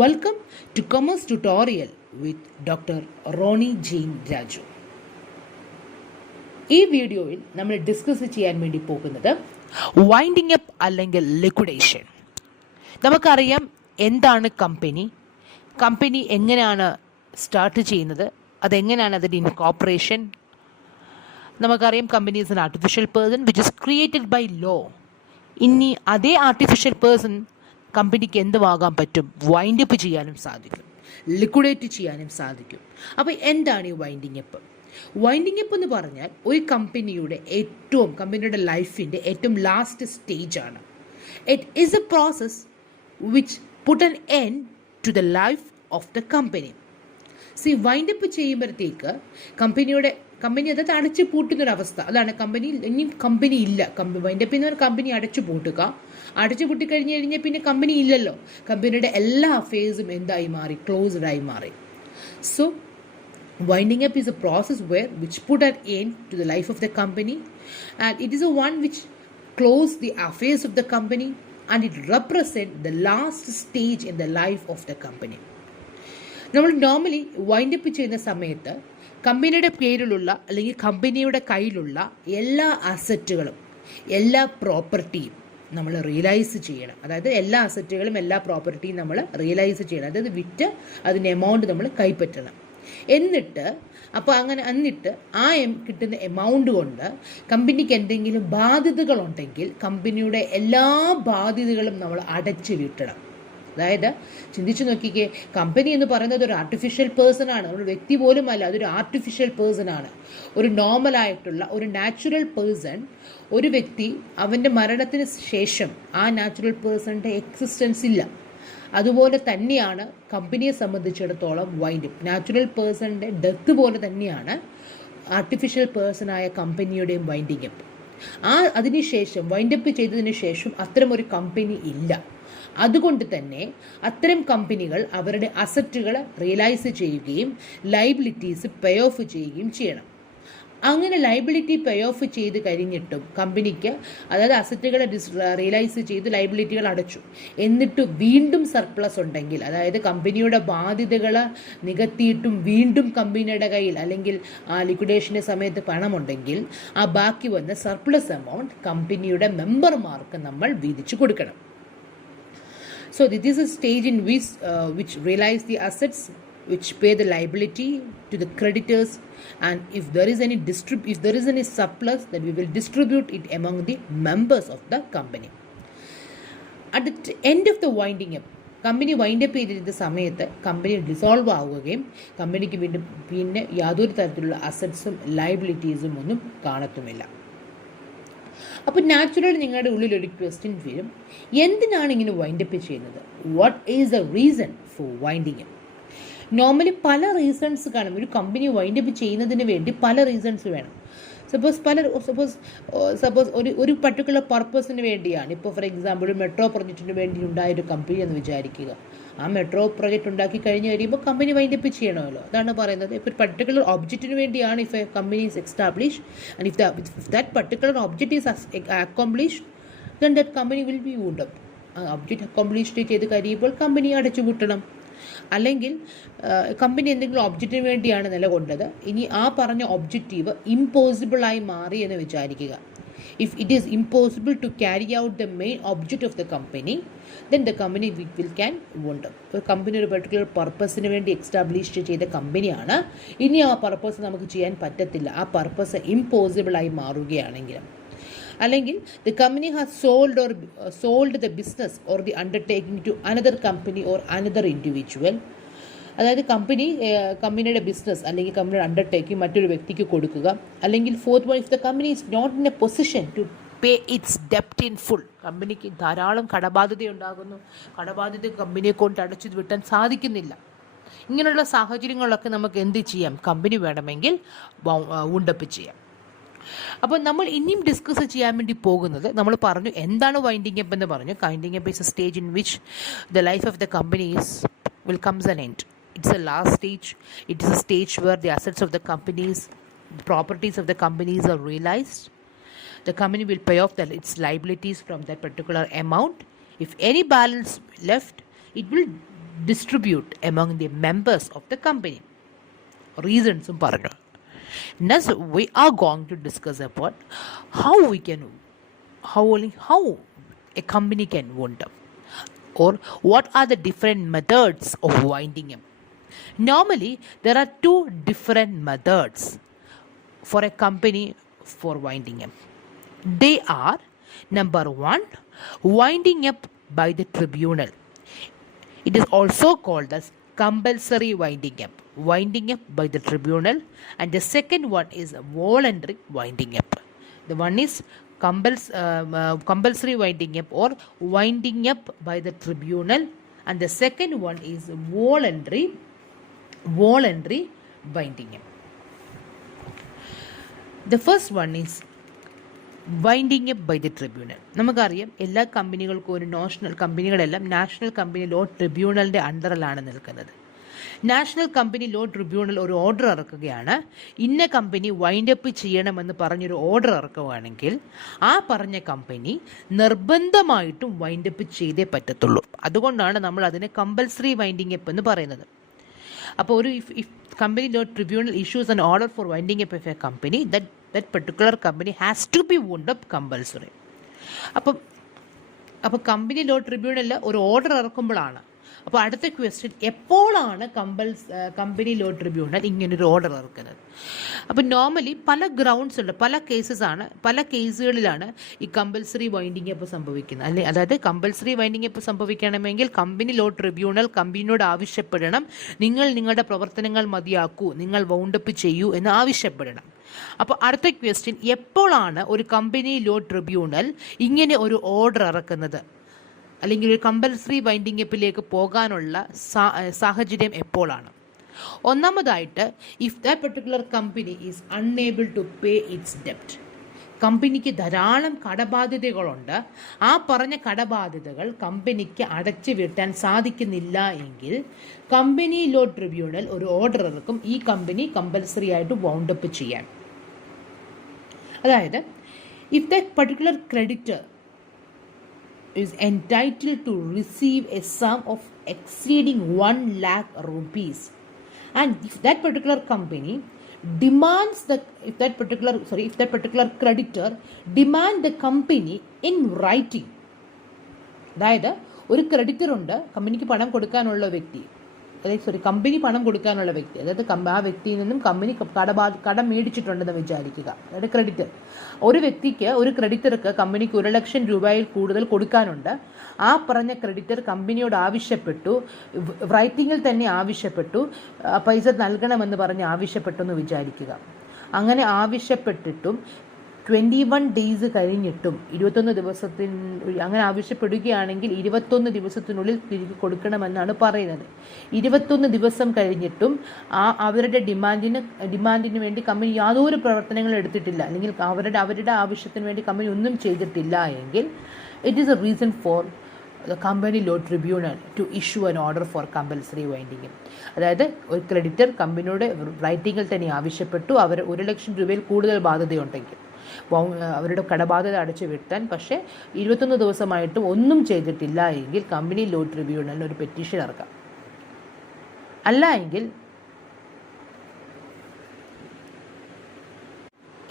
Welcome to Commerce Tutorial with Dr. Ronnie Jean Raju. ഈ വീഡിയോയിൽ നമ്മൾ ഡിസ്കസ് ചെയ്യാൻ വേണ്ടി പോകുന്നത് വൈൻഡിങ് അപ്പ് അല്ലെങ്കിൽ ലിക്വിഡേഷൻ. നമുക്കറിയാം എന്താണ് കമ്പനി എങ്ങനെയാണ് സ്റ്റാർട്ട് ചെയ്യുന്നത്, അതെങ്ങനെയാണ് അതിൻ്റെ ഇൻകോർപ്പറേഷൻ. നമുക്കറിയാം company is an artificial person which is created by law. ഇനി അതേ ആർട്ടിഫിഷ്യൽ പേഴ്സൺ കമ്പനിക്ക് എന്തുവാകാൻ പറ്റും? വൈൻഡ് അപ്പ് ചെയ്യാനും സാധിക്കും, ലിക്വിഡേറ്റ് ചെയ്യാനും സാധിക്കും. അപ്പോൾ എന്താണ് ഈ വൈൻഡിങ് അപ്പ്? വൈൻഡിങ് അപ്പ് എന്ന് പറഞ്ഞാൽ ഒരു കമ്പനിയുടെ ലൈഫിൻ്റെ ഏറ്റവും ലാസ്റ്റ് സ്റ്റേജാണ്. It is a process which put an end to the life of the company. Wind up ചെയ്യുമ്പോഴത്തേക്ക് കമ്പനി അതായത് അടച്ചു പൂട്ടുന്നൊരവസ്ഥ. അതാണ് ഇനി കമ്പനി ഇല്ല. വൈൻഡ് അപ്പ് എന്ന് പറഞ്ഞാൽ കമ്പനി അടച്ചു പൂട്ടുക. അടച്ചു പൂട്ടിക്കഴിഞ്ഞ് കഴിഞ്ഞാൽ പിന്നെ കമ്പനി ഇല്ലല്ലോ. കമ്പനിയുടെ എല്ലാ അഫയേഴ്സും എന്തായി മാറി? ക്ലോസ്ഡ് ആയി മാറി. So winding up is a process which put an end to the life of the company, and it is a one which close the affairs of the company, and it represent the last stage in the life of the company. നമ്മൾ normally wind up ചെയ്യുന്ന സമയത്ത് കമ്പനിയുടെ പേരിലുള്ള അല്ലെങ്കിൽ കമ്പനിയുടെ കയ്യിലുള്ള എല്ലാ അസറ്റുകളും എല്ലാ പ്രോപ്പർട്ടിയും നമ്മൾ റിയലൈസ് ചെയ്യണം. അതായത് എല്ലാ അസറ്റുകളും എല്ലാ പ്രോപ്പർട്ടിയും നമ്മൾ റിയലൈസ് ചെയ്യണം. അതായത് വിറ്റ് അതിൻ്റെ എമൗണ്ട് നമ്മൾ കൈപ്പറ്റണം. എന്നിട്ട് ആ കിട്ടുന്ന എമൗണ്ട് കൊണ്ട് കമ്പനിക്ക് എന്തെങ്കിലും ബാധ്യതകളുണ്ടെങ്കിൽ കമ്പനിയുടെ എല്ലാ ബാധ്യതകളും നമ്മൾ അടച്ചു വീട്ടണം. അതായത് ചിന്തിച്ചു നോക്കിക്കേ, കമ്പനി എന്ന് പറയുന്നത് ഒരു ആർട്ടിഫിഷ്യൽ പേഴ്സൺ ആണ്, ഒരു വ്യക്തി പോലും അല്ല, അതൊരു ആർട്ടിഫിഷ്യൽ പേഴ്സൺ ആണ്. ഒരു നോർമലായിട്ടുള്ള ഒരു നാച്ചുറൽ പേഴ്സൺ, ഒരു വ്യക്തി അവൻ്റെ മരണത്തിന് ശേഷം ആ നാച്ചുറൽ പേഴ്സണിൻ്റെ എക്സിസ്റ്റൻസ് ഇല്ല. അതുപോലെ തന്നെയാണ് കമ്പനിയെ സംബന്ധിച്ചിടത്തോളം വൈൻഡ് അപ്പ്. നാച്ചുറൽ പേഴ്സണിൻ്റെ ഡെത്ത് പോലെ തന്നെയാണ് ആർട്ടിഫിഷ്യൽ പേഴ്സണായ കമ്പനിയുടെയും വൈൻഡിങ് അപ്പ്. അതിനുശേഷം വൈൻഡ് അപ്പ് ചെയ്തതിന് ശേഷം അത്തരം ഒരു കമ്പനി ഇല്ല. അതുകൊണ്ട് തന്നെ അത്തരം കമ്പനികൾ അവരുടെ അസറ്റുകൾ റിയലൈസ് ചെയ്യുകയും ലയബിലിറ്റീസ് പേ ഓഫ് ചെയ്യുകയും ചെയ്യണം. അങ്ങനെ ലയബിലിറ്റി പേ ഓഫ് ചെയ്ത് കഴിഞ്ഞിട്ടും കമ്പനിക്ക്, അതായത് അസറ്റുകൾ റിയലൈസ് ചെയ്ത് ലയബിലിറ്റികൾ അടച്ചു, എന്നിട്ട് വീണ്ടും സർപ്ലസ് ഉണ്ടെങ്കിൽ, അതായത് കമ്പനിയുടെ ബാധ്യതകൾ നികത്തിയിട്ടും വീണ്ടും കമ്പനിയുടെ കയ്യിൽ അല്ലെങ്കിൽ ആ ലിക്വിഡേഷൻ്റെ സമയത്ത് പണമുണ്ടെങ്കിൽ ആ ബാക്കി വന്ന സർപ്ലസ് എമൗണ്ട് കമ്പനിയുടെ മെമ്പർമാർക്ക് നമ്മൾ വീതിച്ചു കൊടുക്കണം. So this is a stage in which realize the assets, which pay the liability to the creditors, and if there is any surplus, then we will distribute it among the members of the company. At the end of the winding up, company wind up ചെയ്തിരുന്ന സമയത്ത് company dissolve ആവുകയും കമ്പനിക്ക് പിന്നെ യാതൊരു തരത്തിലുള്ള അസറ്റ്സും ലയബിലിറ്റീസും ഒന്നും കാണത്തുമില്ല. അപ്പോൾ naturally നിങ്ങളുടെ ഉള്ളിൽ ഒരു ക്വസ്റ്റ്യൻ വരും, എന്തിനാണ് ഇങ്ങനെ വൈൻഡ് അപ്പ് ചെയ്യുന്നത്? What is the reason for winding up? Normally പല റീസൺസ് കാണും. ഒരു കമ്പനി വൈൻഡ് അപ്പ് ചെയ്യുന്നതിന് വേണ്ടി പല റീസൺസ് വേണം. സപ്പോസ് ഒരു പർട്ടിക്കുലർ പർപ്പസിന് വേണ്ടിയാണ്. ഇപ്പോൾ ഫോർ എക്സാമ്പിൾ മെട്രോ പ്രൊജക്റ്റിന് വേണ്ടി ഉണ്ടായൊരു കമ്പനി എന്ന് വിചാരിക്കുക. ആ മെട്രോ പ്രൊജക്റ്റ് ഉണ്ടാക്കി കഴിഞ്ഞ് കഴിയുമ്പോൾ കമ്പനി വൈൻഡ് അപ്പ് ചെയ്യണമല്ലോ. അതാണ് പറയുന്നത്. ഇപ്പോൾ ഒരു പർട്ടിക്കുലർ ഒബ്ജക്റ്റിന് വേണ്ടിയാണ് if a company is establish, and if that particular object is accomplished, then that company will be wound up. ആ ഒബ്ജക്റ്റ് അക്കോംപ്ലിഷ് ചെയ്ത് കഴിയുമ്പോൾ കമ്പനി അടച്ചു പൂട്ടണം. അല്ലെങ്കിൽ കമ്പനി എന്തെങ്കിലും ഒബ്ജക്റ്റിന് വേണ്ടിയാണ് നിലകൊണ്ടത്, ഇനി ആ പറഞ്ഞ ഒബ്ജക്റ്റീവ് ഇമ്പോസിബിളായി മാറി എന്ന് വിചാരിക്കുക. If it is impossible to carry out the main object of the company, then the company can wound up. ഒരു കമ്പനി ഒരു പർട്ടിക്കുലർ പർപ്പസിന് വേണ്ടി എക്സ്റ്റാബ്ലിഷ് ചെയ്ത കമ്പനിയാണ്, ഇനി ആ പർപ്പസ് നമുക്ക് ചെയ്യാൻ പറ്റത്തില്ല, ആ പർപ്പസ് ഇമ്പോസിബിളായി മാറുകയാണെങ്കിൽ. അല്ലെങ്കിൽ the company has sold the business or the undertaking to another company or another individual. അതായത് കമ്പനിയുടെ ബിസിനസ് അല്ലെങ്കിൽ കമ്പനിയുടെ അണ്ടർടേക്കിംഗ് മറ്റൊരു വ്യക്തിക്ക് കൊടുക്കുക. അല്ലെങ്കിൽ fourth one, if the company is not in a position to pay its ഡെപ്റ്റ് ഇൻ ഫുൾ. കമ്പനിക്ക് ധാരാളം കടബാധ്യതയുണ്ടാകുന്നു, കടബാധ്യത കമ്പനിയെ കൊണ്ട് അടച്ചു വിട്ടാൻ സാധിക്കുന്നില്ല. ഇങ്ങനെയുള്ള സാഹചര്യങ്ങളിലൊക്കെ നമുക്ക് എന്ത് ചെയ്യാം? കമ്പനി വേണമെങ്കിൽ വൈൻഡപ്പ് ചെയ്യാം. അപ്പോൾ നമ്മൾ ഇനിയും ഡിസ്കസ് ചെയ്യാൻ വേണ്ടി പോകുന്നത്, നമ്മൾ പറഞ്ഞു എന്താണ് വൈൻഡിങ് അപ്പ് എന്ന് പറഞ്ഞു. Winding up is A stage in which the life of the company will comes an end. It's a last stage. It is a stage where the assets of the companies, the properties of the companies are realized. The company will pay off its liabilities from that particular amount. If any balance left, it will distribute among the members of the company. Reasons പറഞ്ഞു. Next we are going to discuss about how a company can wind up, or what are the different methods of winding up. Normally there are two different methods for a company for winding up. They are, number one, winding up by the tribunal. It is also called as compulsory winding up by the tribunal, and the second one is voluntary winding up. The one is compulsory winding up or winding up by the tribunal, and the second one is voluntary winding up. The first one is winding up by the tribunal. നമുക്കറിയാം എല്ലാ കമ്പനികൾക്കും കമ്പനികളെല്ലാം national company law ട്രിബ്യൂണലിൻ്റെ അണ്ടറിലാണ് നിൽക്കുന്നത്. National company law tribunal ഒരു order ഇറക്കുകയാണ്, ഇന്ന കമ്പനി വൈൻഡപ്പ് ചെയ്യണമെന്ന് പറഞ്ഞൊരു ഓർഡർ ഇറക്കുകയാണെങ്കിൽ ആ പറഞ്ഞ കമ്പനി നിർബന്ധമായിട്ടും വൈൻഡപ്പ് ചെയ്തേ പറ്റത്തുള്ളൂ. അതുകൊണ്ടാണ് നമ്മൾ അതിനെ കമ്പൽസറി വൈൻഡിങ് അപ്പ് എന്ന് പറയുന്നത്. അപ്പോൾ ഒരു if company law tribunal issues an order for winding up of A company, that particular company has to be wound up compulsory. അപ്പോൾ കമ്പനി ലോ ട്രിബ്യൂണലിൽ ഒരു ഓർഡർ ഇറക്കുമ്പോഴാണ്. അപ്പോൾ അടുത്ത ക്വസ്റ്റ്യൻ, എപ്പോഴാണ് കമ്പനി ലോ ട്രിബ്യൂണൽ ഇങ്ങനൊരു ഓർഡർ ഇറക്കുന്നത്? അപ്പോൾ നോർമലി പല grounds ഉണ്ട്, പല കേസുകളിലാണ് ഈ കമ്പൽസറി വൈൻഡിങ് അപ്പ് സംഭവിക്കുന്നത്. അതായത് കമ്പൽസറി വൈൻഡിങ് അപ്പ് സംഭവിക്കണമെങ്കിൽ കമ്പനി ലോ ട്രിബ്യൂണൽ കമ്പനിയോട് ആവശ്യപ്പെടണം, നിങ്ങളുടെ പ്രവർത്തനങ്ങൾ മതിയാക്കൂ, നിങ്ങൾ വൗണ്ടപ്പ് ചെയ്യൂ എന്ന് ആവശ്യപ്പെടണം. അപ്പോൾ അടുത്ത ക്വസ്റ്റ്യൻ, എപ്പോഴാണ് ഒരു കമ്പനി ലോ ട്രിബ്യൂണൽ ഇങ്ങനെ ഒരു ഓർഡർ ഇറക്കുന്നത്, അല്ലെങ്കിൽ ഒരു കമ്പൽസറി വൈൻഡിങ് അപ്പിലേക്ക് പോകാനുള്ള സാഹചര്യം എപ്പോഴാണ്? ഒന്നാമതായിട്ട്, if that particular company is unable to pay its ഡെപ്റ്റ്. കമ്പനിക്ക് ധാരാളം കടബാധ്യതകളുണ്ട്, ആ പറഞ്ഞ കടബാധ്യതകൾ കമ്പനിക്ക് അടച്ചു വീട്ടാൻ സാധിക്കുന്നില്ല എങ്കിൽ കമ്പനി ലോ ട്രിബ്യൂണൽ ഒരു ഓർഡർ ഇറക്കും ഈ കമ്പനി കമ്പൽസറി ആയിട്ട് വൗണ്ടപ്പ് ചെയ്യാൻ. അതായത്, if that particular creditor is entitled to receive a sum of exceeding 1 lakh rupees, and if that particular company demands if that particular creditor demand the company in writing. അതായത് ഒരു creditor ഉണ്ട്, കമ്പനിക്ക് പണം കൊടുക്കാനുള്ള വ്യക്തി, കമ്പനി പണം കൊടുക്കാനുള്ള വ്യക്തി, അതായത് ആ വ്യക്തിയിൽ നിന്നും കമ്പനി കടം മേടിച്ചിട്ടുണ്ടെന്ന് വിചാരിക്കുക. അതായത് ക്രെഡിറ്റർ, ഒരു ക്രെഡിറ്റർക്ക് കമ്പനിക്ക് 1 ലക്ഷം രൂപയിൽ കൂടുതൽ കൊടുക്കാനുണ്ട്. ആ പറഞ്ഞ ക്രെഡിറ്റർ കമ്പനിയോട് ആവശ്യപ്പെട്ടു, റൈറ്റിങ്ങിൽ തന്നെ ആവശ്യപ്പെട്ടു, പൈസ നൽകണമെന്ന് പറഞ്ഞ് ആവശ്യപ്പെട്ടു എന്ന് വിചാരിക്കുക. അങ്ങനെ ആവശ്യപ്പെട്ടിട്ടും 21 ഡേയ്സ് കഴിഞ്ഞിട്ടും 21 ദിവസത്തിന് അങ്ങനെ ആവശ്യപ്പെടുകയാണെങ്കിൽ 21 ദിവസത്തിനുള്ളിൽ തിരികെ കൊടുക്കണമെന്നാണ് പറയുന്നത്. 21 ദിവസം കഴിഞ്ഞിട്ടും അവരുടെ ഡിമാൻഡിന് വേണ്ടി കമ്പനി യാതൊരു പ്രവർത്തനങ്ങളും എടുത്തിട്ടില്ല, അല്ലെങ്കിൽ അവരുടെ ആവശ്യത്തിന് വേണ്ടി കമ്പനി ഒന്നും ചെയ്തിട്ടില്ല എങ്കിൽ it is A reason for the company law tribunal to issue an order for compulsory winding up. അതായത് ഒരു ക്രെഡിറ്റർ കമ്പനിയോട് റൈറ്റിങ്ങിൽ തന്നെ ആവശ്യപ്പെട്ടു, അവർ 1 ലക്ഷം രൂപയിൽ കൂടുതൽ ബാധ്യതയുണ്ടെങ്കിൽ അവരുടെ കടബാധ്യത അടച്ചു വീട്ടാൻ, പക്ഷേ 21 ദിവസമായിട്ടും ഒന്നും ചെയ്തിട്ടില്ല എങ്കിൽ കമ്പനി ലോ ട്രിബ്യൂണലിന് ഒരു പെറ്റീഷൻ ഇറക്കാം. അല്ല എങ്കിൽ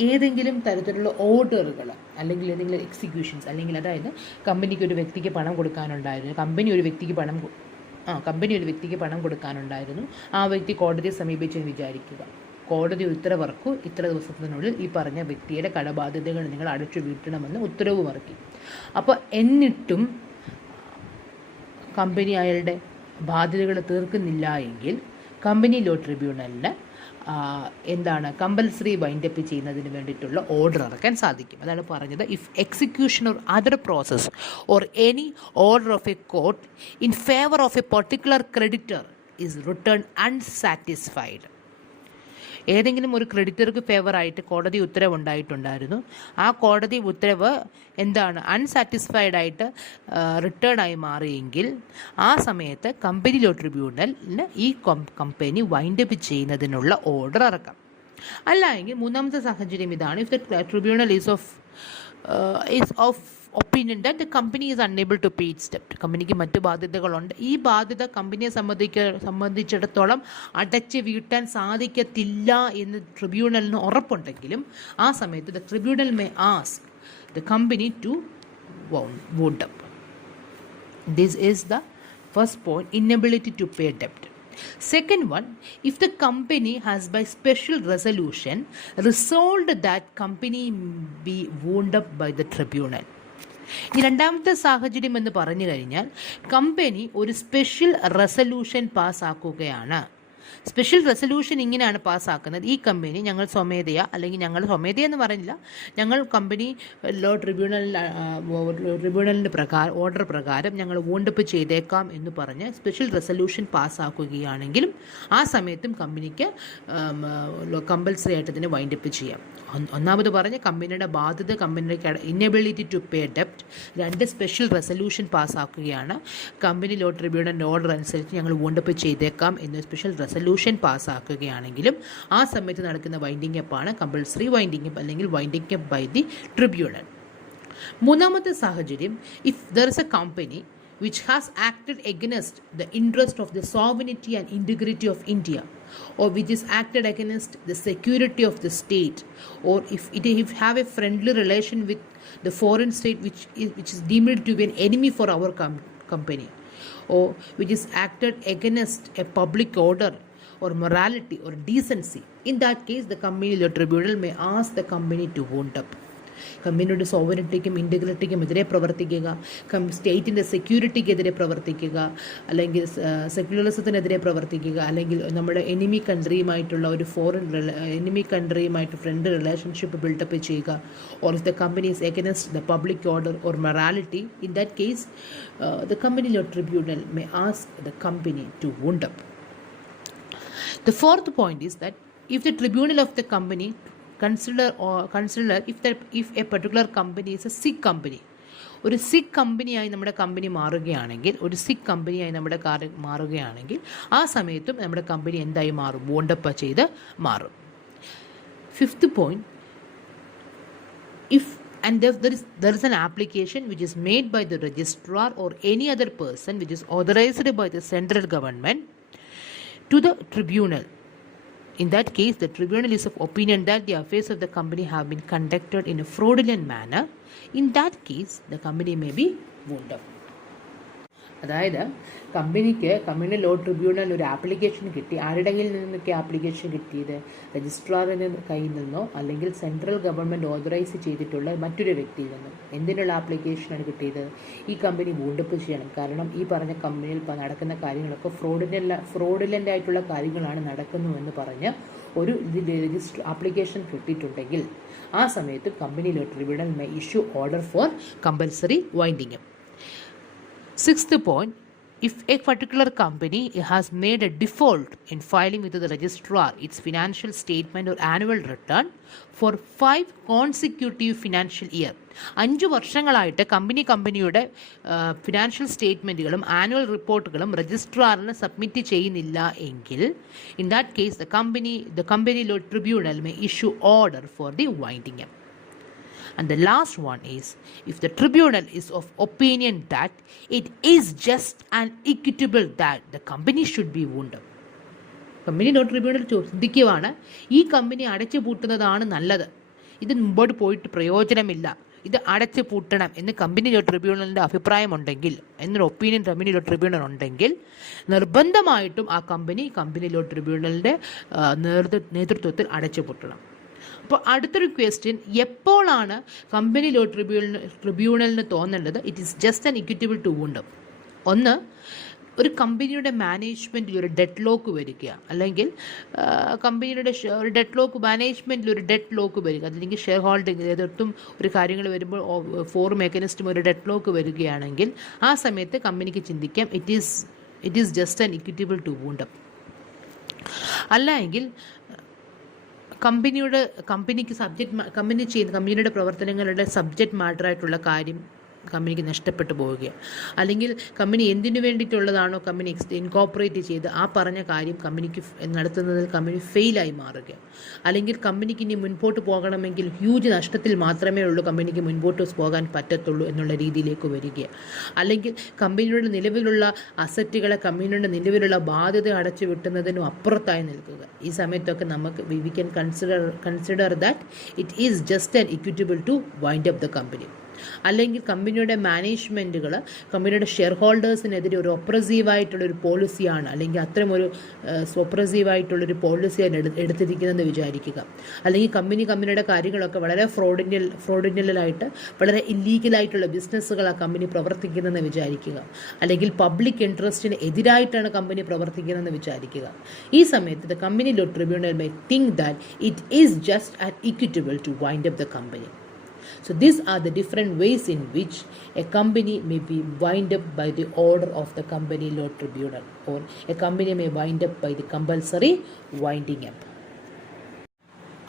ഏതെങ്കിലും തരത്തിലുള്ള ഓർഡറുകൾ അല്ലെങ്കിൽ ഏതെങ്കിലും എക്സിക്യൂഷൻസ്, അല്ലെങ്കിൽ അതായത് കമ്പനിക്ക് ഒരു വ്യക്തിക്ക് പണം കൊടുക്കാനുണ്ടായിരുന്നു, കമ്പനി ഒരു വ്യക്തിക്ക് പണം കൊടുക്കാനുണ്ടായിരുന്നു, ആ വ്യക്തി കോടതിയെ സമീപിച്ചെന്ന് വിചാരിക്കുക. കോടതി ഉത്തരവിറക്കൂ, ഇത്ര ദിവസത്തിനുള്ളിൽ ഈ പറഞ്ഞ വ്യക്തിയുടെ കടബാധ്യതകൾ നിങ്ങൾ അടച്ചു വീട്ടണമെന്ന് ഉത്തരവ് ഇറക്കി. അപ്പോൾ എന്നിട്ടും കമ്പനി അയാളുടെ ബാധ്യതകൾ തീർക്കുന്നില്ല എങ്കിൽ കമ്പനി ലോ ട്രിബ്യൂണലിന് എന്താണ് കമ്പൽസറി വൈൻഡപ്പ് ചെയ്യുന്നതിന് വേണ്ടിയിട്ടുള്ള ഓർഡർ ഇറക്കാൻ സാധിക്കും. അതാണ് പറഞ്ഞത്, if execution or other process or any order of A court in favour of A particular creditor is written unsatisfied. ഏതെങ്കിലും ഒരു ക്രെഡിറ്റർക്ക് ഫേവറായിട്ട് കോടതി ഉത്തരവ് ഉണ്ടായിട്ടുണ്ടായിരുന്നു, ആ കോടതി ഉത്തരവ് എന്താണ് അൺസാറ്റിസ്ഫൈഡ് ആയിട്ട് റിട്ടേൺ ആയി മാറിയെങ്കിൽ ആ സമയത്ത് കമ്പനി ലോ ട്രിബ്യൂണലിന് ഈ കമ്പനി വൈൻഡപ്പ് ചെയ്യുന്നതിനുള്ള ഓർഡർ ഇറക്കാം. അല്ല എങ്കിൽ മൂന്നാമത്തെ സാഹചര്യം ഇതാണ്, if the tribunal is of opinion that the company is unable to pay its ഡെപ്റ്റ്. കമ്പനിക്ക് മറ്റു ബാധ്യതകളുണ്ട്, ഈ ബാധ്യത കമ്പനിയെ സംബന്ധിച്ചിടത്തോളം അടച്ച് വീട്ടാൻ സാധിക്കത്തില്ല എന്ന് ട്രിബ്യൂണലിന് ഉറപ്പുണ്ടെങ്കിലും ആ സമയത്ത് the tribunal may ask the company to wound up. This is the first point, inability to pay debt. Second one, if the company has by special resolution resolved that company be wound up by the tribunal. ഈ രണ്ടാമത്തെ സാഹചര്യം എന്ന് പറഞ്ഞു കഴിഞ്ഞാൽ company ഒരു special resolution പാസ്സാക്കുകയാണ്. Special resolution ഇങ്ങനെയാണ് പാസ്സാക്കുന്നത്: ഈ company ഞങ്ങൾ സ്വമേധയാ, അല്ലെങ്കിൽ ഞങ്ങൾ സ്വമേധയെന്ന് പറഞ്ഞില്ല, ഞങ്ങൾ കമ്പനി ട്രിബ്യൂണലിൻ്റെ ഓർഡർ പ്രകാരം ഞങ്ങൾ വോണ്ടപ്പ് ചെയ്തേക്കാം എന്ന് പറഞ്ഞ് സ്പെഷ്യൽ റെസൊല്യൂഷൻ പാസ്സാക്കുകയാണെങ്കിലും ആ സമയത്തും കമ്പനിക്ക് കമ്പൽസറി ആയിട്ട് ഇതിനെ വൈൻഡപ്പ് ചെയ്യാം. ഒന്നാമത് പറഞ്ഞ് കമ്പനിയുടെ ബാധ്യത, കമ്പനിയുടെ ഇന്നബിലിറ്റി ടു പേ ഡെപ്റ്റ്. രണ്ട്, സ്പെഷ്യൽ റെസൊല്യൂഷൻ പാസ്സാക്കുകയാണ്. കമ്പനി ലോ ട്രിബ്യൂണലിൻ്റെ ഓർഡർ അനുസരിച്ച് ഞങ്ങൾ വോണ്ടപ്പ് ചെയ്തേക്കാം എന്ന് സ്പെഷ്യൽ റെസൊല്യൂഷൻ പാസ്സാക്കുകയാണെങ്കിലും ആ സമയത്ത് നടക്കുന്ന വൈൻഡിങ് അപ്പാണ് കമ്പൽസറി വൈൻഡിങ് അപ്പ് അല്ലെങ്കിൽ winding up by the tribunal. മൂന്നാമത്തെ സാഹചര്യം, if there is a company which has acted against the interest of the sovereignty and integrity of India, or which is acted against the security of the state, or if have a friendly relation with the foreign state which is deemed to be an enemy for our company, or which is acted against a public order or morality or decency. In that case, the company law tribunal may ask the company to wound up. കമ്പനിയുടെ സോവറിറ്റിക്കും ഇൻറ്റഗ്രിറ്റിക്കും എതിരെ പ്രവർത്തിക്കുക, സ്റ്റേറ്റിൻ്റെ സെക്യൂരിറ്റിക്കെതിരെ പ്രവർത്തിക്കുക, അല്ലെങ്കിൽ സെക്യുലറിസത്തിനെതിരെ പ്രവർത്തിക്കുക, അല്ലെങ്കിൽ നമ്മുടെ enemy കൺട്രിയുമായിട്ടുള്ള ഒരു എനിമി കൺട്രിയുമായിട്ട് ഫ്രണ്ട് റിലേഷൻഷിപ്പ് ബിൽഡപ്പ് ചെയ്യുക, or if the company is against the public order or morality. In that case the company law tribunal may ask the company to wound up. The fourth point is that if the tribunal of the company consider if a particular company is a sick company, ഒരു സിക്ക് കമ്പനിയായി നമ്മുടെ company മാറുകയാണെങ്കിൽ ആ സമയത്തും നമ്മുടെ company എന്തായി മാറും? വോണ്ടപ്പ് ചെയ്ത് മാറും. Fifth point, if there is an application which is made by the registrar or any other person which is authorized by the central government to the tribunal. In that case, the tribunal is of opinion that the affairs of the company have been conducted in a fraudulent manner. In that case, the company may be wound up. അതായത് company law tribunal ഒരു application കിട്ടി. ആരുടെ കയ്യിൽ നിന്നൊക്കെ application കിട്ടിയത്? രജിസ്ട്രാറിൻ്റെ കയ്യിൽ നിന്നോ അല്ലെങ്കിൽ സെൻട്രൽ ഗവൺമെൻറ് ഓതറൈസ് ചെയ്തിട്ടുള്ള മറ്റൊരു വ്യക്തിയിൽ നിന്നും. എന്തിനുള്ള ആപ്ലിക്കേഷനാണ് കിട്ടിയത്? ഈ കമ്പനി വൂണ്ടപ്പ് ചെയ്യണം, കാരണം ഈ പറഞ്ഞ കമ്പനിയിൽ നടക്കുന്ന കാര്യങ്ങളൊക്കെ ഫ്രോഡുലൻ്റ് ആയിട്ടുള്ള കാര്യങ്ങളാണ് നടക്കുന്നുവെന്ന് പറഞ്ഞ് ഒരു ആപ്ലിക്കേഷൻ കിട്ടിയിട്ടുണ്ടെങ്കിൽ ആ സമയത്ത് company law tribunal may issue order for compulsory winding. Sixth point, if a particular company has made a default in filing with the registrar its financial statement or annual return for 5 consecutive financial year, 5 വർഷങ്ങളായിട്ട് കമ്പനിയുടെ financial സ്റ്റേറ്റ്മെൻറ്റുകളും annual റിപ്പോർട്ടുകളും രജിസ്ട്രാറിന് submit ചെയ്യുന്നില്ല എങ്കിൽ in that case the company law tribunal may issue order for the winding up. And the last one is, if the tribunal is of opinion that it is just and equitable that the company should be wound up. Company law tribunal ചിന്തിക്കുവാണ്, ഈ കമ്പനി അടച്ചു പൂട്ടുന്നതാണ് നല്ലത്, ഇത് മുമ്പോട്ട് പോയിട്ട് പ്രയോജനമില്ല, ഇത് അടച്ചു പൂട്ടണം എന്ന് കമ്പനി ലോ ട്രിബ്യൂണലിൻ്റെ അഭിപ്രായമുണ്ടെങ്കിൽ, എന്നൊരു ഒപ്പീനിയൻ കമ്പനി ലോ ട്രിബ്യൂണൽ ഉണ്ടെങ്കിൽ നിർബന്ധമായിട്ടും ആ കമ്പനി ലോ ട്രിബ്യൂണലിൻ്റെ നേതൃത്വത്തിൽ അടച്ചു പൂട്ടണം. അപ്പോൾ അടുത്തൊരു ക്വസ്റ്റ്യൻ, എപ്പോഴാണ് കമ്പനി ലോ ട്രിബ്യൂണലിന് തോന്നേണ്ടത് it is just and equitable to wound up? ഒന്ന്, ഒരു കമ്പനിയുടെ മാനേജ്മെൻറ്റിൽ ഒരു ഡെഡ് ലോക്ക് വരിക, അല്ലെങ്കിൽ കമ്പനിയുടെ ഒരു മാനേജ്മെൻറ്റിൽ ഒരു ഡെഡ് ലോക്ക് വരിക, അല്ലെങ്കിൽ ഷെയർ ഹോൾഡിംഗ് ഏതൊട്ടും ഒരു കാര്യങ്ങൾ വരുമ്പോൾ ഫോർ മെക്കാനിസ്റ്റും ഒരു ഡെഡ് ലോക്ക് വരികയാണെങ്കിൽ ആ സമയത്ത് കമ്പനിക്ക് ചിന്തിക്കാം it is just and equitable to wound up. അല്ല എങ്കിൽ കമ്പനിയുടെ പ്രവർത്തനങ്ങളുടെ സബ്ജക്റ്റ് മാറ്ററായിട്ടുള്ള കാര്യം കമ്പനിക്ക് നഷ്ടപ്പെട്ടു പോവുകയാണ്. അല്ലെങ്കിൽ കമ്പനി എന്തിനു വേണ്ടിയിട്ടുള്ളതാണോ കമ്പനി ഇൻകോർപ്പറേറ്റ് ചെയ്ത് ആ പറഞ്ഞ കാര്യം കമ്പനിക്ക് നടത്തുന്നതിൽ കമ്പനി ഫെയിലായി മാറുകയാണ്. അല്ലെങ്കിൽ കമ്പനിക്ക് ഇനി മുൻപോട്ട് പോകണമെങ്കിൽ ഹ്യൂജ് നഷ്ടത്തിൽ മാത്രമേ ഉള്ളൂ കമ്പനിക്ക് മുൻപോട്ട് പോകാൻ പറ്റത്തുള്ളൂ എന്നുള്ള രീതിയിലേക്ക് വരികയാണ്. അല്ലെങ്കിൽ കമ്പനിയുടെ നിലവിലുള്ള അസറ്റുകളെ കമ്പനിയുടെ നിലവിലുള്ള ബാധ്യത അടച്ചു വിട്ടുന്നതിനും അപ്പുറത്തായി നിൽക്കുക. ഈ സമയത്തൊക്കെ നമുക്ക് we can consider that it is just an equitable to wind up the company. അല്ലെങ്കിൽ കമ്പനിയുടെ മാനേജ്മെൻറ്റുകൾ കമ്പനിയുടെ ഷെയർ ഹോൾഡേഴ്സിനെതിരെ ഒരു ഒപ്രസീവായിട്ടുള്ളൊരു പോളിസിയാണ്, അല്ലെങ്കിൽ അത്തരം ഒരു ഒപ്രസീവായിട്ടുള്ളൊരു പോളിസിയാണ് എടുത്തിരിക്കുന്നതെന്ന് വിചാരിക്കുക. അല്ലെങ്കിൽ കമ്പനിയുടെ കാര്യങ്ങളൊക്കെ വളരെ ഫ്രോഡിനലായിട്ട് വളരെ ഇല്ലീഗലായിട്ടുള്ള ബിസിനസ്സുകൾ ആ കമ്പനി പ്രവർത്തിക്കുന്നതെന്ന് വിചാരിക്കുക. അല്ലെങ്കിൽ പബ്ലിക് ഇൻട്രസ്റ്റിന് എതിരായിട്ടാണ് കമ്പനി പ്രവർത്തിക്കുന്നതെന്ന് വിചാരിക്കുക. ഈ സമയത്ത് the company law tribunal may think that it is just an equitable to wind up the company. So these are the different ways in which a company may be wind up by the order of the company law tribunal, or a company may wind up by the compulsory winding up.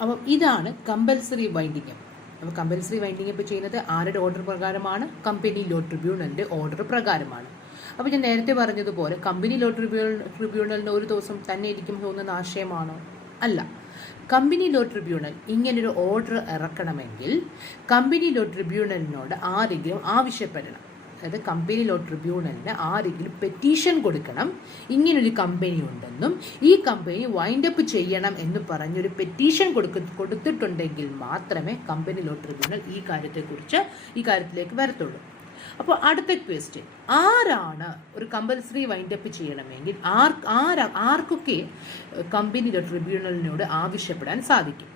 അപ്പോൾ ഇതാണ് compulsory winding up. അപ്പോൾ compulsory winding up ചെയ്യുന്നത് ആരുടെ order പ്രകാരമാണ്? Company law ട്രിബ്യൂണലിൻ്റെ order പ്രകാരമാണ്. അപ്പോൾ ഞാൻ നേരത്തെ പറഞ്ഞതുപോലെ കമ്പനി ലോ ട്രിബ്യൂണലിന് ഒരു ദിവസം തന്നെ ഇരിക്കും തോന്നുന്ന ആശയമാണോ? അല്ല. കമ്പനി ലോ ട്രിബ്യൂണൽ ഇങ്ങനൊരു ഓർഡർ ഇറക്കണമെങ്കിൽ കമ്പനി ലോ ട്രിബ്യൂണലിനോട് ആരെങ്കിലും ആവശ്യപ്പെടണം. അതായത് കമ്പനി ലോ ട്രിബ്യൂണലിന് ആരെങ്കിലും പെറ്റീഷൻ കൊടുക്കണം, ഇങ്ങനൊരു കമ്പനി ഉണ്ടെന്നും ഈ കമ്പനി വൈൻഡ് അപ്പ് ചെയ്യണം എന്ന് പറഞ്ഞൊരു പെറ്റീഷൻ കൊടുത്തിട്ടുണ്ടെങ്കിൽ മാത്രമേ കമ്പനി ലോ ട്രിബ്യൂണൽ ഈ കാര്യത്തിലേക്ക് വരത്തുള്ളൂ. അപ്പോൾ അടുത്ത ക്വസ്റ്റ്യൻ, ആരാണ് ഒരു കമ്പൽസറി വൈൻഡപ്പ് ചെയ്യണമെങ്കിൽ ആർക്കൊക്കെ കമ്പനി ട്രിബ്യൂണലിനോട് ആവശ്യപ്പെടാൻ സാധിക്കും?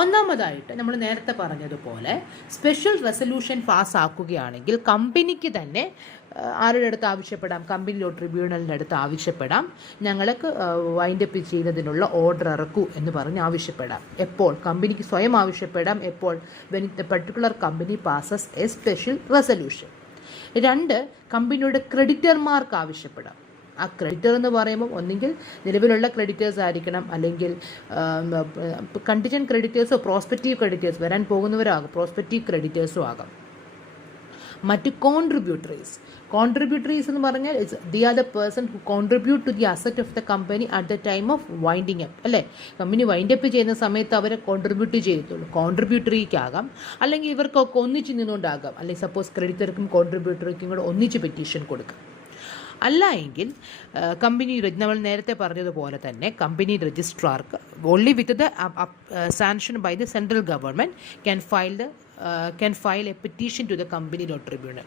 ഒന്നാമതായിട്ട് നമ്മൾ നേരത്തെ പറഞ്ഞതുപോലെ സ്പെഷ്യൽ റെസൊല്യൂഷൻ പാസ്സാക്കുകയാണെങ്കിൽ കമ്പനിക്ക് തന്നെ ആരുടെ അടുത്ത് ആവശ്യപ്പെടാം? കമ്പനി ലോ ട്രിബ്യൂണലിൻ്റെ അടുത്ത് ആവശ്യപ്പെടാം, ഞങ്ങൾക്ക് വൈൻഡപ്പ് ചെയ്യുന്നതിനുള്ള ഓർഡർ ഇറക്കൂ എന്ന് പറഞ്ഞ് ആവശ്യപ്പെടാം. എപ്പോൾ? കമ്പനിക്ക് സ്വയം ആവശ്യപ്പെടാം. എപ്പോൾ? When the particular company passes A special resolution. 2, കമ്പനിയുടെ ക്രെഡിറ്റർമാർക്ക് ആവശ്യപ്പെടാം. ആ ക്രെഡിറ്റർ എന്ന് പറയുമ്പോൾ ഒന്നുകിൽ നിലവിലുള്ള ക്രെഡിറ്റേഴ്സ് ആയിരിക്കണം, അല്ലെങ്കിൽ കണ്ടിജന്റ് ക്രെഡിറ്റേഴ്സോ പ്രോസ്പെക്റ്റീവ് ക്രെഡിറ്റേഴ്സ് വരാൻ പോകുന്നവരാകും, പ്രോസ്പെക്റ്റീവ് ക്രെഡിറ്റേഴ്സും ആകാം. മറ്റ് കോൺട്രിബ്യൂട്ടറീസ് എന്ന് പറഞ്ഞാൽ the are the person who contribute to the asset of the company at the time of winding up. അല്ലേ, കമ്പനി വൈൻഡ് അപ്പ് ചെയ്യുന്ന സമയത്ത് അവരെ കോൺട്രിബ്യൂട്ട് ചെയ്യത്തുള്ളൂ. കോൺട്രിബ്യൂട്ടറിക്കാകാം, അല്ലെങ്കിൽ ഇവർക്കൊക്കെ ഒന്നിച്ച് നിന്നുകൊണ്ടാകാം. അല്ലെങ്കിൽ സപ്പോസ് ക്രെഡിറ്റർക്കും കോൺട്രിബ്യൂട്ടറിക്കും കൂടെ ഒന്നിച്ച് പെറ്റീഷൻ കൊടുക്കാം. അല്ല എങ്കിൽ കമ്പനി നമ്മൾ നേരത്തെ പറഞ്ഞതുപോലെ തന്നെ കമ്പനി രജിസ്ട്രാർക്ക് only with the sanction by the central government can file a petition to the company law tribunal.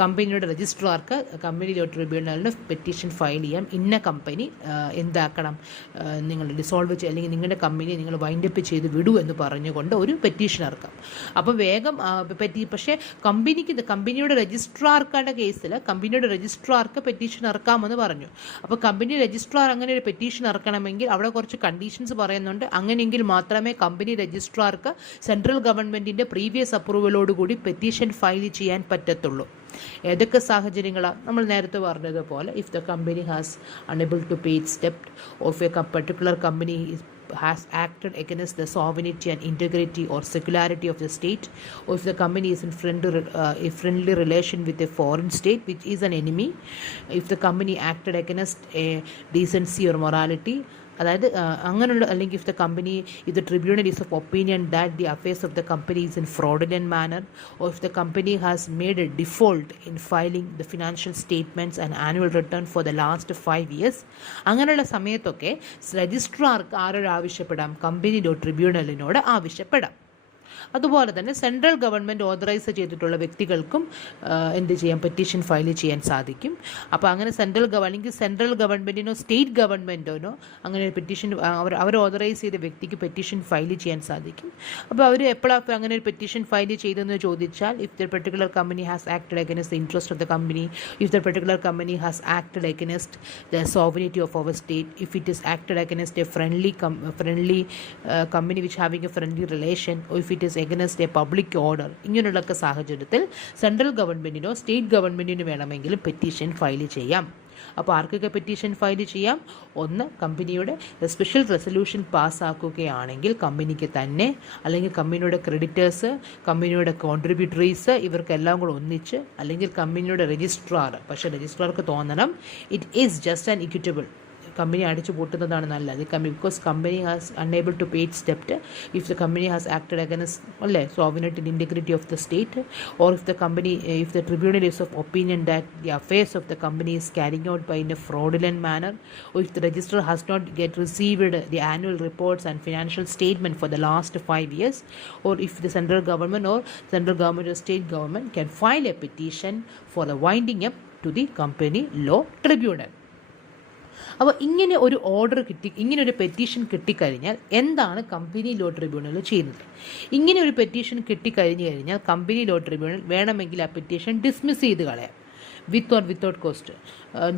കമ്പനിയുടെ രജിസ്ട്രാർക്ക് കമ്പനി ലോ ട്രിബ്യൂണലിന് പെറ്റീഷൻ ഫയൽ ചെയ്യാം. ഇന്ന കമ്പനി എന്താക്കണം, നിങ്ങൾ ഡിസോൾവ് അല്ലെങ്കിൽ നിങ്ങളുടെ കമ്പനി നിങ്ങൾ വൈൻഡപ്പ് ചെയ്ത് വിടൂ എന്ന് പറഞ്ഞുകൊണ്ട് ഒരു പെറ്റീഷൻ ഇറക്കാം. അപ്പോൾ വേഗം പക്ഷേ കമ്പനിയുടെ രജിസ്ട്രാർക്കുടെ കേസിൽ കമ്പനിയുടെ രജിസ്ട്രാർക്ക് പെറ്റീഷൻ ഇറക്കാമെന്ന് പറഞ്ഞു. അപ്പോൾ കമ്പനി രജിസ്ട്രാർ അങ്ങനെ ഒരു പെറ്റീഷൻ ഇറക്കണമെങ്കിൽ അവിടെ കുറച്ച് കണ്ടീഷൻസ് പറയുന്നുണ്ട്. അങ്ങനെയെങ്കിൽ മാത്രമേ കമ്പനി രജിസ്ട്രാർക്ക് സെൻട്രൽ ഗവൺമെൻറ്റിൻ്റെ പ്രീവിയസ് അപ്രൂവലോടുകൂടി പെറ്റീഷൻ ഫയൽ ചെയ്യാൻ പറ്റത്തുള്ളൂ. ഏതൊക്കെ സാഹചര്യങ്ങളാണ്? നമ്മൾ നേരത്തെ പറഞ്ഞതുപോലെ if the company has unable to pay its ഡെപ്റ്റ്, or if a particular company has acted against the sovereignty and integrity or secularity of the state, or if the company is in friendly relation with a foreign state which is an enemy, if the company acted against a decency or morality, അതായത് അങ്ങനെയുള്ള, അല്ലെങ്കിൽ if the tribunal is of opinion that the affairs of the company is in fraudulent manner, or if the company has made a default in filing the financial statements and annual return for the last 5 years, അങ്ങനെയുള്ള സമയത്തൊക്കെ രജിസ്ട്രാർക്ക് ആരോട് ആവശ്യപ്പെടാം? Company law ട്രിബ്യൂണലിനോട് ആവശ്യപ്പെടാം. അതുപോലെ തന്നെ central government authorise ചെയ്തിട്ടുള്ള വ്യക്തികൾക്കും എന്ത് ചെയ്യാം? പെറ്റീഷൻ ഫയൽ ചെയ്യാൻ സാധിക്കും. അപ്പോൾ അങ്ങനെ അല്ലെങ്കിൽ സെൻട്രൽ ഗവൺമെൻറ്റിനോ സ്റ്റേറ്റ് ഗവൺമെൻറ്റിനോ അങ്ങനെ ഒരു പെറ്റീഷൻ അവർ ഓതറൈസ് ചെയ്ത വ്യക്തിക്ക് പെറ്റീഷൻ ഫയൽ ചെയ്യാൻ സാധിക്കും. അപ്പോൾ അവർ എപ്പോഴാണ് അങ്ങനെ ഒരു പെറ്റീഷൻ ഫയൽ ചെയ്തതെന്ന് ചോദിച്ചാൽ, if the particular company has acted against the interest of the company, if the particular company has acted against the sovereignty of our state, if it is acted against a friendly company which having a friendly relation, or if it is against a public order. ഇങ്ങനെയുള്ളൊക്കെ സാഹചര്യത്തിൽ central ഗവൺമെൻറ്റിനോ state ഗവൺമെൻറ്റിനോ വേണമെങ്കിലും petition file ചെയ്യാം. അപ്പോൾ ആർക്കൊക്കെ petition file ചെയ്യാം? ഒന്ന്, കമ്പനിയുടെ special resolution പാസ്സാക്കുകയാണെങ്കിൽ കമ്പനിക്ക് തന്നെ, അല്ലെങ്കിൽ കമ്പനിയുടെ ക്രെഡിറ്റേഴ്സ്, കമ്പനിയുടെ കോൺട്രിബ്യൂട്ടറീസ്, ഇവർക്കെല്ലാം കൂടെ ഒന്നിച്ച്, അല്ലെങ്കിൽ കമ്പനിയുടെ രജിസ്ട്രാർ. പക്ഷേ രജിസ്ട്രാർക്ക് തോന്നണം it is just an equitable, company അടിച്ചു പൂട്ടുന്നതാണ് നല്ലത്. Because company has unable to pay its ഡെപ്റ്റ് if the company has acted against അല്ലേ sovereignty and integrity of the state, or if the tribunal is of opinion that the affairs of the company is carrying out by in a fraudulent manner, or if the registrar has not yet received the annual reports and financial statement for the last 5 years, or if the central government or state government can file a petition for the winding up to the company law tribunal. അപ്പോൾ ഇങ്ങനെ ഒരു order ഇങ്ങനെ ഒരു petition കിട്ടിക്കഴിഞ്ഞാൽ എന്താണ് company law tribunal ചെയ്യുന്നത്? ഇങ്ങനെ ഒരു പെറ്റീഷൻ കഴിഞ്ഞാൽ കമ്പനി ലോ ട്രിബ്യൂണൽ വേണമെങ്കിൽ ആ പെറ്റീഷൻ ഡിസ്മിസ് ചെയ്ത് കളയാം, വിത്ത് ഓർ വിത്തൗട്ട് കോസ്റ്റ്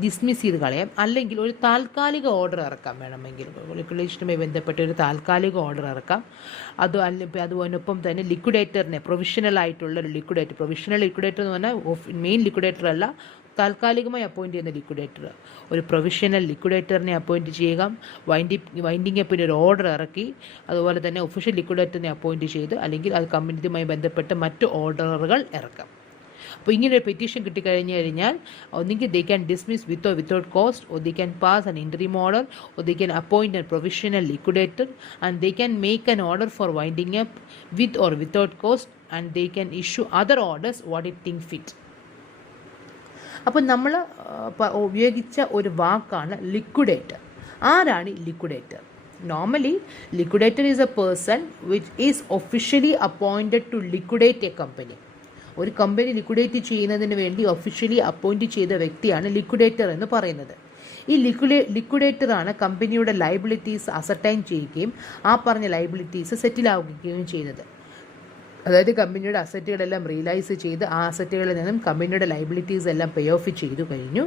ഡിസ്മിസ് ചെയ്ത് കളയാം. അല്ലെങ്കിൽ ഒരു താൽക്കാലിക ഓർഡർ ഇറക്കാം, വേണമെങ്കിൽ റെഗുലേഷനുമായി ബന്ധപ്പെട്ട ഒരു താൽക്കാലിക ഓർഡർ ഇറക്കാം. അതിനൊപ്പം തന്നെ ലിക്വിഡേറ്ററിനെ, പ്രൊവിഷണൽ ആയിട്ടുള്ള ഒരു പ്രൊവിഷണൽ ലിക്വിഡേറ്റർ എന്ന് പറഞ്ഞാൽ മെയിൻ ലിക്വിഡേറ്റർ അല്ല, താൽക്കാലികമായി അപ്പോയിൻറ്റ് ചെയ്യുന്ന ലിക്വിഡേറ്റർ, ഒരു പ്രൊവിഷണൽ ലിക്വിഡേറ്ററിനെ അപ്പോയിൻറ്റ് ചെയ്യുക. വൈൻഡിങ് അപ്പിന് ഒരു ഓർഡർ ഇറക്കി, അതുപോലെ തന്നെ ഒഫീഷ്യൽ ലിക്വിഡേറ്ററിനെ അപ്പോയിൻറ്റ് ചെയ്ത്, അല്ലെങ്കിൽ അത് കമ്പനിയുമായി ബന്ധപ്പെട്ട് മറ്റ് ഓർഡറുകൾ ഇറക്കാം. അപ്പോൾ ഇങ്ങനെ ഒരു പെറ്റീഷൻ കിട്ടിക്കഴിഞ്ഞാൽ ഒന്നുകിൽ they can dismiss with or without cost, or they can pass an interim order, or they can appoint a provisional liquidator, and they can make an order for winding up with or without cost, and they can issue other orders what it think fit. അപ്പോൾ നമ്മൾ ഉപയോഗിച്ച ഒരു വാക്കാണ് liquidator. ആരാണ് liquidator? Normally liquidator is a person which is officially appointed to liquidate a company. ഒരു company liquidate ചെയ്യുന്നതിന് വേണ്ടി officially appoint ചെയ്ത വ്യക്തിയാണ് ലിക്വിഡേറ്റർ എന്ന് പറയുന്നത്. ഈ ലിക്വിഡേറ്ററാണ് കമ്പനിയുടെ ലയബിലിറ്റീസ് അസർട്ടൈൻ ചെയ്യുകയും ആ പറഞ്ഞ ലയബിലിറ്റീസ് സെറ്റിൽ ആവുകയും ചെയ്യുന്നത്. അതായത് കമ്പനിയുടെ അസറ്റുകളെല്ലാം റിയലൈസ് ചെയ്ത് ആ അസറ്റുകളിൽ നിന്നും കമ്പനിയുടെ ലയബിലിറ്റീസ് എല്ലാം പേ ഓഫ് ചെയ്തു കഴിഞ്ഞു.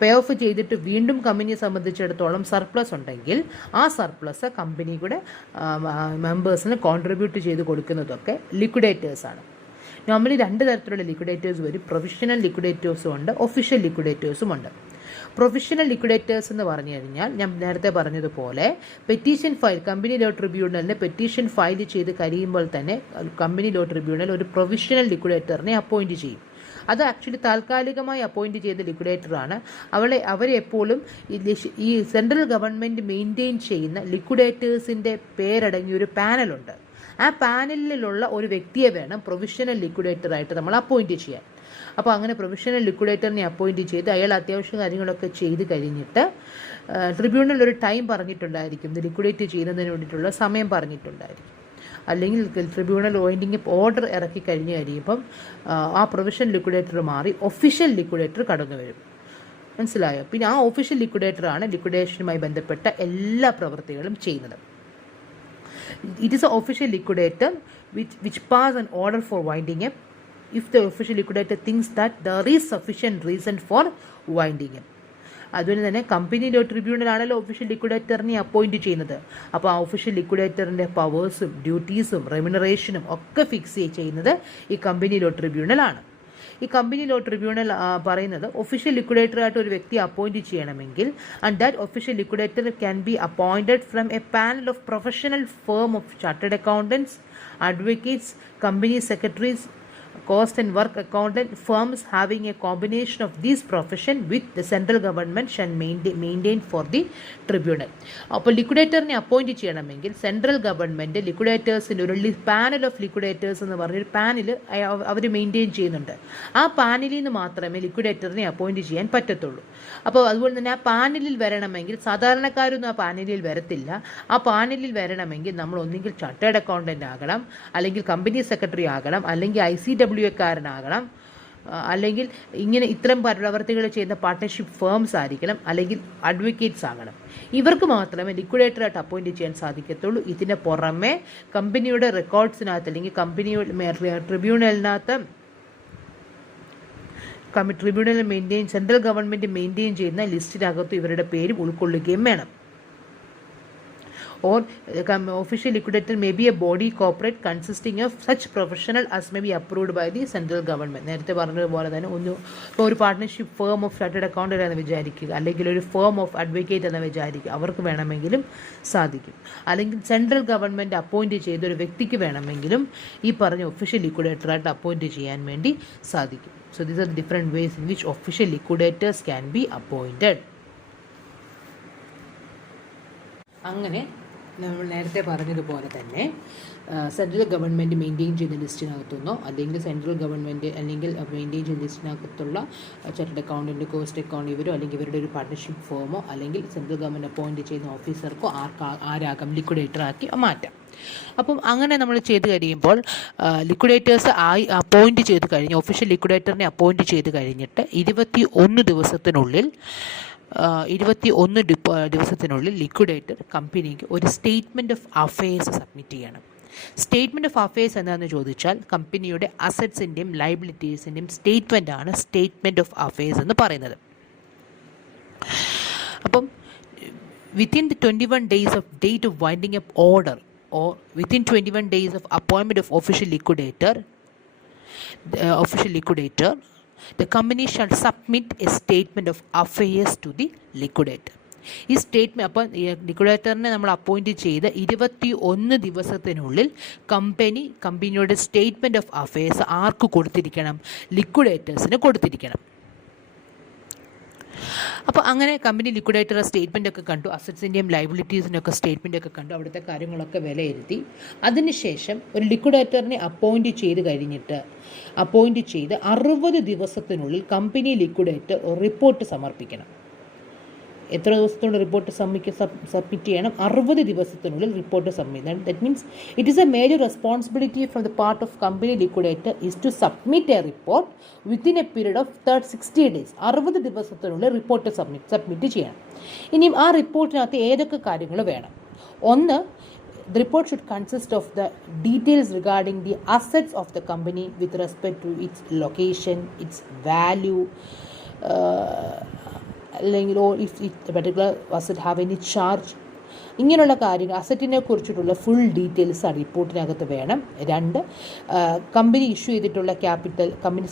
പേ ഓഫ് ചെയ്തിട്ട് വീണ്ടും കമ്പനിയെ സംബന്ധിച്ചിടത്തോളം സർപ്ലസ് ഉണ്ടെങ്കിൽ ആ സർപ്ലസ് കമ്പനിയുടെ മെമ്പേഴ്സിന് കോൺട്രിബ്യൂട്ട് ചെയ്ത് കൊടുക്കുന്നതൊക്കെ ലിക്വിഡേറ്റേഴ്സാണ്. നോർമലി 2 തരത്തിലുള്ള ലിക്വിഡേറ്റേഴ്സ് വരും. പ്രൊവിഷണൽ ലിക്വിഡേറ്റേഴ്സും ഉണ്ട്, ഒഫീഷ്യൽ ലിക്വിഡേറ്റേഴ്സും ഉണ്ട്. പ്രൊഫഷണൽ ലിക്വിഡേറ്റേഴ്സ് എന്ന് പറഞ്ഞു കഴിഞ്ഞാൽ ഞാൻ നേരത്തെ പറഞ്ഞതുപോലെ പെറ്റീഷൻ ഫയൽ, കമ്പനി ലോ ട്രിബ്യൂണലിന് പെറ്റീഷൻ ഫയൽ ചെയ്ത് കഴിയുമ്പോൾ തന്നെ കമ്പനി ലോ ട്രിബ്യൂണൽ ഒരു പ്രൊവിഷണൽ ലിക്വിഡേറ്ററിനെ അപ്പോയിൻറ്റ് ചെയ്യും. അത് ആക്ച്വലി താൽക്കാലികമായി അപ്പോയിൻറ്റ് ചെയ്ത ലിക്വിഡേറ്ററാണ്. അവരെ എപ്പോഴും ഈ സെൻട്രൽ ഗവൺമെൻറ് മെയിൻറ്റെയിൻ ചെയ്യുന്ന ലിക്വിഡേറ്റേഴ്സിൻ്റെ പേരടങ്ങിയ ഒരു പാനലുണ്ട്. ആ പാനലിലുള്ള ഒരു വ്യക്തിയെ വേണം പ്രൊവിഷണൽ ലിക്വിഡേറ്ററായിട്ട് നമ്മൾ അപ്പോയിൻറ്റ് ചെയ്യാൻ. അപ്പോൾ അങ്ങനെ പ്രൊവിഷണൽ ലിക്വിഡേറ്ററിനെ അപ്പോയിൻറ്റ് ചെയ്ത് അയാൾ അത്യാവശ്യ കാര്യങ്ങളൊക്കെ ചെയ്ത് കഴിഞ്ഞിട്ട് ട്രിബ്യൂണൽ ഒരു ടൈം പറഞ്ഞിട്ടുണ്ടായിരിക്കും, ഇത് ലിക്വിഡേറ്റ് ചെയ്യുന്നതിന് വേണ്ടിയിട്ടുള്ള സമയം പറഞ്ഞിട്ടുണ്ടായിരിക്കും. അല്ലെങ്കിൽ ട്രിബ്യൂണൽ വൈൻഡിങ് ഓർഡർ ഇറക്കി കഴിഞ്ഞ് കഴിയുമ്പം ആ പ്രൊവിഷണൽ ലിക്വിഡേറ്റർ മാറി ഒഫീഷ്യൽ ലിക്വിഡേറ്റർ കടന്നു വരും. മനസ്സിലായോ? പിന്നെ ആ ഒഫീഷ്യൽ ലിക്വിഡേറ്ററാണ് ലിക്വിഡേഷനുമായി ബന്ധപ്പെട്ട എല്ലാ പ്രവൃത്തികളും ചെയ്യുന്നത്. It is an official liquidator which pass an order for winding up if the official liquidator thinks that there is sufficient reason for winding up. അതുപോലെ തന്നെ കമ്പനി ലോ ട്രിബ്യൂണലാണല്ലോ ഒഫീഷ്യൽ ലിക്വിഡേറ്ററിനെ അപ്പോയിൻറ്റ് ചെയ്യുന്നത്. അപ്പോൾ ആ ഒഫീഷ്യൽ ലിക്വിഡേറ്ററിൻ്റെ പവേഴ്സും ഡ്യൂട്ടീസും റെമ്യൂണറേഷനും ഒക്കെ ഫിക്സ് ചെയ്യുന്നത് ഈ company law ട്രിബ്യൂണലാണ്. ഈ കമ്പനി ലോ ട്രിബ്യൂണൽ പറയുന്നത് ഒഫീഷ്യൽ ലിക്വിഡേറ്ററായിട്ട് ഒരു വ്യക്തി അപ്പോയിൻറ്റ് ചെയ്യണമെങ്കിൽ and that official liquidator can be appointed from a panel of professional firm of chartered accountants, advocates, company secretaries, cost and work accountant firms having a combination of these profession with the central government shall maintain for the tribunal. അപ്പോൾ ലിക്വിഡേറ്ററിനെ appoint ചെയ്യണമെങ്കിൽ central government ലിക്വിഡേറ്റേഴ്സിൻ്റെ ഒരു panel of liquidators എന്ന് പറഞ്ഞൊരു panel അവർ maintain ചെയ്യുന്നുണ്ട്. ആ പാനലിൽ നിന്ന് മാത്രമേ ലിക്വിഡേറ്ററിനെ അപ്പോയിൻറ്റ് ചെയ്യാൻ പറ്റത്തുള്ളൂ. അപ്പോൾ അതുപോലെ തന്നെ ആ പാനലിൽ വരണമെങ്കിൽ സാധാരണക്കാരൊന്നും ആ പാനലിൽ വരത്തില്ല. ആ പാനലിൽ വരണമെങ്കിൽ നമ്മൾ ഒന്നുകിൽ ചാർട്ടേഡ് അക്കൗണ്ടൻ്റ് ആകണം, അല്ലെങ്കിൽ കമ്പനി സെക്രട്ടറി ആകണം, അല്ലെങ്കിൽ ICWA-കാരനാകണം, അല്ലെങ്കിൽ ഇങ്ങനെ ഇത്തരം പ്രവർത്തികൾ ചെയ്യുന്ന പാർട്ട്ണർഷിപ്പ് ഫേംസ് ആയിരിക്കണം, അല്ലെങ്കിൽ അഡ്വക്കേറ്റ്സ് ആകണം. ഇവർക്ക് മാത്രമേ ലിക്വിഡേറ്ററായിട്ട് അപ്പോയിൻറ്റ് ചെയ്യാൻ സാധിക്കത്തുള്ളൂ. ഇതിന് പുറമെ കമ്പനിയുടെ റെക്കോർഡ്സിനകത്ത് അല്ലെങ്കിൽ കമ്പനിയുടെ ട്രിബ്യൂണലിനകത്ത് മെയിൻറ്റെയിൻ സെൻട്രൽ ഗവൺമെൻറ് മെയിൻറ്റെയിൻ ചെയ്യുന്ന ലിസ്റ്റിനകത്ത് ഇവരുടെ പേരും ഉൾക്കൊള്ളുകയും വേണം. or official liquidator may be a body corporate consisting of such professional as may be approved by the central government. നേരത്തെ പറഞ്ഞതുപോലെ തന്നെ ഇപ്പോൾ ഒരു partnership firm of chartered accountant എന്ന് വിചാരിക്കുക, അല്ലെങ്കിൽ ഒരു ഫേം ഓഫ് അഡ്വക്കേറ്റ് എന്ന് വിചാരിക്കുക, അവർക്ക് വേണമെങ്കിലും സാധിക്കും. അല്ലെങ്കിൽ സെൻട്രൽ ഗവൺമെൻറ് അപ്പോയിൻറ്റ് ചെയ്ത ഒരു വ്യക്തിക്ക് വേണമെങ്കിലും ഈ പറഞ്ഞ ഒഫീഷ്യൽ ലിക്വിഡേറ്ററായിട്ട് അപ്പോയിൻറ്റ് ചെയ്യാൻ വേണ്ടി സാധിക്കും. So these are the different ways in which official liquidators can be appointed. അങ്ങനെ നമ്മൾ നേരത്തെ പറഞ്ഞതുപോലെ തന്നെ സെൻട്രൽ ഗവൺമെൻറ് മെയിൻറ്റെയിൻ ചെയ്യുന്ന ലിസ്റ്റിനകത്തുനിന്നോ അല്ലെങ്കിൽ സെൻട്രൽ ഗവൺമെൻറ് അല്ലെങ്കിൽ മെയിൻറ്റെയിൻ ചെയ്യുന്ന ലിസ്റ്റിനകത്തുള്ള ചാർട്ടേഡ് അക്കൗണ്ടൻറ്റ്, കോസ്റ്റ് അക്കൗണ്ട് ഇവരോ അല്ലെങ്കിൽ ഇവരുടെ ഒരു പാർട്ട്ണർഷിപ്പ് ഫേമോ അല്ലെങ്കിൽ സെൻട്രൽ ഗവൺമെൻറ് അപ്പോയിൻറ്റ് ചെയ്യുന്ന ഓഫീസർക്കോ ആരാകാം ലിക്വിഡേറ്റർ ആക്കി മാറ്റാം. അപ്പം അങ്ങനെ നമ്മൾ ചെയ്ത് കഴിയുമ്പോൾ ലിക്വിഡേറ്റേഴ്സ് അപ്പോയിൻറ്റ് ചെയ്ത് കഴിഞ്ഞ് ഒഫീഷ്യൽ ലിക്വിഡേറ്ററിനെ അപ്പോയിൻറ്റ് ചെയ്ത് കഴിഞ്ഞിട്ട് 21 ദിവസത്തിനുള്ളിൽ ലിക്വിഡേറ്റർ കമ്പനിക്ക് ഒരു സ്റ്റേറ്റ്മെൻറ്റ് ഓഫ് അഫയേഴ്സ് സബ്മിറ്റ് ചെയ്യണം. സ്റ്റേറ്റ്മെൻറ്റ് ഓഫ് അഫയേഴ്സ് എന്താണെന്ന് ചോദിച്ചാൽ കമ്പനിയുടെ അസറ്റ്സിൻ്റെയും ലയബിലിറ്റീസിൻ്റെയും സ്റ്റേറ്റ്മെൻ്റ് ആണ് സ്റ്റേറ്റ്മെൻറ്റ് ഓഫ് അഫയേഴ്സ് എന്ന് പറയുന്നത്. അപ്പം within the 21 days of date of winding up order or within 21 days of appointment of official liquidator, the company shall submit a statement of affairs to the liquidator. ഈ statement അപ്പം ലിക്വിഡേറ്ററിനെ നമ്മൾ appoint ചെയ്ത് 21 ദിവസത്തിനുള്ളിൽ കമ്പനിയുടെ statement of affairs ആർക്ക് കൊടുത്തിരിക്കണം? ലിക്വിഡേറ്റേഴ്സിന് കൊടുത്തിരിക്കണം. അപ്പോൾ അങ്ങനെ company liquidator statement ഒക്കെ കണ്ടു, അസറ്റ്സിൻ്റെയും ലയബിലിറ്റീസിൻ്റെയൊക്കെ സ്റ്റേറ്റ്മെൻ്റ് ഒക്കെ കണ്ടു, അവിടുത്തെ കാര്യങ്ങളൊക്കെ വിലയിരുത്തി. അതിനുശേഷം ഒരു ലിക്വിഡേറ്ററിനെ അപ്പോയിൻറ്റ് ചെയ്ത് 60 ദിവസത്തിനുള്ളിൽ കമ്പനി ലിക്വിഡേറ്റർ റിപ്പോർട്ട് സമർപ്പിക്കണം. എത്ര ദിവസത്തിനുള്ളിൽ റിപ്പോർട്ട് സബ്മിറ്റ് ചെയ്യണം? 60 ദിവസത്തിനുള്ളിൽ report submit. That means it is a major responsibility from the part of company liquidator is to submit a report within a period of 60 days. 60 ദിവസത്തിനുള്ളിൽ report submit ചെയ്യണം. ഇനിയും ആ റിപ്പോർട്ടിനകത്ത് ഏതൊക്കെ കാര്യങ്ങൾ വേണം? ഒന്ന്, the report should consist of the details regarding the assets of the company with respect to its location, its value, അല്ലെങ്കിൽ if a particular asset have any charge, ഇങ്ങനെയുള്ള കാര്യങ്ങൾ അസറ്റിനെ കുറിച്ചിട്ടുള്ള ഫുൾ ഡീറ്റെയിൽസ് ആ റിപ്പോർട്ടിനകത്ത് വേണം. 2, കമ്പനി ഇഷ്യൂ ചെയ്തിട്ടുള്ള capital, company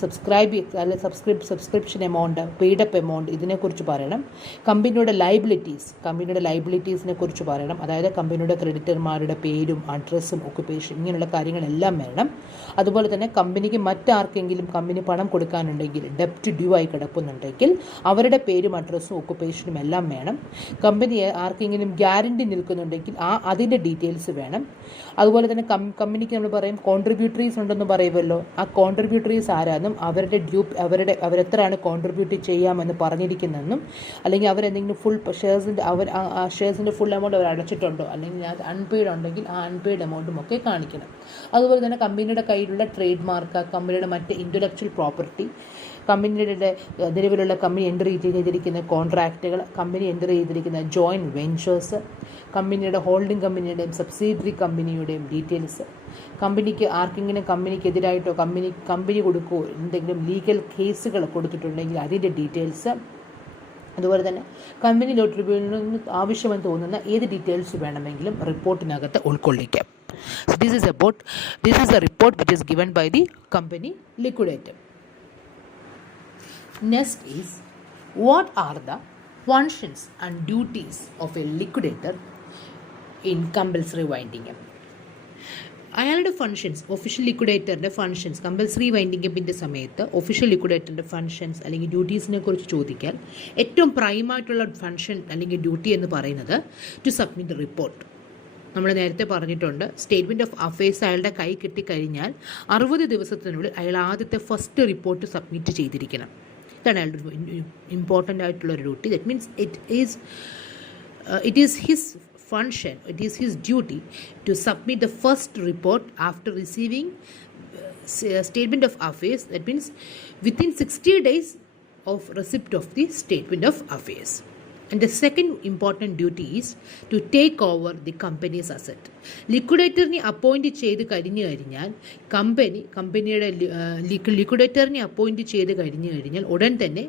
subscription amount, paid-up amount, ഇതിനെക്കുറിച്ച് പറയണം. കമ്പനിയുടെ ലൈബിലിറ്റീസിനെ കുറിച്ച് പറയണം. അതായത് കമ്പനിയുടെ ക്രെഡിറ്റർമാരുടെ പേരും അഡ്രസ്സും ഒക്കുപേഷൻ ഇങ്ങനെയുള്ള കാര്യങ്ങളെല്ലാം വേണം. അതുപോലെ തന്നെ കമ്പനിക്ക് മറ്റാർക്കെങ്കിലും കമ്പനി പണം കൊടുക്കാനുണ്ടെങ്കിൽ, ഡെപ്റ്റ് ഡ്യൂ ആയി കിടക്കുന്നുണ്ടെങ്കിൽ അവരുടെ പേരും അഡ്രസ്സും ഒക്കുപേഷനും എല്ലാം വേണം. കമ്പനി ആർക്കെങ്കിലും ഗ്യാരണ്ടി നിൽക്കുന്നുണ്ടെങ്കിൽ അതിൻ്റെ ഡീറ്റെയിൽസ് വേണം. അതുപോലെ തന്നെ കമ്പനിക്ക് നമ്മൾ പറയും കോൺട്രിബ്യൂട്ടറീസ് ഉണ്ടെന്ന് പറയുമല്ലോ, ആ കോൺട്രിബ്യൂട്ടറീസ് ആരാന്നും അവരെത്രയാണ് കോൺട്രിബ്യൂട്ട് ചെയ്യാമെന്ന് പറഞ്ഞിരിക്കുന്നതെന്നും, അല്ലെങ്കിൽ അവരെന്തെങ്കിലും ഫുൾ ഷെയർസിൻ്റെ ഫുൾ എമൗണ്ട് അവർ അടച്ചിട്ടുണ്ടോ, അല്ലെങ്കിൽ അത് അൺപെയ്ഡ് ഉണ്ടെങ്കിൽ ആ അൺപെയ്ഡ് എമൗണ്ടും ഒക്കെ കാണിക്കണം. അതുപോലെ തന്നെ കമ്പനിയുടെ കയ്യിലുള്ള ട്രേഡ് മാർക്ക്, കമ്പനിയുടെ മറ്റ് ഇൻ്റലക്ച്വൽ പ്രോപ്പർട്ടി, കമ്പനിയുടെ നിലവിലുള്ള കമ്പനി എൻ്റർ ചെയ്തിരിക്കുന്ന കോൺട്രാക്റ്റുകൾ, കമ്പനി എൻ്റർ ചെയ്തിരിക്കുന്ന ജോയിൻറ്റ് വെഞ്ചേഴ്സ്, കമ്പനിയുടെ ഹോൾഡിംഗ് കമ്പനിയുടെയും സബ്സിഡിയറി കമ്പനിയുടെയും ഡീറ്റെയിൽസ്, കമ്പനിക്ക് ആർക്കെങ്കിലും കമ്പനിക്കെതിരായിട്ടോ കമ്പനി കൊടുക്കുകയോ എന്തെങ്കിലും ലീഗൽ കേസുകൾ കൊടുത്തിട്ടുണ്ടെങ്കിൽ അതിൻ്റെ ഡീറ്റെയിൽസ്, അതുപോലെ തന്നെ കമ്പനി ലോ ട്രിബ്യൂണലിന് ആവശ്യമെന്ന് തോന്നുന്ന ഏത് ഡീറ്റെയിൽസ് വേണമെങ്കിലും റിപ്പോർട്ടിനകത്ത് ഉൾക്കൊള്ളിക്കാം. So this is the report which is given by the company liquidator. Next is, what are the functions and duties of a liquidator in compulsory winding up? അയാളുടെ functions, official ലിക്വിഡേറ്ററിൻ്റെ functions, compulsory winding അപ്പിൻ്റെ സമയത്ത് official ലിക്വിഡേറ്ററിൻ്റെ functions അല്ലെങ്കിൽ ഡ്യൂട്ടീസിനെ കുറിച്ച് ചോദിക്കാൻ ഏറ്റവും പ്രൈമായിട്ടുള്ള function അല്ലെങ്കിൽ ഡ്യൂട്ടി എന്ന് പറയുന്നത് ടു സബ്മിറ്റ് റിപ്പോർട്ട്. നമ്മൾ നേരത്തെ പറഞ്ഞിട്ടുണ്ട്, സ്റ്റേറ്റ്മെൻറ്റ് ഓഫ് അഫയേഴ്സ് അയാളുടെ കൈ കിട്ടിക്കഴിഞ്ഞാൽ 60 ദിവസത്തിനുള്ളിൽ അയാൾ ആദ്യത്തെ ഫസ്റ്റ് റിപ്പോർട്ട് സബ്മിറ്റ് ചെയ്തിരിക്കണം. ഇതാണ് അയാളുടെ ഇമ്പോർട്ടൻ്റ് ആയിട്ടുള്ളൊരു duty. That means it is his function, it is his duty to submit the first report after receiving statement of affairs. That means within 60 days of receipt of the statement of affairs. And the second important duty is to take over the company's asset. ലിക്വിഡേറ്ററിനെ appoint ചെയ്ത് കഴിഞ്ഞു കഴിഞ്ഞാൽ കമ്പനിയുടെ ലിക്വിഡേറ്ററിനെ appoint ചെയ്ത് കഴിഞ്ഞാൽ ഉടൻ തന്നെ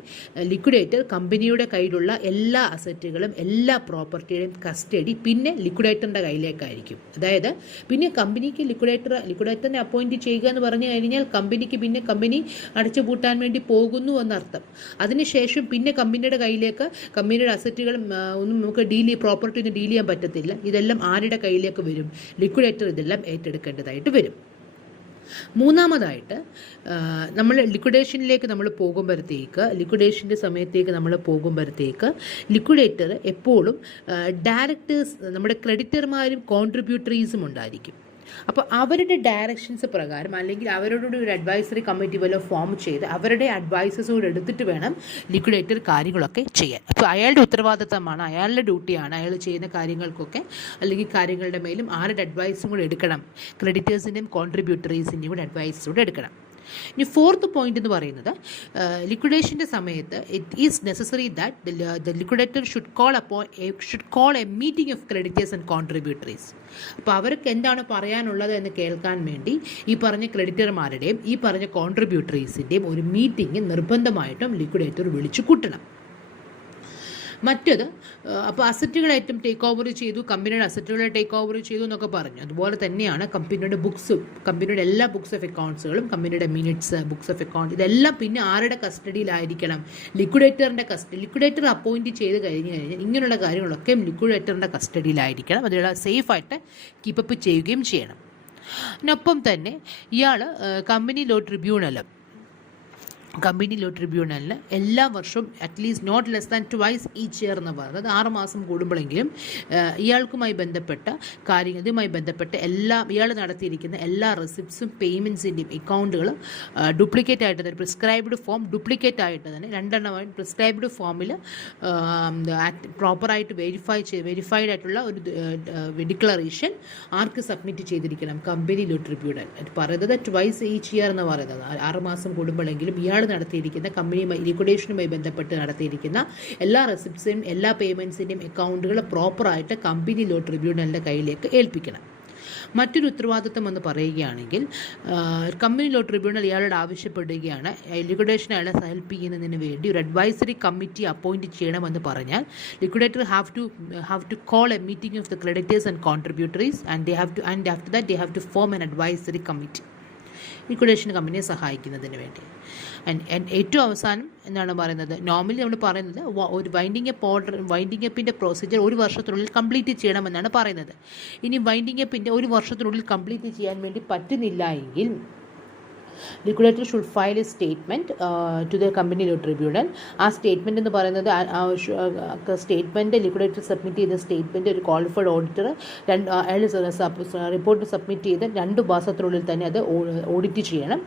liquidator കമ്പനിയുടെ കയ്യിലുള്ള എല്ലാ അസറ്റുകളും എല്ലാ പ്രോപ്പർട്ടിയുടെയും കസ്റ്റഡി പിന്നെ ലിക്വിഡേറ്ററിൻ്റെ കയ്യിലേക്കായിരിക്കും. അതായത് പിന്നെ കമ്പനിക്ക് ലിക്വിഡേറ്ററിനെ അപ്പോയിൻറ്റ് ചെയ്യുക എന്ന് പറഞ്ഞു കഴിഞ്ഞാൽ കമ്പനിക്ക് പിന്നെ കമ്പനി അടച്ചു പൂട്ടാൻ വേണ്ടി പോകുന്നു എന്നർത്ഥം. അതിനുശേഷം പിന്നെ കമ്പനിയുടെ കയ്യിലേക്ക് കമ്പനിയുടെ അസറ്റുകളും ഒന്നും നമുക്ക് പ്രോപ്പർട്ടി ഒന്നും ഡീൽ ചെയ്യാൻ പറ്റത്തില്ല. ഇതെല്ലാം ആരുടെ കയ്യിലേക്ക് വരും? ലിക്വിഡേറ്റർ ഇതെല്ലാം ഏറ്റെടുക്കേണ്ടതായിട്ട് വരും. മൂന്നാമതായിട്ട് നമ്മൾ ലിക്വിഡേഷനിലേക്ക് നമ്മൾ ലിക്വിഡേഷൻ്റെ സമയത്തേക്ക് നമ്മൾ പോകുമ്പോഴത്തേക്ക് ലിക്വിഡേറ്റർ എപ്പോഴും ഡയറക്ടേഴ്സ് നമ്മുടെ ക്രെഡിറ്റർമാരും കോൺട്രിബ്യൂട്ടറീസും ഉണ്ടായിരിക്കും. അപ്പോൾ അവരുടെ ഡയറക്ഷൻസ് പ്രകാരം അല്ലെങ്കിൽ അവരോട് ഒരു അഡ്വൈസറി കമ്മിറ്റി പോലെ ഫോം ചെയ്ത് അവരുടെ അഡ്വൈസസോട് എടുത്തിട്ട് വേണം ലിക്വിഡേറ്റർ കാര്യങ്ങളൊക്കെ ചെയ്യാൻ. അപ്പോൾ അയാളുടെ ഉത്തരവാദിത്തമാണ്, അയാളുടെ ഡ്യൂട്ടിയാണ് അയാൾ ചെയ്യുന്ന കാര്യങ്ങൾക്കൊക്കെ അല്ലെങ്കിൽ കാര്യങ്ങളുടെ മേലും ആരുടെ അഡ്വൈസും കൂടെ എടുക്കണം. ക്രെഡിറ്റേഴ്സിൻ്റെയും കോൺട്രിബ്യൂട്ടറീസിൻ്റെയും കൂടെ അഡ്വൈസോടെ എടുക്കണം. ഇനി ഫോർത്ത് പോയിന്റ് എന്ന് പറയുന്നത് ലിക്വിഡേഷൻ്റെ സമയത്ത് it is necessary that the liquidator should call a meeting of creditors and contributories. അപ്പോൾ അവർക്ക് എന്താണ് പറയാനുള്ളത് എന്ന് കേൾക്കാൻ വേണ്ടി ഈ പറഞ്ഞ ക്രെഡിറ്റർമാരുടെയും ഈ പറഞ്ഞ കോൺട്രിബ്യൂട്ടറീസിൻ്റെയും ഒരു മീറ്റിംഗ് നിർബന്ധമായിട്ടും ലിക്വിഡേറ്റർ വിളിച്ചു കൂട്ടണം. മറ്റത് അപ്പോൾ അസറ്റുകളായിട്ടും ടേക്ക് ഓവർ ചെയ്തു, കമ്പനിയുടെ അസറ്റുകളെ ടേക്ക് ഓവർ ചെയ്തു എന്നൊക്കെ പറഞ്ഞു. അതുപോലെ തന്നെയാണ് കമ്പനിയുടെ എല്ലാ ബുക്സ് ഓഫ് അക്കൗണ്ട്സുകളും കമ്പനിയുടെ മിനിറ്റ്സ്, ബുക്സ് ഓഫ് അക്കൗണ്ട് ഇതെല്ലാം പിന്നെ ആരുടെ കസ്റ്റഡിയിലായിരിക്കണം? ലിക്വിഡേറ്റർ അപ്പോയിൻറ്റ് ചെയ്ത് കഴിഞ്ഞാൽ ഇങ്ങനെയുള്ള കാര്യങ്ങളൊക്കെ ലിക്വിഡേറ്ററിൻ്റെ കസ്റ്റഡിയിലായിരിക്കണം. അതിലുള്ള സേഫായിട്ട് കീപ്പപ്പ് ചെയ്യുകയും ചെയ്യണം. അതിനൊപ്പം തന്നെ ഇയാൾ കമ്പനി ലോ ട്രിബ്യൂണലിന് എല്ലാ വർഷവും at least not less than twice each year എന്ന് പറയുന്നത് 6 മാസം കൂടുമ്പോഴെങ്കിലും ഇതുമായി ബന്ധപ്പെട്ട ഇയാൾ നടത്തിയിരിക്കുന്ന എല്ലാ റെസിപ്റ്റ്സും പേയ്മെൻറ്റ്സിൻ്റെയും അക്കൗണ്ടുകൾ ഡ്യൂപ്ലിക്കേറ്റ് ആയിട്ട് തന്നെ പ്രിസ്ക്രൈബ്ഡ് ഫോം ഡ്യൂപ്ലിക്കേറ്റ് ആയിട്ട് തന്നെ 2 എണ്ണമായിട്ട് പ്രിസ്ക്രൈബ്ഡ് ഫോമിൽ പ്രോപ്പറായിട്ട് വെരിഫൈഡ് ആയിട്ടുള്ള ഒരു ഡിക്ലറേഷൻ ആർക്ക് സബ്മിറ്റ് ചെയ്തിരിക്കണം? Company law tribunal. പറയുന്നത് ട്വൈസ് ഈച്ച് ഇയർ എന്ന് പറയുന്നത് 6 മാസം കൂടുമ്പോഴെങ്കിലും ഇയാൾ നടത്തിയിരിക്കുന്ന ലിക്വിഡേഷനുമായി ബന്ധപ്പെട്ട് നടത്തിയിരിക്കുന്ന എല്ലാ റെസിപ്റ്റ്സിനും എല്ലാ പേയ്മെൻറ്റ്സിൻ്റെയും അക്കൗണ്ടുകൾ പ്രോപ്പറായിട്ട് കമ്പനി ലോ ട്രിബ്യൂണലിൻ്റെ കയ്യിലേക്ക് ഏൽപ്പിക്കണം. മറ്റൊരു ഉത്തരവാദിത്വം എന്ന് പറയുകയാണെങ്കിൽ കമ്പനി ലോ ട്രിബ്യൂണൽ ഇയാളോട് ആവശ്യപ്പെടുകയാണ് ലിക്വിഡേഷൻ അയാളെ ഹെൽപ്പ് ചെയ്യുന്നതിന് വേണ്ടി ഒരു അഡ്വൈസറി കമ്മിറ്റി അപ്പോയിൻറ്റ് ചെയ്യണമെന്ന് പറഞ്ഞാൽ liquidator have to call a meeting of the creditors and contributories and after that they have to form an advisory committee liquidation കമ്പനിയെ സഹായിക്കുന്നതിന് വേണ്ടി. ഏറ്റവും അവസാനം എന്താണ് പറയുന്നത്? നോർമലി നമ്മൾ പറയുന്നത് ഒരു വൈൻഡിങ് അപ്പിൻ്റെ പ്രൊസീജിയർ 1 വർഷത്തിനുള്ളിൽ കംപ്ലീറ്റ് ചെയ്യണമെന്നാണ് പറയുന്നത്. ഇനി വൈൻഡിങ് അപ്പിൻ്റെ 1 വർഷത്തിനുള്ളിൽ കംപ്ലീറ്റ് ചെയ്യാൻ വേണ്ടി പറ്റുന്നില്ല എങ്കിൽ liquidator should file a statement to the company law tribunal. ആ സ്റ്റേറ്റ്മെൻറ്റ് എന്ന് പറയുന്നത് ലിക്വിഡേറ്റർ സബ്മിറ്റ് ചെയ്ത സ്റ്റേറ്റ്മെൻറ്റ് ഒരു ക്വാളിഫൈഡ് ഓഡിറ്റർ അയാൾ റിപ്പോർട്ട് സബ്മിറ്റ് ചെയ്ത് 2 മാസത്തിനുള്ളിൽ തന്നെ അത് ഓഡിറ്റ് ചെയ്യണം.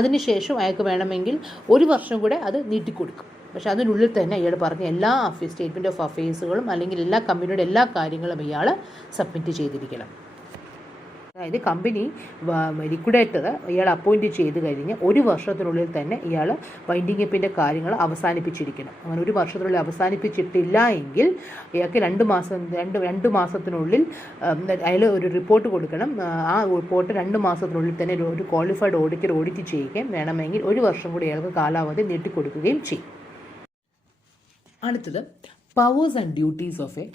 അതിനുശേഷം അയാൾക്ക് വേണമെങ്കിൽ 1 വർഷം കൂടെ അത് നീട്ടിക്കൊടുക്കും. പക്ഷേ അതിനുള്ളിൽ തന്നെ ഇയാൾ പറഞ്ഞ എല്ലാ സ്റ്റേറ്റ്മെൻറ്റ് ഓഫ് അഫയേഴ്സുകളും അല്ലെങ്കിൽ എല്ലാ കമ്പനിയുടെ എല്ലാ കാര്യങ്ങളും ഇയാൾ സബ്മിറ്റ് ചെയ്തിരിക്കണം. അതായത് കമ്പനി ലിക്വിഡേറ്റർ ഇയാൾ അപ്പോയിൻറ്റ് ചെയ്ത് കഴിഞ്ഞ് 1 വർഷത്തിനുള്ളിൽ തന്നെ ഇയാൾ വൈൻഡിങ് അപ്പിൻ്റെ കാര്യങ്ങൾ അവസാനിപ്പിച്ചിരിക്കണം. അങ്ങനെ 1 വർഷത്തിനുള്ളിൽ അവസാനിപ്പിച്ചിട്ടില്ല എങ്കിൽ ഇയാൾക്ക് 2 മാസത്തിനുള്ളിൽ അയാൾ ഒരു റിപ്പോർട്ട് കൊടുക്കണം. ആ റിപ്പോർട്ട് 2 മാസത്തിനുള്ളിൽ തന്നെ ഒരു ക്വാളിഫൈഡ് ഓഡിറ്റർ ഓഡിറ്റ് ചെയ്യുകയും വേണമെങ്കിൽ 1 വർഷം കൂടി അയാൾക്ക് കാലാവധി നീട്ടിക്കൊടുക്കുകയും ചെയ്യും. അടുത്തത് powers and duties of A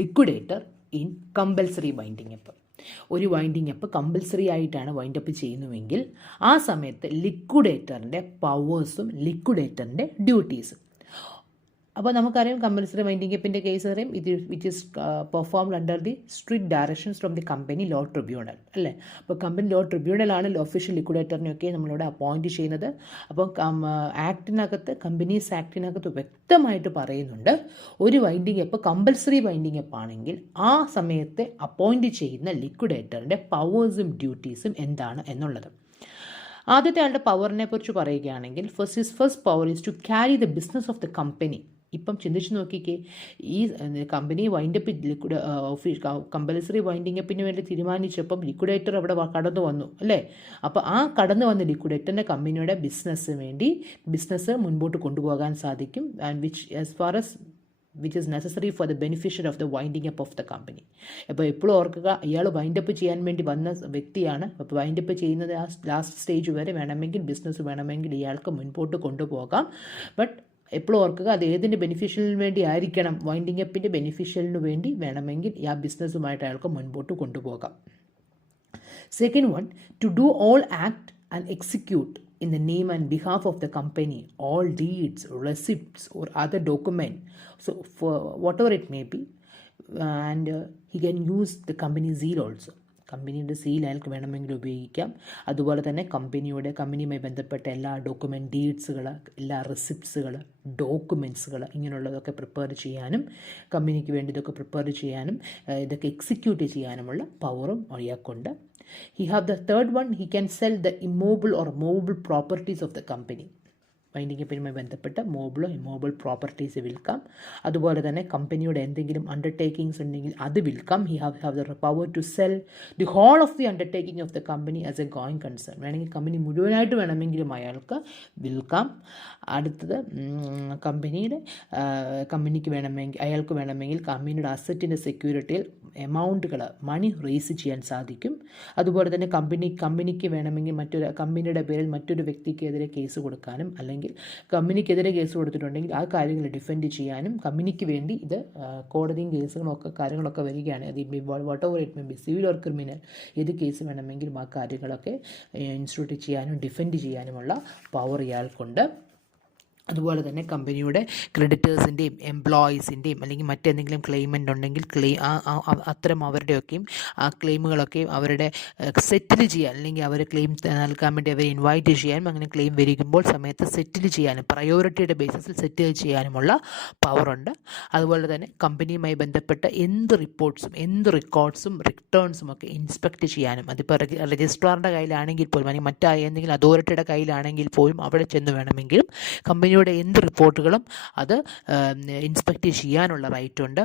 liquidator in compulsory winding up. ഒരു വൈൻഡിങ് അപ്പ് കമ്പൽസറി ആയിട്ടാണ് വൈൻഡ് അപ്പ് ചെയ്യുന്നുവെങ്കിൽ ആ സമയത്ത് ലിക്വിഡേറ്ററിൻ്റെ പവേഴ്സും ലിക്വിഡേറ്ററിൻ്റെ ഡ്യൂട്ടീസും. അപ്പോൾ നമുക്കറിയാം കമ്പൽസറി വൈൻഡിങ് അപ്പിൻ്റെ കേസ് അറിയാം which is performed under the strict directions from the company law tribunal അല്ലേ. അപ്പോൾ കമ്പനി ലോ ട്രിബ്യൂണലാണ് ഒഫീഷ്യൽ ലിക്വിഡേറ്ററിനെയൊക്കെ നമ്മളിവിടെ അപ്പോയിൻറ്റ് ചെയ്യുന്നത്. അപ്പോൾ കമ്പനീസ് ആക്ടിനകത്ത് വ്യക്തമായിട്ട് പറയുന്നുണ്ട് ഒരു winding up compulsory winding up ആണെങ്കിൽ ആ സമയത്ത് അപ്പോയിൻറ്റ് ചെയ്യുന്ന ലിക്വിഡേറ്ററിൻ്റെ പവേഴ്സും ഡ്യൂട്ടീസും എന്താണ് എന്നുള്ളത്. ആദ്യത്തെ ആളുടെ പവറിനെ കുറിച്ച് പറയുകയാണെങ്കിൽ first power is to carry the business of the company. ഇപ്പം ചിന്തിച്ച് നോക്കിക്കേ, ഈ കമ്പനി വൈൻഡപ്പ് കമ്പൽസറി വൈൻഡിങ് അപ്പിന് വേണ്ടി തീരുമാനിച്ചപ്പം ലിക്വിഡേറ്റർ അവിടെ കടന്നു വന്നു അല്ലേ. അപ്പോൾ ആ കടന്നു വന്ന ലിക്വിഡേറ്ററിൻ്റെ കമ്പനിയുടെ ബിസിനസ് മുൻപോട്ട് കൊണ്ടുപോകാൻ സാധിക്കും. And which as far as which is necessary for the beneficiary of the winding up of the company. അപ്പോൾ എപ്പോഴും ഓർക്കുക, ഇയാൾ വൈൻഡപ്പ് ചെയ്യാൻ വേണ്ടി വന്ന വ്യക്തിയാണ്. അപ്പോൾ വൈൻഡപ്പ് ചെയ്യുന്നത് ആ ലാസ്റ്റ് സ്റ്റേജ് വരെ വേണമെങ്കിൽ ബിസിനസ് വേണമെങ്കിൽ ഇയാൾക്ക് മുൻപോട്ട് കൊണ്ടുപോകാം. ബട്ട് എപ്പോഴും ഓർക്കുക, അത് ഏതിൻ്റെ ബെനിഫിഷ്യലിന് വേണ്ടി ആയിരിക്കണം? വൈൻഡിങ് അപ്പിൻ്റെ ബെനിഫിഷ്യലിന് വേണ്ടി വേണമെങ്കിൽ ആ ബിസിനസ്സുമായിട്ട് അയാൾക്ക് മുൻപോട്ട് കൊണ്ടുപോകാം. Second one, to do all act and execute in the name and behalf of the company all deeds, receipts or other document, so for whatever it may be, and he can use the company seal also. കമ്പനിയുടെ seal അയാൾക്ക് വേണമെങ്കിൽ ഉപയോഗിക്കാം. അതുപോലെ തന്നെ കമ്പനിയുമായി ബന്ധപ്പെട്ട എല്ലാ document ഡീഡ്സുകൾ, എല്ലാ റെസിപ്റ്റ്സുകൾ, ഡോക്യുമെൻറ്റ്സുകൾ ഇങ്ങനെയുള്ളതൊക്കെ പ്രിപ്പയർ ചെയ്യാനും കമ്പനിക്ക് വേണ്ടി ഇതൊക്കെ പ്രിപ്പയർ ചെയ്യാനും ഇതൊക്കെ എക്സിക്യൂട്ട് ചെയ്യാനുമുള്ള പവറും അയാൾക്കുണ്ട്. He have the third one, he can sell the immobile or movable properties of the company. Winding അപ്പിനുമായി ബന്ധപ്പെട്ട മോബിളോ ഇമ്മോബിൾ പ്രോപ്പർട്ടീസ് വിൽക്കാം. അതുപോലെ തന്നെ കമ്പനിയുടെ എന്തെങ്കിലും അണ്ടർടേക്കിങ്സ് ഉണ്ടെങ്കിൽ അത് വിൽക്കാം. He have the power to sell the whole of the undertaking of the company as a going concern. വേണമെങ്കിൽ കമ്പനി മുഴുവനായിട്ട് വേണമെങ്കിലും അയാൾക്ക് വിൽക്കാം. അടുത്തത് അയാൾക്ക് വേണമെങ്കിൽ കമ്പനിയുടെ അസറ്റിൻ്റെ സെക്യൂരിറ്റിയിൽ എമൗണ്ടുകൾ മണി റേസ് ചെയ്യാൻ സാധിക്കും. അതുപോലെ തന്നെ കമ്പനിക്ക് വേണമെങ്കിൽ കമ്പനിയുടെ പേരിൽ മറ്റൊരു വ്യക്തിക്കെതിരെ കേസ് കൊടുക്കാനും, അല്ലെങ്കിൽ കമ്പനിക്കെതിരെ കേസ് കൊടുത്തിട്ടുണ്ടെങ്കിൽ ആ കാര്യങ്ങൾ ഡിഫെൻഡ് ചെയ്യാനും കമ്പനിക്ക് വേണ്ടി ഇത് കോടതിയും കാര്യങ്ങളൊക്കെ വരികയാണ്. അത് what ever it may be, civil or criminal, ഏത് കേസ് വേണമെങ്കിലും ആ കാര്യങ്ങളൊക്കെ ഇൻസ്റ്റിറ്റ്യൂട്ട് ചെയ്യാനും ഡിഫെൻഡ് ചെയ്യാനുമുള്ള പവർ ഇയാൾക്കുണ്ട്. അതുപോലെ തന്നെ കമ്പനിയുടെ ക്രെഡിറ്റേഴ്സിൻ്റെയും എംപ്ലോയീസിൻ്റെയും അല്ലെങ്കിൽ മറ്റെന്തെങ്കിലും ക്ലെയിമെൻ്റ് ഉണ്ടെങ്കിൽ അത്തരം അവരുടെയൊക്കെയും ആ ക്ലെയിമുകളൊക്കെ അവരുടെ സെറ്റിൽ ചെയ്യാൻ, അല്ലെങ്കിൽ അവർ ക്ലെയിം നൽകാൻ വേണ്ടി അവരെ ഇൻവൈറ്റ് ചെയ്യാനും, അങ്ങനെ ക്ലെയിം വരികുമ്പോൾ സമയത്ത് സെറ്റിൽ ചെയ്യാനും, പ്രയോറിറ്റിയുടെ ബേസിസിൽ സെറ്റിൽ ചെയ്യാനുമുള്ള പവറുണ്ട്. അതുപോലെ തന്നെ കമ്പനിയുമായി ബന്ധപ്പെട്ട എന്ത് റെക്കോർഡ്സും റിട്ടേൺസും ഒക്കെ ഇൻസ്പെക്ട് ചെയ്യാനും, അതിപ്പോൾ രജിസ്ട്രാറിൻ്റെ കയ്യിലാണെങ്കിൽ പോലും അല്ലെങ്കിൽ മറ്റേതെങ്കിലും അതോറിറ്റിയുടെ കയ്യിലാണെങ്കിൽ പോലും അവിടെ ചെന്ന് വേണമെങ്കിലും കമ്പനിയുടെ എന്ത് റിപ്പോർട്ടുകളും അത് ഇൻസ്പെക്ട് ചെയ്യാനുള്ള റൈറ്റുണ്ട്.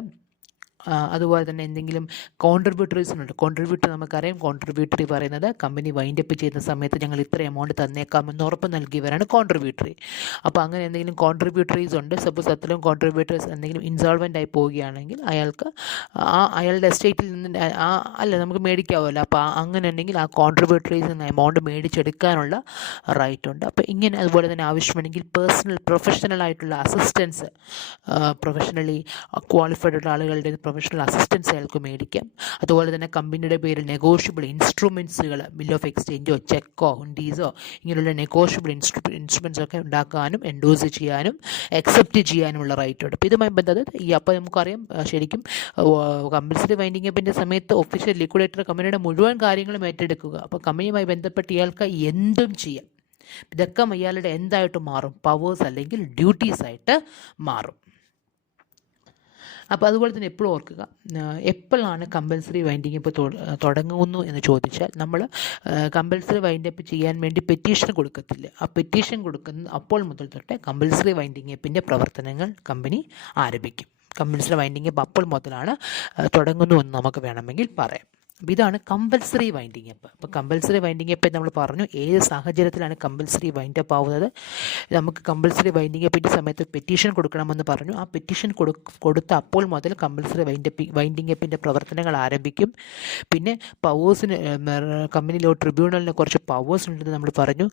അതുപോലെ തന്നെ എന്തെങ്കിലും കോൺട്രിബ്യൂട്ടറീസിനുണ്ട്. നമുക്കറിയാം, കോൺട്രിബ്യൂട്ടറി പറയുന്നത് കമ്പനി വൈൻഡപ്പ് ചെയ്യുന്ന സമയത്ത് ഞങ്ങൾ ഇത്ര എമൗണ്ട് തന്നേക്കാമെന്ന് ഉറപ്പ് നൽകിയവരാണ് കോൺട്രിബ്യൂട്ടറി. അപ്പോൾ അങ്ങനെ എന്തെങ്കിലും കോൺട്രിബ്യൂട്ടറീസ് ഉണ്ട്. സപ്പോസ് അത്രയും കോൺട്രിബ്യൂട്ടറീസ് എന്തെങ്കിലും ഇൻസോൾവെൻ്റ് ആയി പോവുകയാണെങ്കിൽ അയാളുടെ എസ്റ്റേറ്റിൽ നിന്ന് നമുക്ക് മേടിക്കാമല്ലോ. അപ്പോൾ അങ്ങനെ ഉണ്ടെങ്കിൽ ആ കോൺട്രിബ്യൂട്ടറീസിൽ നിന്ന് എമൗണ്ട് മേടിച്ചെടുക്കാനുള്ള റൈറ്റ് ഉണ്ട്. അപ്പോൾ ഇങ്ങനെ അതുപോലെ തന്നെ ആവശ്യമുണ്ടെങ്കിൽ പ്രൊഫഷണൽ ആയിട്ടുള്ള അസിസ്റ്റൻസ്, പ്രൊഫഷണലി ക്വാളിഫൈഡ് ആയിട്ടുള്ള ആളുകളുടെ പ്രൊഫഷണൽ അസിസ്റ്റൻസ് അയാൾക്ക് മേടിക്കാം. അതുപോലെ തന്നെ കമ്പനിയുടെ പേരിൽ നെഗോഷ്യബിൾ ഇൻസ്ട്രുമെൻറ്റ്സുകൾ, ബിൽ ഓഫ് എക്സ്ചേഞ്ചോ ചെക്കോ ഹുണ്ടീസോ ഇങ്ങനെയുള്ള നെഗോഷ്യബിൾ ഇൻസ്ട്രുമെൻറ്റ്സ് ഒക്കെ ഉണ്ടാക്കാനും എൻഡോസ് ചെയ്യാനും അക്സെപ്റ്റ് ചെയ്യാനുമുള്ള റൈറ്റ് ഉണ്ട്. അപ്പോൾ ഇതുമായി അപ്പോൾ നമുക്കറിയാം, ശരിക്കും കമ്പൽസറി വൈൻഡിങ് അപ്പിൻ്റെ സമയത്ത് ഒഫീഷ്യൽ ലിക്വിഡേറ്റർ കമ്പനിയുടെ മുഴുവൻ കാര്യങ്ങളും ഏറ്റെടുക്കുക. അപ്പോൾ കമ്പനിയുമായി ബന്ധപ്പെട്ട് ഇയാൾക്ക് എന്തും ചെയ്യാം. ഇതൊക്കെ ഇയാളുടെ എന്തായിട്ട് മാറും? പവേഴ്സ് അല്ലെങ്കിൽ ഡ്യൂട്ടീസ് ആയിട്ട് മാറും. അപ്പോൾ അതുപോലെ തന്നെ എപ്പോഴും ഓർക്കുക, എപ്പോഴാണ് കമ്പൽസറി വൈൻഡിങ് അപ്പ് തുടങ്ങുന്നു എന്ന് ചോദിച്ചാൽ, നമ്മൾ കമ്പൽസറി വൈൻഡ് അപ്പ് ചെയ്യാൻ വേണ്ടി പെറ്റീഷൻ കൊടുക്കത്തില്ല. ആ പെറ്റീഷൻ കൊടുക്കുന്ന അപ്പോൾ മുതൽ തൊട്ട് കമ്പൽസറി വൈൻഡിങ് അപ്പിൻ്റെ പ്രവർത്തനങ്ങൾ കമ്പനി ആരംഭിക്കും. കമ്പൽസറി വൈൻഡിങ് അപ്പ് അപ്പോൾ മുതലാണ് തുടങ്ങുന്നു എന്ന് നമുക്ക് വേണമെങ്കിൽ പറയാം. അപ്പോൾ ഇതാണ് കമ്പൽസറി വൈൻഡിങ് അപ്പ്. അപ്പോൾ കമ്പൽസറി വൈൻഡിങ് അപ്പ് നമ്മൾ പറഞ്ഞു ഏത് സാഹചര്യത്തിലാണ് കമ്പൽസറി വൈൻഡ് അപ്പ് ആവുന്നത്. നമുക്ക് കമ്പൽസറി വൈൻഡിങ് അപ്പിൻ്റെ സമയത്ത് പെറ്റീഷൻ കൊടുക്കണമെന്ന് പറഞ്ഞു. ആ പെറ്റീഷൻ കൊടുത്ത അപ്പോൾ മുതൽ കമ്പൽസറി വൈൻഡിങ് അപ്പിൻ്റെ പ്രവർത്തനങ്ങൾ ആരംഭിക്കും. പിന്നെ പവേഴ്സിന് കമ്പനിയിലോ ട്രിബ്യൂണലിന് കുറച്ച് പവേഴ്സ് ഉണ്ടെന്ന് നമ്മൾ പറഞ്ഞു.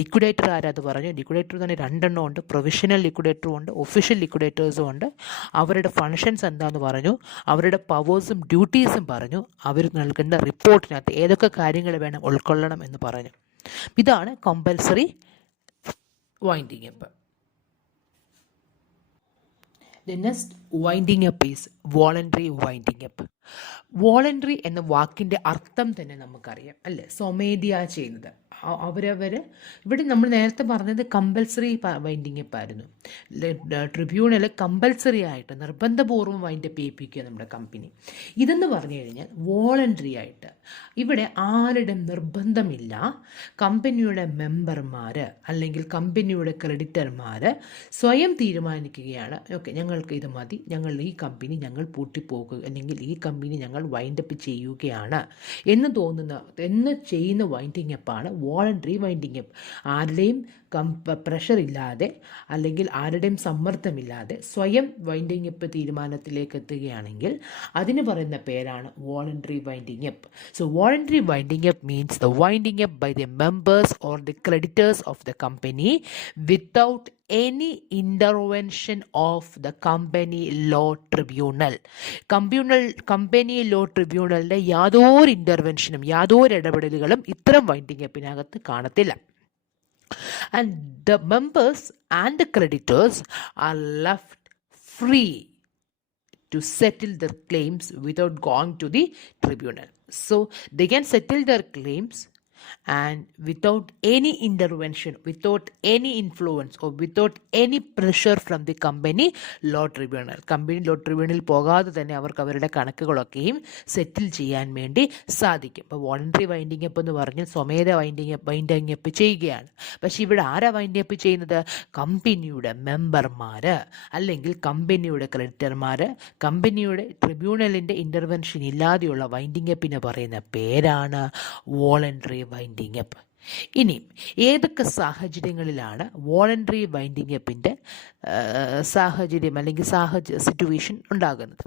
ലിക്വിഡേറ്റർ ആരാത് പറഞ്ഞു. ലിക്വിഡേറ്റർ തന്നെ 2 ഉണ്ട്. പ്രൊവിഷണൽ ലിക്വിഡേറ്ററും ഉണ്ട്, ഒഫീഷ്യൽ ലിക്വിഡേറ്റേഴ്സും ഉണ്ട്. അവരുടെ ഫങ്ഷൻസ് എന്താണെന്ന് പറഞ്ഞു. അവരുടെ പവേഴ്സും ഡ്യൂട്ടീസും പറഞ്ഞു. അവർ നൽകുന്ന റിപ്പോർട്ടിനകത്ത് ഏതൊക്കെ കാര്യങ്ങൾ വേണം ഉൾക്കൊള്ളണം എന്ന് പറഞ്ഞു. ഇതാണ് compulsory winding up. The next winding up is voluntary winding up. Voluntary എന്ന വാക്കിൻ്റെ അർത്ഥം തന്നെ നമുക്കറിയാം അല്ലേ? സ്വമേധയാ ചെയ്യുന്നത്. ഇവിടെ നമ്മൾ നേരത്തെ പറഞ്ഞത് കമ്പൽസറി വൈൻഡിങ് അപ്പ് ആയിരുന്നു. ട്രിബ്യൂണൽ കമ്പൽസറി ആയിട്ട് നിർബന്ധപൂർവ്വം വൈൻഡപ്പ് ചെയ്യിപ്പിക്കുക നമ്മുടെ കമ്പനി. ഇതെന്ന് പറഞ്ഞു കഴിഞ്ഞാൽ വോളണ്ടറി ആയിട്ട്, ഇവിടെ ആരുടെ നിർബന്ധമില്ല. കമ്പനിയുടെ മെമ്പർമാർ അല്ലെങ്കിൽ കമ്പനിയുടെ ക്രെഡിറ്റർമാർ സ്വയം തീരുമാനിക്കുകയാണ്, ഓക്കെ ഞങ്ങൾക്ക് ഇത് മതി, ഈ കമ്പനി പൂട്ടിപ്പോകുക, അല്ലെങ്കിൽ ഈ കമ്പനി കമ്പനി ഞങ്ങൾ വൈൻഡപ്പ് ചെയ്യുകയാണ് എന്ന് ചെയ്യുന്ന വൈൻഡിങ് അപ്പാണ് വോളണ്ടറി വൈൻഡിങ് അപ്പ്. ആരുടെയും പ്രഷർ ഇല്ലാതെ അല്ലെങ്കിൽ ആരുടെയും സമ്മർദ്ദമില്ലാതെ സ്വയം വൈൻഡിങ് അപ്പ് തീരുമാനത്തിലേക്ക് എത്തുകയാണെങ്കിൽ അതിന് പറയുന്ന പേരാണ് voluntary winding up. So voluntary winding up means the winding up by the members or the creditors of the company without any intervention of the company law tribunal. Company law ട്രിബ്യൂണലിൻ്റെ യാതൊരു ഇൻ്റർവെൻഷനും യാതൊരു ഇടപെടലുകളും ഇത്തരം വൈൻഡിങ് അപ്പിനകത്ത് കാണത്തില്ല. And the members and the creditors are left free to settle their claims without going to the tribunal. So they can settle their claims and without any intervention, without any influence or without any pressure from the company law tribunal. Company law ട്രിബ്യൂണലിൽ പോകാതെ തന്നെ അവർക്ക് അവരുടെ കണക്കുകളൊക്കെയും സെറ്റിൽ ചെയ്യാൻ വേണ്ടി സാധിക്കും. ഇപ്പോൾ voluntary winding up എന്ന് പറഞ്ഞാൽ സ്വമേധ വൈൻഡിങ് അപ്പ് ചെയ്യുകയാണ്. പക്ഷേ ഇവിടെ ആരാ വൈൻഡിങ് അപ്പ് ചെയ്യുന്നത്? കമ്പനിയുടെ മെമ്പർമാർ അല്ലെങ്കിൽ കമ്പനിയുടെ ക്രെഡിറ്റർമാർ. കമ്പനിയുടെ ട്രിബ്യൂണലിൻ്റെ ഇൻ്റർവെൻഷൻ ഇല്ലാതെയുള്ള വൈൻഡിങ് അപ്പിന് പറയുന്ന പേരാണ് വോളണ്ടറി വൈൻഡിങ് അപ്പ്. ഇനി ഏതൊക്കെ സാഹചര്യങ്ങളിലാണ് വോളണ്ടറി വൈൻഡിങ് അപ്പിൻ്റെ സാഹചര്യം അല്ലെങ്കിൽ സിറ്റുവേഷൻ ഉണ്ടാകുന്നത്?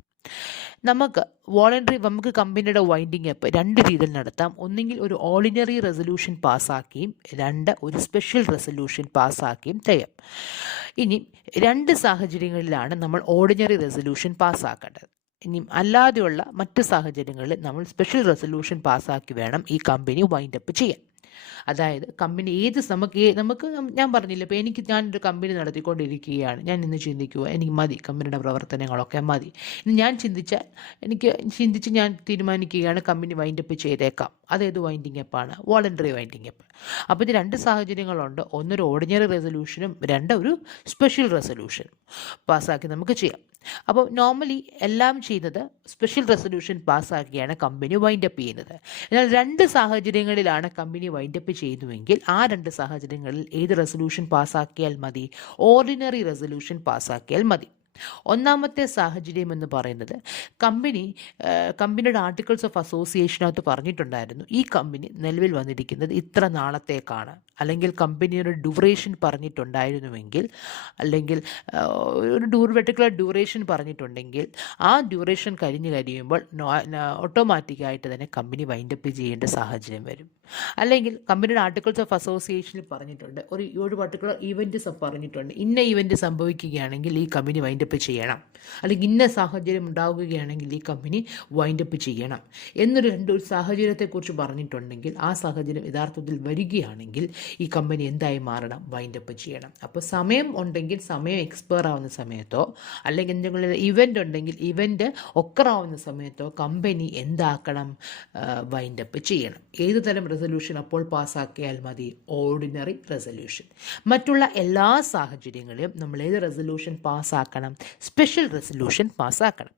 നമുക്ക് കമ്പനിയുടെ വൈൻഡിങ് അപ്പ് രണ്ട് രീതിയിൽ നടത്താം. ഒന്നെങ്കിൽ ഒരു ഓർഡിനറി റെസൊല്യൂഷൻ പാസ്സാക്കിയും ഒരു സ്പെഷ്യൽ റെസൊല്യൂഷൻ പാസ്സാക്കിയും ചെയ്യാം. ഇനി രണ്ട് സാഹചര്യങ്ങളിലാണ് നമ്മൾ ഓർഡിനറി റെസൊല്യൂഷൻ പാസ്സാക്കേണ്ടത്. ഇനി അല്ലാതെയുള്ള മറ്റ് സാഹചര്യങ്ങളിൽ നമ്മൾ സ്പെഷ്യൽ റെസൊല്യൂഷൻ പാസ്സാക്കി വേണം ഈ കമ്പനി വൈൻഡപ്പ് ചെയ്യാൻ. അതായത് കമ്പനി നമുക്ക് ഞാൻ പറഞ്ഞില്ല, ഇപ്പോൾ ഞാനൊരു കമ്പനി നടത്തിക്കൊണ്ടിരിക്കുകയാണ്. ഞാൻ ഇന്ന് ചിന്തിക്കുക എനിക്ക് മതി, കമ്പനിയുടെ പ്രവർത്തനങ്ങളൊക്കെ മതി. ഇനി ഞാൻ ചിന്തിച്ച് ഞാൻ തീരുമാനിക്കുകയാണ് കമ്പനി വൈൻഡപ്പ് ചെയ്തേക്കാം. അതേത് വൈൻഡിങ് അപ്പാണ്? Voluntary winding up. അപ്പോൾ ഇത് രണ്ട് സാഹചര്യങ്ങളുണ്ട്. ഒന്നൊരു ഓർഡിനറി റെസൊല്യൂഷനും ഒരു സ്പെഷ്യൽ റെസൊല്യൂഷനും പാസ്സാക്കി നമുക്ക് ചെയ്യാം. അപ്പോൾ നോർമലി എല്ലാം ചെയ്യുന്നത് സ്പെഷ്യൽ റെസൊല്യൂഷൻ പാസ്സാക്കിയാണ് കമ്പനി വൈൻഡപ്പ് ചെയ്യുന്നത്. എന്നാൽ രണ്ട് സാഹചര്യങ്ങളിലാണ് കമ്പനി വൈൻഡപ്പ് ചെയ്യുന്നുവെങ്കിൽ ആ രണ്ട് സാഹചര്യങ്ങളിൽ ഏത് റെസൊല്യൂഷൻ പാസ്സാക്കിയാൽ മതി? ഓർഡിനറി റെസൊല്യൂഷൻ പാസ്സാക്കിയാൽ മതി. ഒന്നാമത്തെ സാഹചര്യം എന്ന് പറയുന്നത് കമ്പനിയുടെ ആർട്ടിക്കിൾസ് ഓഫ് അസോസിയേഷനകത്ത് പറഞ്ഞിട്ടുണ്ടായിരുന്നു ഈ കമ്പനി നിലവിൽ വന്നിരിക്കുന്നത് ഇത്ര നാളത്തേക്കാണ്, അല്ലെങ്കിൽ കമ്പനിയുടെ ഡ്യൂറേഷൻ പറഞ്ഞിട്ടുണ്ടായിരുന്നുവെങ്കിൽ, അല്ലെങ്കിൽ ഒരു പെർട്ടിക്കുലർ ഡ്യൂറേഷൻ പറഞ്ഞിട്ടുണ്ടെങ്കിൽ ആ ഡ്യൂറേഷൻ കഴിയുമ്പോൾ ഓട്ടോമാറ്റിക്കായിട്ട് തന്നെ കമ്പനി വൈൻഡപ്പ് ചെയ്യേണ്ട സാഹചര്യം വരും. അല്ലെങ്കിൽ കമ്പനിയുടെ ആർട്ടിക്കിൾസ് ഓഫ് അസോസിയേഷനിൽ പറഞ്ഞിട്ടുണ്ട് ഒരു പർട്ടിക്കുലർ ഇവൻറ്റ് പറഞ്ഞിട്ടുണ്ട്, ഇന്ന ഇവൻറ്റ് സംഭവിക്കുകയാണെങ്കിൽ ഈ കമ്പനി വൈൻഡപ്പ് ചെയ്യണം, അല്ലെങ്കിൽ ഇന്ന സാഹചര്യം ഉണ്ടാവുകയാണെങ്കിൽ ഈ കമ്പനി വൈൻഡപ്പ് ചെയ്യണം ഒരു സാഹചര്യത്തെക്കുറിച്ച് പറഞ്ഞിട്ടുണ്ടെങ്കിൽ ആ സാഹചര്യം യഥാർത്ഥത്തിൽ വരികയാണെങ്കിൽ ഈ കമ്പനി എന്തായി മാറണം? വൈൻഡപ്പ് ചെയ്യണം. അപ്പോൾ സമയം ഉണ്ടെങ്കിൽ സമയം എക്സ്പയർ ആവുന്ന സമയത്തോ അല്ലെങ്കിൽ എന്തെങ്കിലും ഇവൻ്റ് ഉണ്ടെങ്കിൽ ഇവൻ്റ് ഒക്കറാവുന്ന സമയത്തോ കമ്പനി എന്താക്കണം? വൈൻഡപ്പ് ചെയ്യണം. ഏത് തരം റെസൊല്യൂഷൻ അപ്പോൾ പാസ്സാക്കിയാൽ മതി? Ordinary resolution. മറ്റുള്ള എല്ലാ സാഹചര്യങ്ങളിലും നമ്മൾ ഏത് റെസൊല്യൂഷൻ പാസ്സാക്കണം? സ്പെഷ്യൽ റെസൊല്യൂഷൻ പാസ്സാക്കണം.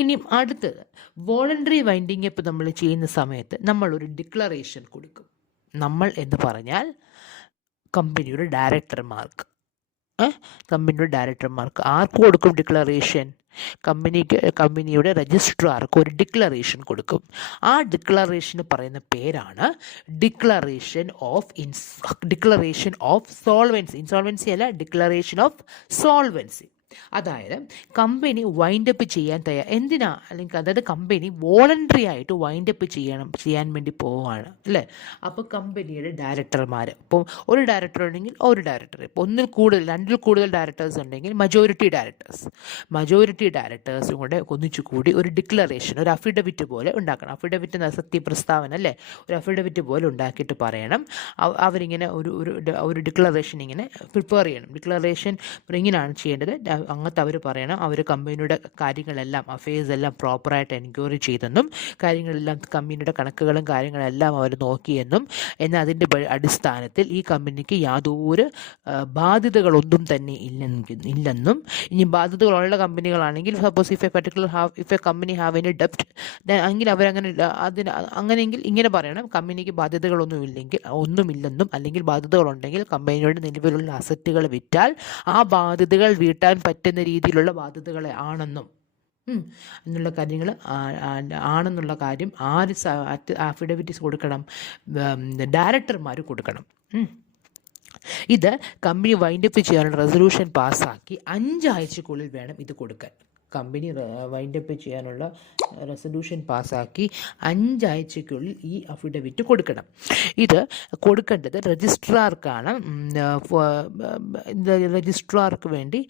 ഇനി അടുത്തത് വോളണ്ടറി വൈൻഡിങ് അപ്പ് നമ്മൾ ചെയ്യുന്ന സമയത്ത് നമ്മളൊരു ഡിക്ലറേഷൻ കൊടുക്കും. നമ്മൾ എന്ന് പറഞ്ഞാൽ കമ്പനിയുടെ ഡയറക്ടർമാർക്ക് ആർക്ക് കൊടുക്കും ഡിക്ലറേഷൻ? കമ്പനിയുടെ രജിസ്ട്രാർക്ക് ഒരു ഡിക്ലറേഷൻ കൊടുക്കും. ആ ഡിക്ലറേഷന് പറയുന്ന പേരാണ് ഡിക്ലറേഷൻ ഓഫ് സോൾവൻസി. ഇൻസോൾവൻസി അല്ല, ഡിക്ലറേഷൻ ഓഫ് സോൾവൻസി. അതായത് കമ്പനി വൈൻഡപ്പ് ചെയ്യാൻ അതായത് കമ്പനി വോളണ്ടറി ആയിട്ട് വൈൻഡപ്പ് ചെയ്യാൻ വേണ്ടി പോവുകയാണ് അല്ലേ. അപ്പോൾ കമ്പനിയുടെ ഡയറക്ടർമാർ, ഇപ്പോൾ ഒരു ഡയറക്ടർ ഉണ്ടെങ്കിൽ ഒരു ഡയറക്ടർ, ഇപ്പോൾ രണ്ടിൽ കൂടുതൽ ഡയറക്ടേഴ്സ് ഉണ്ടെങ്കിൽ മജോറിറ്റി ഡയറക്ടേഴ്സും കൂടെ ഒന്നിച്ചുകൂടി ഒരു ഡിക്ലറേഷൻ, ഒരു അഫിഡവിറ്റ് പോലെ ഉണ്ടാക്കണം. അഫിഡവിറ്റ് എന്ന സത്യപ്രസ്താവന അല്ലേ, ഒരു അഫിഡവിറ്റ് പോലെ ഉണ്ടാക്കിയിട്ട് പറയണം അവരിങ്ങനെ ഒരു ഡിക്ലറേഷൻ ഇങ്ങനെ പ്രിപ്പയർ ചെയ്യണം. ഡിക്ലറേഷൻ ഇങ്ങനെയാണ് ചെയ്യേണ്ടത്. അങ്ങനത്തെ അവർ പറയണം അവർ കമ്പനിയുടെ കാര്യങ്ങളെല്ലാം, അഫയേഴ്സ് എല്ലാം പ്രോപ്പറായിട്ട് എൻക്വയറി ചെയ്തെന്നും കാര്യങ്ങളെല്ലാം കമ്പനിയുടെ കണക്കുകളും കാര്യങ്ങളെല്ലാം അവർ നോക്കിയെന്നും, എന്നാൽ അതിൻ്റെ അടിസ്ഥാനത്തിൽ ഈ കമ്പനിക്ക് യാതൊരു ബാധ്യതകളൊന്നും തന്നെ ഇല്ലെന്നും, ഇനി ബാധ്യതകളുള്ള കമ്പനികളാണെങ്കിൽ suppose if a company have any ഡെപ്റ്റ് എങ്കിൽ അങ്ങനെയെങ്കിൽ ഇങ്ങനെ പറയണം, കമ്പനിക്ക് ഒന്നുമില്ലെന്നും അല്ലെങ്കിൽ ബാധ്യതകളുണ്ടെങ്കിൽ കമ്പനിയുടെ നിലവിലുള്ള അസറ്റുകൾ വിറ്റാൽ ആ ബാധ്യതകൾ വീട്ടാൻ പറ്റുന്ന രീതിയിലുള്ള ബാധ്യതകളെ ആണെന്നും എന്നുള്ള കാര്യങ്ങൾ ആണെന്നുള്ള കാര്യം ആര് അഫിഡവിറ്റീസ് കൊടുക്കണം? ഡയറക്ടർമാർ കൊടുക്കണം. ഇത് കമ്പനി വൈൻഡപ്പ് ചെയ്യാനുള്ള റെസൊല്യൂഷൻ പാസ്സാക്കി 5 ആഴ്ചക്കുള്ളിൽ വേണം ഇത് കൊടുക്കാൻ. കമ്പനി വൈൻഡപ്പ് ചെയ്യാനുള്ള റെസൊല്യൂഷൻ പാസ്സാക്കി 5 ആഴ്ചയ്ക്കുള്ളിൽ ഈ അഫിഡവിറ്റ് കൊടുക്കണം. ഇത് കൊടുക്കേണ്ടത് രജിസ്ട്രാർക്കാണ്. രജിസ്ട്രാർക്ക് വേണ്ടി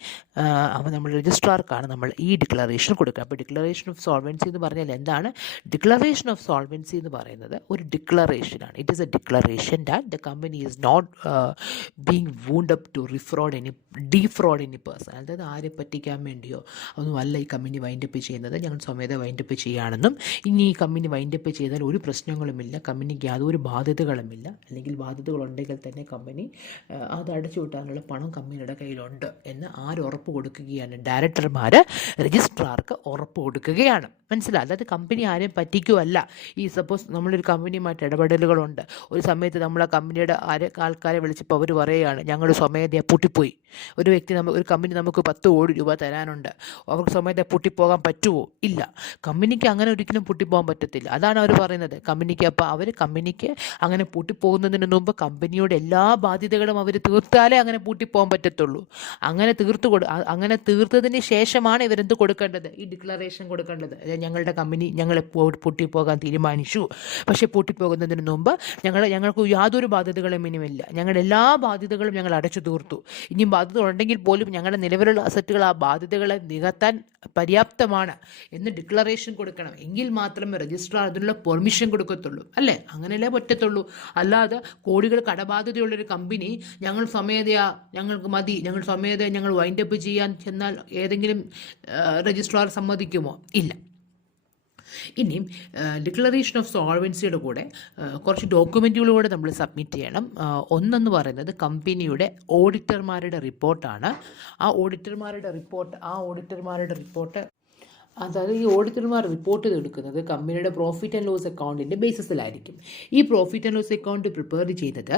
നമ്മൾ ഈ ഡിക്ലറേഷൻ കൊടുക്കുക. അപ്പോൾ ഡിക്ലറേഷൻ ഓഫ് സോൾവൻസി എന്ന് പറഞ്ഞാൽ എന്താണ്? ഡിക്ലറേഷൻ ഓഫ് സോൾവൻസി എന്ന് പറയുന്നത് ഒരു ഡിക്ലറേഷനാണ്. It is a declaration that the company is not being wound up to defraud any person. അതായത് ആരെ പറ്റിക്കാൻ വേണ്ടിയോ ഒന്നും അല്ല ഈ കമ്പനി വൈൻഡപ്പ് ചെയ്യുന്നത്. ഞങ്ങൾ സ്വമേധ വൈൻഡപ്പ് ചെയ്യുകയാണെന്നും ഇനി ഈ കമ്പനി വൈൻഡപ്പ് ചെയ്താൽ ഒരു പ്രശ്നങ്ങളുമില്ല, കമ്പനിക്ക് യാതൊരു ബാധ്യതകളുമില്ല, അല്ലെങ്കിൽ ബാധ്യതകളുണ്ടെങ്കിൽ തന്നെ കമ്പനി അത് അടച്ചു വിട്ടാനുള്ള പണം കമ്പനിയുടെ കയ്യിലുണ്ട് എന്ന് ആര് ഉറപ്പ് കൊടുക്കുകയാണ്? ഡയറക്ടർമാർ രജിസ്ട്രാർക്ക് ഉറപ്പ് കൊടുക്കുകയാണ്. മനസ്സിലായി? അതായത് കമ്പനി ആരെയും പറ്റിക്കുമല്ല. ഈ സപ്പോസ് നമ്മളൊരു കമ്പനിയുമായിട്ട് ഇടപെടലുകളുണ്ട്, ഒരു സമയത്ത് നമ്മൾ ആ കമ്പനിയുടെ ആൾക്കാരെ വിളിച്ചപ്പോൾ അവർ പറയുകയാണ് ഞങ്ങൾ സ്വമേധയാ പൂട്ടിപ്പോയി. ഒരു കമ്പനി നമുക്ക് 10 കോടി രൂപ തരാനുണ്ട്, അവർക്ക് സ്വമേധയാ പൂട്ടിപ്പോകാൻ പറ്റുമോ? ഇല്ല. കമ്പനിക്ക് അങ്ങനെ ഒരിക്കലും പൂട്ടിപ്പോകാൻ പറ്റത്തില്ല. അതാണ് അവർ പറയുന്നത്. കമ്പനിക്ക് അങ്ങനെ പൂട്ടിപ്പോകുന്നതിന് മുമ്പ് കമ്പനിയുടെ എല്ലാ ബാധ്യതകളും അവർ തീർത്താലേ അങ്ങനെ പൂട്ടിപ്പോകാൻ പറ്റത്തുള്ളൂ. അങ്ങനെ തീർത്തതിന് ശേഷമാണ് ഇവരെന്ത് കൊടുക്കേണ്ടത്? ഈ ഡിക്ലറേഷൻ കൊടുക്കേണ്ടത്. ഞങ്ങളുടെ കമ്പനി ഞങ്ങൾ പൂട്ടിപ്പോകാൻ തീരുമാനിച്ചു, പക്ഷേ പൂട്ടിപ്പോകുന്നതിന് മുമ്പ് ഞങ്ങൾക്ക് യാതൊരു ബാധ്യതകളും ഇനിയുമില്ല, ഞങ്ങളുടെ എല്ലാ ബാധ്യതകളും ഞങ്ങൾ അടച്ചു തീർത്തു. ഇനിയും ബാധ്യത ഉണ്ടെങ്കിൽ പോലും ഞങ്ങളുടെ നിലവിലുള്ള അസറ്റുകൾ ആ ബാധ്യതകളെ നികത്താൻ പര്യാപ്തമാണ് എന്ന് ഡിക്ലറേഷൻ കൊടുക്കണം. എങ്കിൽ മാത്രമേ രജിസ്ട്രാർ അതിനുള്ള പെർമിഷൻ കൊടുക്കത്തുള്ളൂ. അല്ലേ? അങ്ങനെയല്ലേ പറ്റത്തുള്ളൂ. അല്ലാതെ കോടികൾ കടബാധ്യതയുള്ളൊരു കമ്പനി ഞങ്ങൾ വൈൻഡപ്പ് ചെയ്യാൻ ചെന്നാൽ ഏതെങ്കിലും രജിസ്ട്രാർ സമ്മതിക്കുമോ? ഇല്ല. ഇനിയും ഡിക്ലറേഷൻ ഓഫ് സോൾവൻസിയുടെ കൂടെ കുറച്ച് ഡോക്യുമെൻറ്റുകളൂടെ നമ്മൾ സബ്മിറ്റ് ചെയ്യണം. ഒന്നെന്ന് പറയുന്നത് കമ്പനിയുടെ ഓഡിറ്റർമാരുടെ റിപ്പോർട്ടാണ്. ആ ഓഡിറ്റർമാരുടെ റിപ്പോർട്ട് അതായത് ഈ ഓഡിറ്റർമാർ റിപ്പോർട്ട് ചെയ്തെടുക്കുന്നത് കമ്പനിയുടെ പ്രോഫിറ്റ് ആൻഡ് ലോസ് അക്കൗണ്ടിൻ്റെ ബേസിസിലായിരിക്കും. ഈ profit and loss account prepare ചെയ്തത്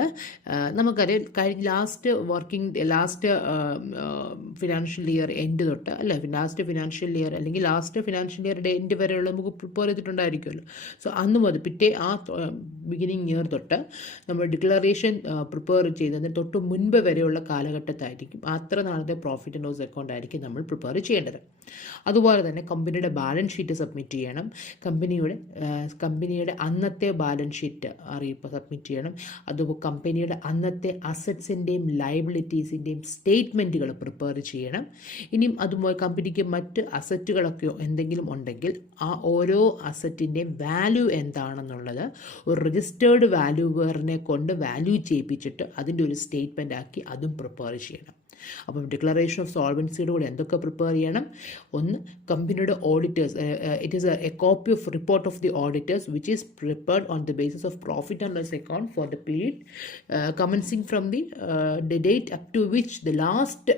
നമുക്കറിയാം ലാസ്റ്റ് ഫിനാൻഷ്യൽ ഇയർ എൻഡ് തൊട്ട് ലാസ്റ്റ് ഫിനാൻഷ്യൽ ഇയറുടെ എൻഡ് വരെയുള്ള നമുക്ക് പ്രിപ്പയർ ചെയ്തിട്ടുണ്ടായിരിക്കുമല്ലോ. സോ അന്ന് മുതൽ ബിഗിനിങ് ഇയർ തൊട്ട് നമ്മൾ ഡിക്ലറേഷൻ പ്രിപ്പയർ ചെയ്യുന്നതിന് തൊട്ട് മുൻപ് വരെയുള്ള കാലഘട്ടത്തായിരിക്കും അത്ര നാളത്തെ പ്രോഫിറ്റ് ആൻഡ് ലോസ് അക്കൗണ്ട് ആയിരിക്കും നമ്മൾ പ്രിപ്പയർ ചെയ്യേണ്ടത്. അതുപോലെ തന്നെ കമ്പനിയുടെ ബാലൻസ് ഷീറ്റ് സബ്മിറ്റ് ചെയ്യണം. കമ്പനിയുടെ അന്നത്തെ ബാലൻസ് ഷീറ്റ് അറിയിപ്പ് സബ്മിറ്റ് ചെയ്യണം. അതുപോലെ കമ്പനിയുടെ അന്നത്തെ അസറ്റ്സിൻ്റെയും ലയബിലിറ്റീസിൻ്റെയും സ്റ്റേറ്റ്മെൻറ്റുകൾ പ്രിപ്പയർ ചെയ്യണം. ഇനിയും അതുപോലെ കമ്പനിക്ക് മറ്റ് അസറ്റുകളൊക്കെയോ എന്തെങ്കിലും ഉണ്ടെങ്കിൽ ആ ഓരോ അസറ്റിൻ്റെയും വാല്യൂ എന്താണെന്നുള്ളത് ഒരു രജിസ്റ്റേർഡ് വാല്യൂവറിനെ കൊണ്ട് വാല്യൂ ചെയ്യിപ്പിച്ചിട്ട് അതിൻ്റെ ഒരു സ്റ്റേറ്റ്മെൻ്റ് ആക്കി അതും പ്രിപ്പയർ ചെയ്യണം. അപ്പം ഡിക്ലറേഷൻ ഓഫ് സോൾവൻസിയുടെ കൂടെ എന്തൊക്കെ പ്രിപ്പയർ ചെയ്യണം? ഒന്ന്, കമ്പനിയുടെ ഓഡിറ്റേഴ്സ്, it is a copy of report of the auditors which is prepared on the basis of profit and loss account for the period commencing from the date up to which the last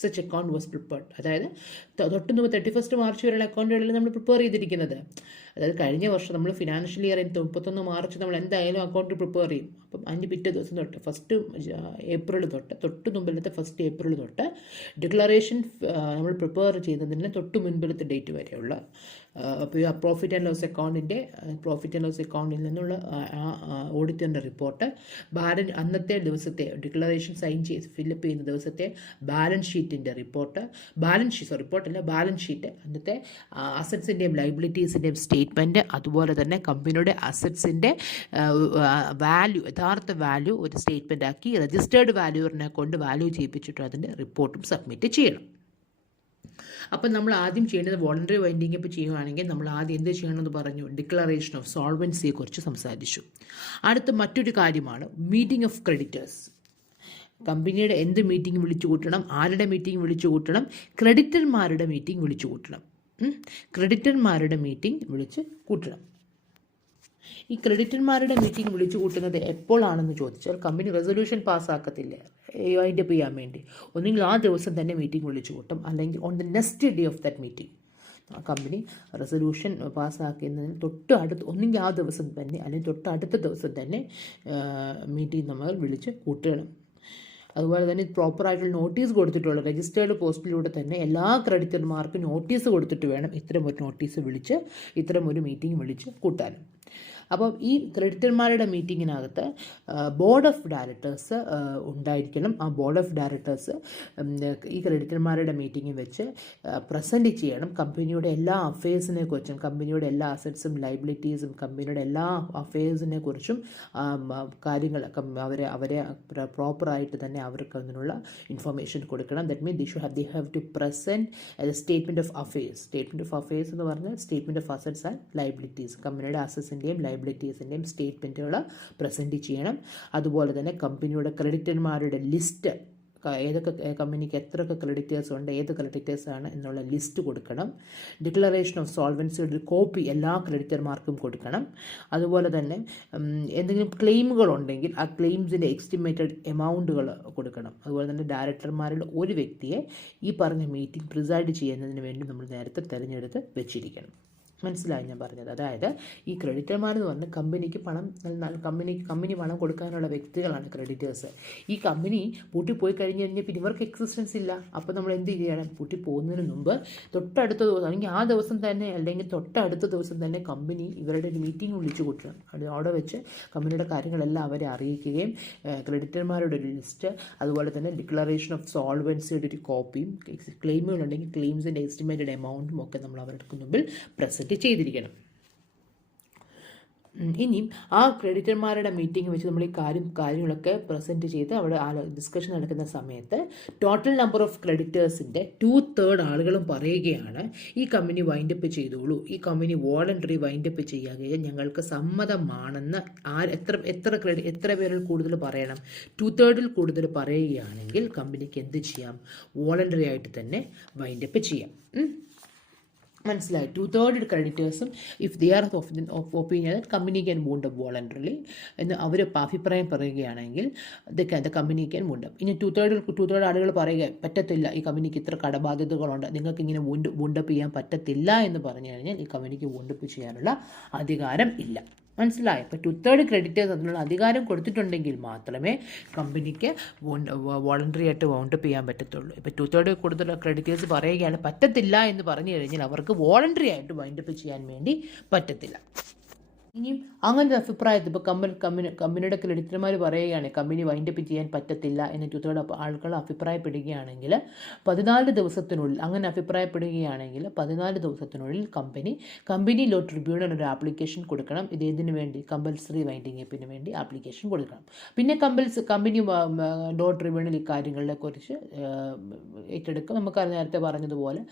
such account was prepared. അതായത് തൊട്ട് മുമ്പ് 31 March വരെയുള്ള അക്കൗണ്ടുകളിൽ നമ്മൾ prepare ചെയ്തിരിക്കുന്നത്. അതായത് കഴിഞ്ഞ വർഷം നമ്മൾ ഫിനാൻഷ്യൽ ഇയർ 31 മാർച്ച് നമ്മൾ എന്തായാലും അക്കൗണ്ട് പ്രിപ്പയർ ചെയ്യും. അപ്പം അതിൻ്റെ പിറ്റേ ദിവസം തൊട്ട് 1 ഏപ്രിൽ തൊട്ട് മുമ്പിലത്തെ 1 ഏപ്രിൽ തൊട്ട് ഡിക്ലറേഷൻ നമ്മൾ പ്രിപ്പയർ ചെയ്യുന്നതിന് തൊട്ട് മുൻപിലത്തെ ഡേറ്റ് വരെയുള്ള പ്രോഫിറ്റ് ആൻഡ് ലോസ് അക്കൗണ്ടിൽ നിന്നുള്ള ഓഡിറ്ററിൻ്റെ റിപ്പോർട്ട്, അന്നത്തെ ദിവസത്തെ ഡിക്ലറേഷൻ സൈൻ ചെയ്ത് ഫില്ലപ്പ് ചെയ്യുന്ന ദിവസത്തെ ബാലൻസ് ഷീറ്റിൻ്റെ ബാലൻസ് ഷീറ്റ്, അന്നത്തെ അസറ്റ്സിൻ്റെയും ലൈബിലിറ്റീസിൻ്റെയും സ്റ്റേറ്റ്മെൻറ്റ്, അതുപോലെ തന്നെ കമ്പനിയുടെ അസറ്റ്സിൻ്റെ യഥാർത്ഥ വാല്യൂ ഒരു സ്റ്റേറ്റ്മെൻ്റ് ആക്കി രജിസ്റ്റേർഡ് വാല്യൂറിനെ കൊണ്ട് വാല്യൂ ചെയ്യിപ്പിച്ചിട്ട് അതിൻ്റെ റിപ്പോർട്ടും സബ്മിറ്റ് ചെയ്യണം. അപ്പം നമ്മൾ ആദ്യം ചെയ്യേണ്ടത് വോളണ്ടറി വൈൻഡിങ് അപ്പ് ചെയ്യുകയാണെങ്കിൽ നമ്മൾ ആദ്യം എന്ത് ചെയ്യണമെന്ന് പറഞ്ഞു? ഡിക്ലറേഷൻ ഓഫ് സോൾവൻസിയെക്കുറിച്ച് സംസാരിച്ചു. അടുത്ത മറ്റൊരു കാര്യമാണ് മീറ്റിംഗ് ഓഫ് ക്രെഡിറ്റേഴ്സ്. കമ്പനിയുടെ എന്ത് മീറ്റിംഗ് വിളിച്ചു കൂട്ടണം? ആരുടെ മീറ്റിംഗ് വിളിച്ചു കൂട്ടണം? ക്രെഡിറ്റർമാരുടെ മീറ്റിംഗ് വിളിച്ചു കൂട്ടണം. വിളിച്ച് കൂട്ടണം. ഈ ക്രെഡിറ്റർമാരുടെ മീറ്റിംഗ് വിളിച്ചു കൂട്ടുന്നത് എപ്പോഴാണെന്ന് ചോദിച്ചാൽ കമ്പനി റെസൊല്യൂഷൻ പാസ്സാക്കത്തില്ല വൈൻഡപ്പ് ചെയ്യാൻ വേണ്ടി. ഒന്നുകിൽ ആ ദിവസം തന്നെ മീറ്റിംഗ് വിളിച്ചു കൂട്ടും, അല്ലെങ്കിൽ on the next day of that meeting. Company resolution പാസ്സാക്കുന്നതിന് ഒന്നുകിൽ ആ ദിവസം തന്നെ അല്ലെങ്കിൽ തൊട്ടടുത്ത ദിവസം തന്നെ മീറ്റിംഗ് നമ്മൾ വിളിച്ച് കൂട്ടണം. അതുപോലെ തന്നെ പ്രോപ്പറായിട്ടുള്ള നോട്ടീസ് കൊടുത്തിട്ടുള്ള രജിസ്റ്റേർഡ് പോസ്റ്റിലൂടെ തന്നെ എല്ലാ ക്രെഡിറ്റർമാർക്കും നോട്ടീസ് കൊടുത്തിട്ട് വേണം ഇത്തരം ഒരു നോട്ടീസ് വിളിച്ച് ഇത്തരം ഒരു മീറ്റിംഗ് വിളിച്ച് കൂട്ടാനും. അപ്പോൾ ഈ ക്രെഡിറ്റർമാരുടെ മീറ്റിങ്ങിനകത്ത് ബോർഡ് ഓഫ് ഡയറക്ടേഴ്സ് ഉണ്ടായിരിക്കണം. ആ ബോർഡ് ഓഫ് ഡയറക്ടേഴ്സ് ഈ ക്രെഡിറ്റർമാരുടെ മീറ്റിംഗിൽ വെച്ച് പ്രസൻറ്റ് ചെയ്യണം കമ്പനിയുടെ എല്ലാ അഫയേഴ്സിനെ കുറിച്ചും, കമ്പനിയുടെ എല്ലാ അസറ്റ്സും ലൈബിലിറ്റീസും, കമ്പനിയുടെ എല്ലാ അഫയേഴ്സിനെ കുറിച്ചും കാര്യങ്ങൾ അവരെ പ്രോപ്പറായിട്ട് തന്നെ അവർക്ക് അതിനുള്ള ഇൻഫർമേഷൻ കൊടുക്കണം. That mean they have to present statement of affairs. Statement of affairs എന്ന് പറഞ്ഞാൽ statement of assets and liabilities, കമ്പനിയുടെ അസറ്റ്സിൻ്റെയും ലൈബിലിറ്റീസിൻ്റെയും സ്റ്റേറ്റ്മെൻറ്റുകൾ പ്രസൻറ്റ് ചെയ്യണം. അതുപോലെ തന്നെ കമ്പനിയുടെ ക്രെഡിറ്റർമാരുടെ ലിസ്റ്റ്, ഏതൊക്കെ കമ്പനിക്ക് എത്രയൊക്കെ ക്രെഡിറ്റേഴ്സ് ഉണ്ട്, ഏത് ക്രെഡിറ്റേഴ്സാണ് എന്നുള്ള ലിസ്റ്റ് കൊടുക്കണം. ഡിക്ലറേഷൻ ഓഫ് സോൾവൻസിയുടെ ഒരു കോപ്പി എല്ലാ ക്രെഡിറ്റർമാർക്കും കൊടുക്കണം. അതുപോലെ തന്നെ എന്തെങ്കിലും ക്ലെയിമുകളുണ്ടെങ്കിൽ ആ ക്ലെയിംസിൻ്റെ എസ്റ്റിമേറ്റഡ് എമൗണ്ടുകൾ കൊടുക്കണം. അതുപോലെ തന്നെ ഡയറക്ടർമാരിൽ ഒരു വ്യക്തിയെ ഈ പറഞ്ഞ മീറ്റിംഗ് പ്രിസൈഡ് ചെയ്യുന്നതിന് വേണ്ടി നമ്മൾ നേരത്തെ തിരഞ്ഞെടുത്ത് വെച്ചിരിക്കണം. മനസ്സിലായി ഞാൻ പറഞ്ഞത്? അതായത് ഈ ക്രെഡിറ്റർമാരെന്ന് പറഞ്ഞാൽ കമ്പനിക്ക് കമ്പനി പണം കൊടുക്കാനുള്ള വ്യക്തികളാണ് ക്രെഡിറ്റേഴ്സ്. ഈ കമ്പനി പൂട്ടിപ്പോയി കഴിഞ്ഞ് കഴിഞ്ഞാൽ പിന്നെ ഇവർക്ക് എക്സിസ്റ്റൻസ് ഇല്ല. അപ്പോൾ നമ്മൾ എന്ത് ചെയ്യണം? പൂട്ടി പോകുന്നതിന് മുമ്പ് തൊട്ടടുത്ത ദിവസം അല്ലെങ്കിൽ ആ ദിവസം തന്നെ അല്ലെങ്കിൽ തൊട്ടടുത്ത ദിവസം തന്നെ കമ്പനി ഇവരുടെ ഒരു മീറ്റിംഗ് വിളിച്ചു കൂട്ടണം. അവിടെ വെച്ച് കമ്പനിയുടെ കാര്യങ്ങളെല്ലാം അവരെ അറിയിക്കുകയും ക്രെഡിറ്റർമാരുടെ ഒരു ലിസ്റ്റ്, അതുപോലെ തന്നെ ഡിക്ലറേഷൻ ഓഫ് സോൾവൻസിയുടെ ഒരു കോപ്പിയും, ക്ലെയിമുകളുണ്ടെങ്കിൽ ക്ലെയിംസിൻ്റെ എസ്റ്റിമേറ്റഡ് എമൗണ്ടും ഒക്കെ നമ്മൾ അവർക്ക് മുമ്പിൽ പ്രസൻറ്റ് ചെയ്തിരിക്കണം. ഇനിയും ആ ക്രെഡിറ്റർമാരുടെ മീറ്റിംഗ് വെച്ച് നമ്മൾ ഈ കാര്യങ്ങളൊക്കെ പ്രസൻറ്റ് ചെയ്ത് അവിടെ ഡിസ്കഷൻ നടക്കുന്ന സമയത്ത് ടോട്ടൽ നമ്പർ ഓഫ് ക്രെഡിറ്റേഴ്സിൻ്റെ 2/3 ആളുകളും പറയുകയാണ് ഈ കമ്പനി വൈൻഡപ്പ് ചെയ്തോളൂ, ഈ കമ്പനി വോളണ്ടറി വൈൻഡപ്പ് ചെയ്യാതെ ഞങ്ങൾക്ക് സമ്മതമാണെന്ന് എത്ര പേരിൽ കൂടുതൽ പറയണം? 2/3 കൂടുതൽ പറയുകയാണെങ്കിൽ കമ്പനിക്ക് എന്ത് ചെയ്യാം? വോളണ്ടറി ആയിട്ട് തന്നെ വൈൻഡപ്പ് ചെയ്യാം. മനസ്സിലായി? 2/3 ക്രെഡിറ്റേഴ്സും if they are of opinion company can wound up voluntarily എന്ന് അവർ അഭിപ്രായം പറയുകയാണെങ്കിൽ കമ്പനി ക്യാൻ വൂണ്ട് അപ്പ്. ഇനി 2/3 ആളുകൾ പറയുക പറ്റത്തില്ല, ഈ കമ്പനിക്ക് ഇത്ര കടബാധ്യതകളുണ്ട്, നിങ്ങൾക്ക് ഇങ്ങനെ വൂണ്ടപ്പ് ചെയ്യാൻ പറ്റത്തില്ല എന്ന് പറഞ്ഞു കഴിഞ്ഞാൽ ഈ കമ്പനിക്ക് വൂണ്ടപ്പ് ചെയ്യാനുള്ള അധികാരം ഇല്ല. മനസ്സിലായി? ഇപ്പോൾ 2/3 ക്രെഡിറ്റേഴ്സ് അതിനുള്ള അധികാരം കൊടുത്തിട്ടുണ്ടെങ്കിൽ മാത്രമേ കമ്പനിക്ക് വോളണ്ടറി ആയിട്ട് വൗണ്ടപ്പ് ചെയ്യാൻ പറ്റത്തുള്ളൂ. ഇപ്പോൾ 2/3 കൂടുതൽ ക്രെഡിറ്റേഴ്സ് പറയുകയാണ് പറ്റത്തില്ല എന്ന് പറഞ്ഞു കഴിഞ്ഞാൽ അവർക്ക് വോളണ്ടറി ആയിട്ട് വൈൻഡപ്പ് ചെയ്യാൻ വേണ്ടി പറ്റത്തില്ല. ഇനിയും അങ്ങനത്തെ അഭിപ്രായത്തിൽ ഇപ്പോൾ കമ്പനിയുടെ ക്രെഡിറ്റർമാർ പറയുകയാണ് കമ്പനി വൈൻഡപ്പ് ചെയ്യാൻ പറ്റത്തില്ല എന്ന് 2/3 ആളുകൾ അഭിപ്രായപ്പെടുകയാണെങ്കിൽ 14 ദിവസത്തിനുള്ളിൽ അങ്ങനെ അഭിപ്രായപ്പെടുകയാണെങ്കിൽ 14 ദിവസത്തിനുള്ളിൽ കമ്പനി ലോ ട്രിബ്യൂണൽ ഒരു ആപ്ലിക്കേഷൻ കൊടുക്കണം. ഇതിന് വേണ്ടി കമ്പൽസറി വൈൻഡിങ് അപ്പിന് വേണ്ടി ആപ്ലിക്കേഷൻ കൊടുക്കണം. പിന്നെ കമ്പനി ലോ ട്രിബ്യൂണൽ ഈ കാര്യങ്ങളെ കുറിച്ച് ഏറ്റെടുക്കും. നമുക്ക് നേരത്തെ പറഞ്ഞതുപോലെ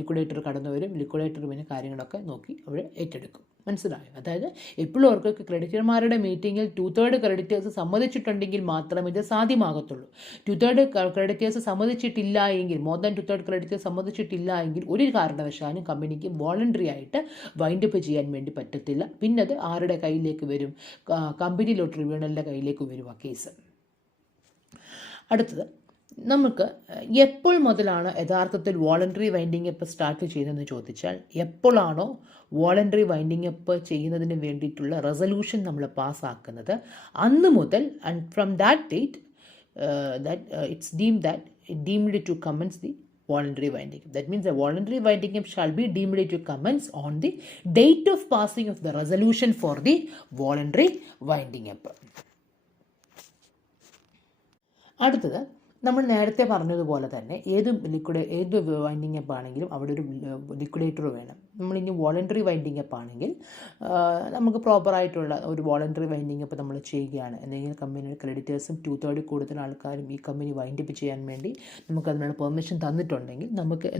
ലിക്വിഡേറ്റർ കടന്നു വരും, ലിക്വിഡേറ്റർ പിന്നെ കാര്യങ്ങളൊക്കെ നോക്കി അവിടെ ഏറ്റെടുക്കും. മനസ്സിലായോ? അതായത് എപ്പോഴും അവർക്ക് ക്രെഡിറ്റർമാരുടെ മീറ്റിങ്ങിൽ 2/3 ക്രെഡിറ്റേഴ്സ് സമ്മതിച്ചിട്ടുണ്ടെങ്കിൽ മാത്രമേ ഇത് സാധ്യമാകത്തുള്ളൂ. 2/3 ക്രെഡിറ്റേഴ്സ് സമ്മതിച്ചിട്ടില്ല എങ്കിൽ, മോർ ദാൻ 2/3 ക്രെഡിറ്റേഴ്സ് സമ്മതിച്ചിട്ടില്ല എങ്കിൽ ഒരു കാരണവശാലും കമ്പനിക്ക് വോളണ്ടറി ആയിട്ട് വൈൻഡപ്പ് ചെയ്യാൻ വേണ്ടി പറ്റത്തില്ല. പിന്നെ അത് ആരുടെ കയ്യിലേക്ക് വരും? കമ്പനി ലോ ട്രിബ്യൂണലിൻ്റെ കയ്യിലേക്ക് വരും ആ കേസ്. അടുത്തത് നമുക്ക് എപ്പോൾ മുതലാണ് യഥാർത്ഥത്തിൽ വോളണ്ടറി വൈൻഡിങ് അപ്പ് സ്റ്റാർട്ട് ചെയ്യുന്നതെന്ന് ചോദിച്ചാൽ, എപ്പോഴാണോ വോളണ്ടറി വൈൻഡിങ് അപ്പ് ചെയ്യുന്നതിന് വേണ്ടിയിട്ടുള്ള റെസൊല്യൂഷൻ നമ്മൾ പാസ്സാക്കുന്നത് അന്ന് മുതൽ and from that date it's deemed to commence the voluntary winding up. That means the voluntary winding up shall be deemed to commence on the date of passing of the resolution for the voluntary winding up. അടുത്തത് നമ്മൾ നേരത്തെ പറഞ്ഞതുപോലെ തന്നെ ഏത് winding up ആണെങ്കിലും അവിടെ ഒരു liquidator വേണം. നമ്മളിനി വോളണ്ടറി വൈൻഡിങ് അപ്പ് ആണെങ്കിൽ നമുക്ക് പ്രോപ്പറായിട്ടുള്ള ഒരു വോളണ്ടറി വൈൻഡിങ് അപ്പ് നമ്മൾ ചെയ്യുകയാണ്. എന്തെങ്കിലും കമ്പനിയുടെ ക്രെഡിറ്റേഴ്സും 2/3 കൂടുതൽ ആൾക്കാരും ഈ കമ്പനി വൈൻഡപ്പ് ചെയ്യാൻ വേണ്ടി നമുക്ക് അതിനുള്ള പെർമിഷൻ തന്നിട്ടുണ്ടെങ്കിൽ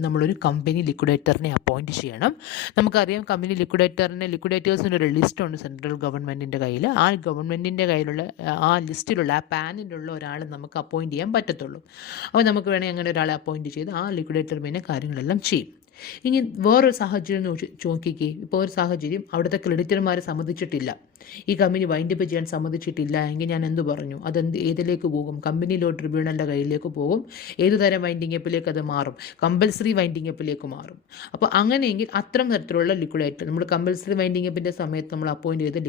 നമ്മളൊരു കമ്പനി ലിക്വിഡേറ്ററിനെ അപ്പോയിൻറ്റ് ചെയ്യണം. നമുക്കറിയാം കമ്പനി ലിക്വിഡേറ്റേഴ്സിൻ്റെ ഒരു ലിസ്റ്റുണ്ട് സെൻട്രൽ ഗവൺമെൻറ്റിൻ്റെ കയ്യിൽ. ആ ഗവൺമെൻറ്റിൻ്റെ കയ്യിലുള്ള ആ ലിസ്റ്റിലുള്ള ആ പാനിലുള്ള ഒരാളെ നമുക്ക് അപ്പോയിൻറ്റ് ചെയ്യാൻ പറ്റത്തുള്ളൂ. അപ്പോൾ നമുക്ക് വേണമെങ്കിൽ അങ്ങനെ ഒരാളെ അപ്പോയിൻറ്റ് ചെയ്ത് ആ ലിക്വിഡേറ്റർ പിന്നെ കാര്യങ്ങളെല്ലാം ചെയ്യും. ഇനി വേറൊരു സാഹചര്യം നോക്കിക്കേ. ഇപ്പോൾ ഒരു സാഹചര്യം അവിടുത്തെ ക്രെഡിറ്റർമാരെ സമ്മതിച്ചിട്ടില്ല, ഈ കമ്പനി വൈൻഡപ്പ് ചെയ്യാൻ സമ്മതിച്ചിട്ടില്ല എങ്കിൽ ഞാൻ എന്ത് പറഞ്ഞു, ഏതിലേക്ക് പോകും? കമ്പനി ലോ ട്രിബ്യൂണലിൻ്റെ കയ്യിലേക്ക് പോകും. ഏതു തരം വൈൻഡിങ് അപ്പിലേക്ക് അത് മാറും? കമ്പൽസറി വൈൻഡിങ് അപ്പിലേക്ക് മാറും. അപ്പോൾ അങ്ങനെയെങ്കിൽ അത്തരം തരത്തിലുള്ള ലിക്വിഡേറ്റർ, നമ്മൾ കമ്പൽസറി വൈൻഡിങ് അപ്പിൻ്റെ സമയത്ത് നമ്മൾ അപ്പോയിൻറ്റ് ചെയ്ത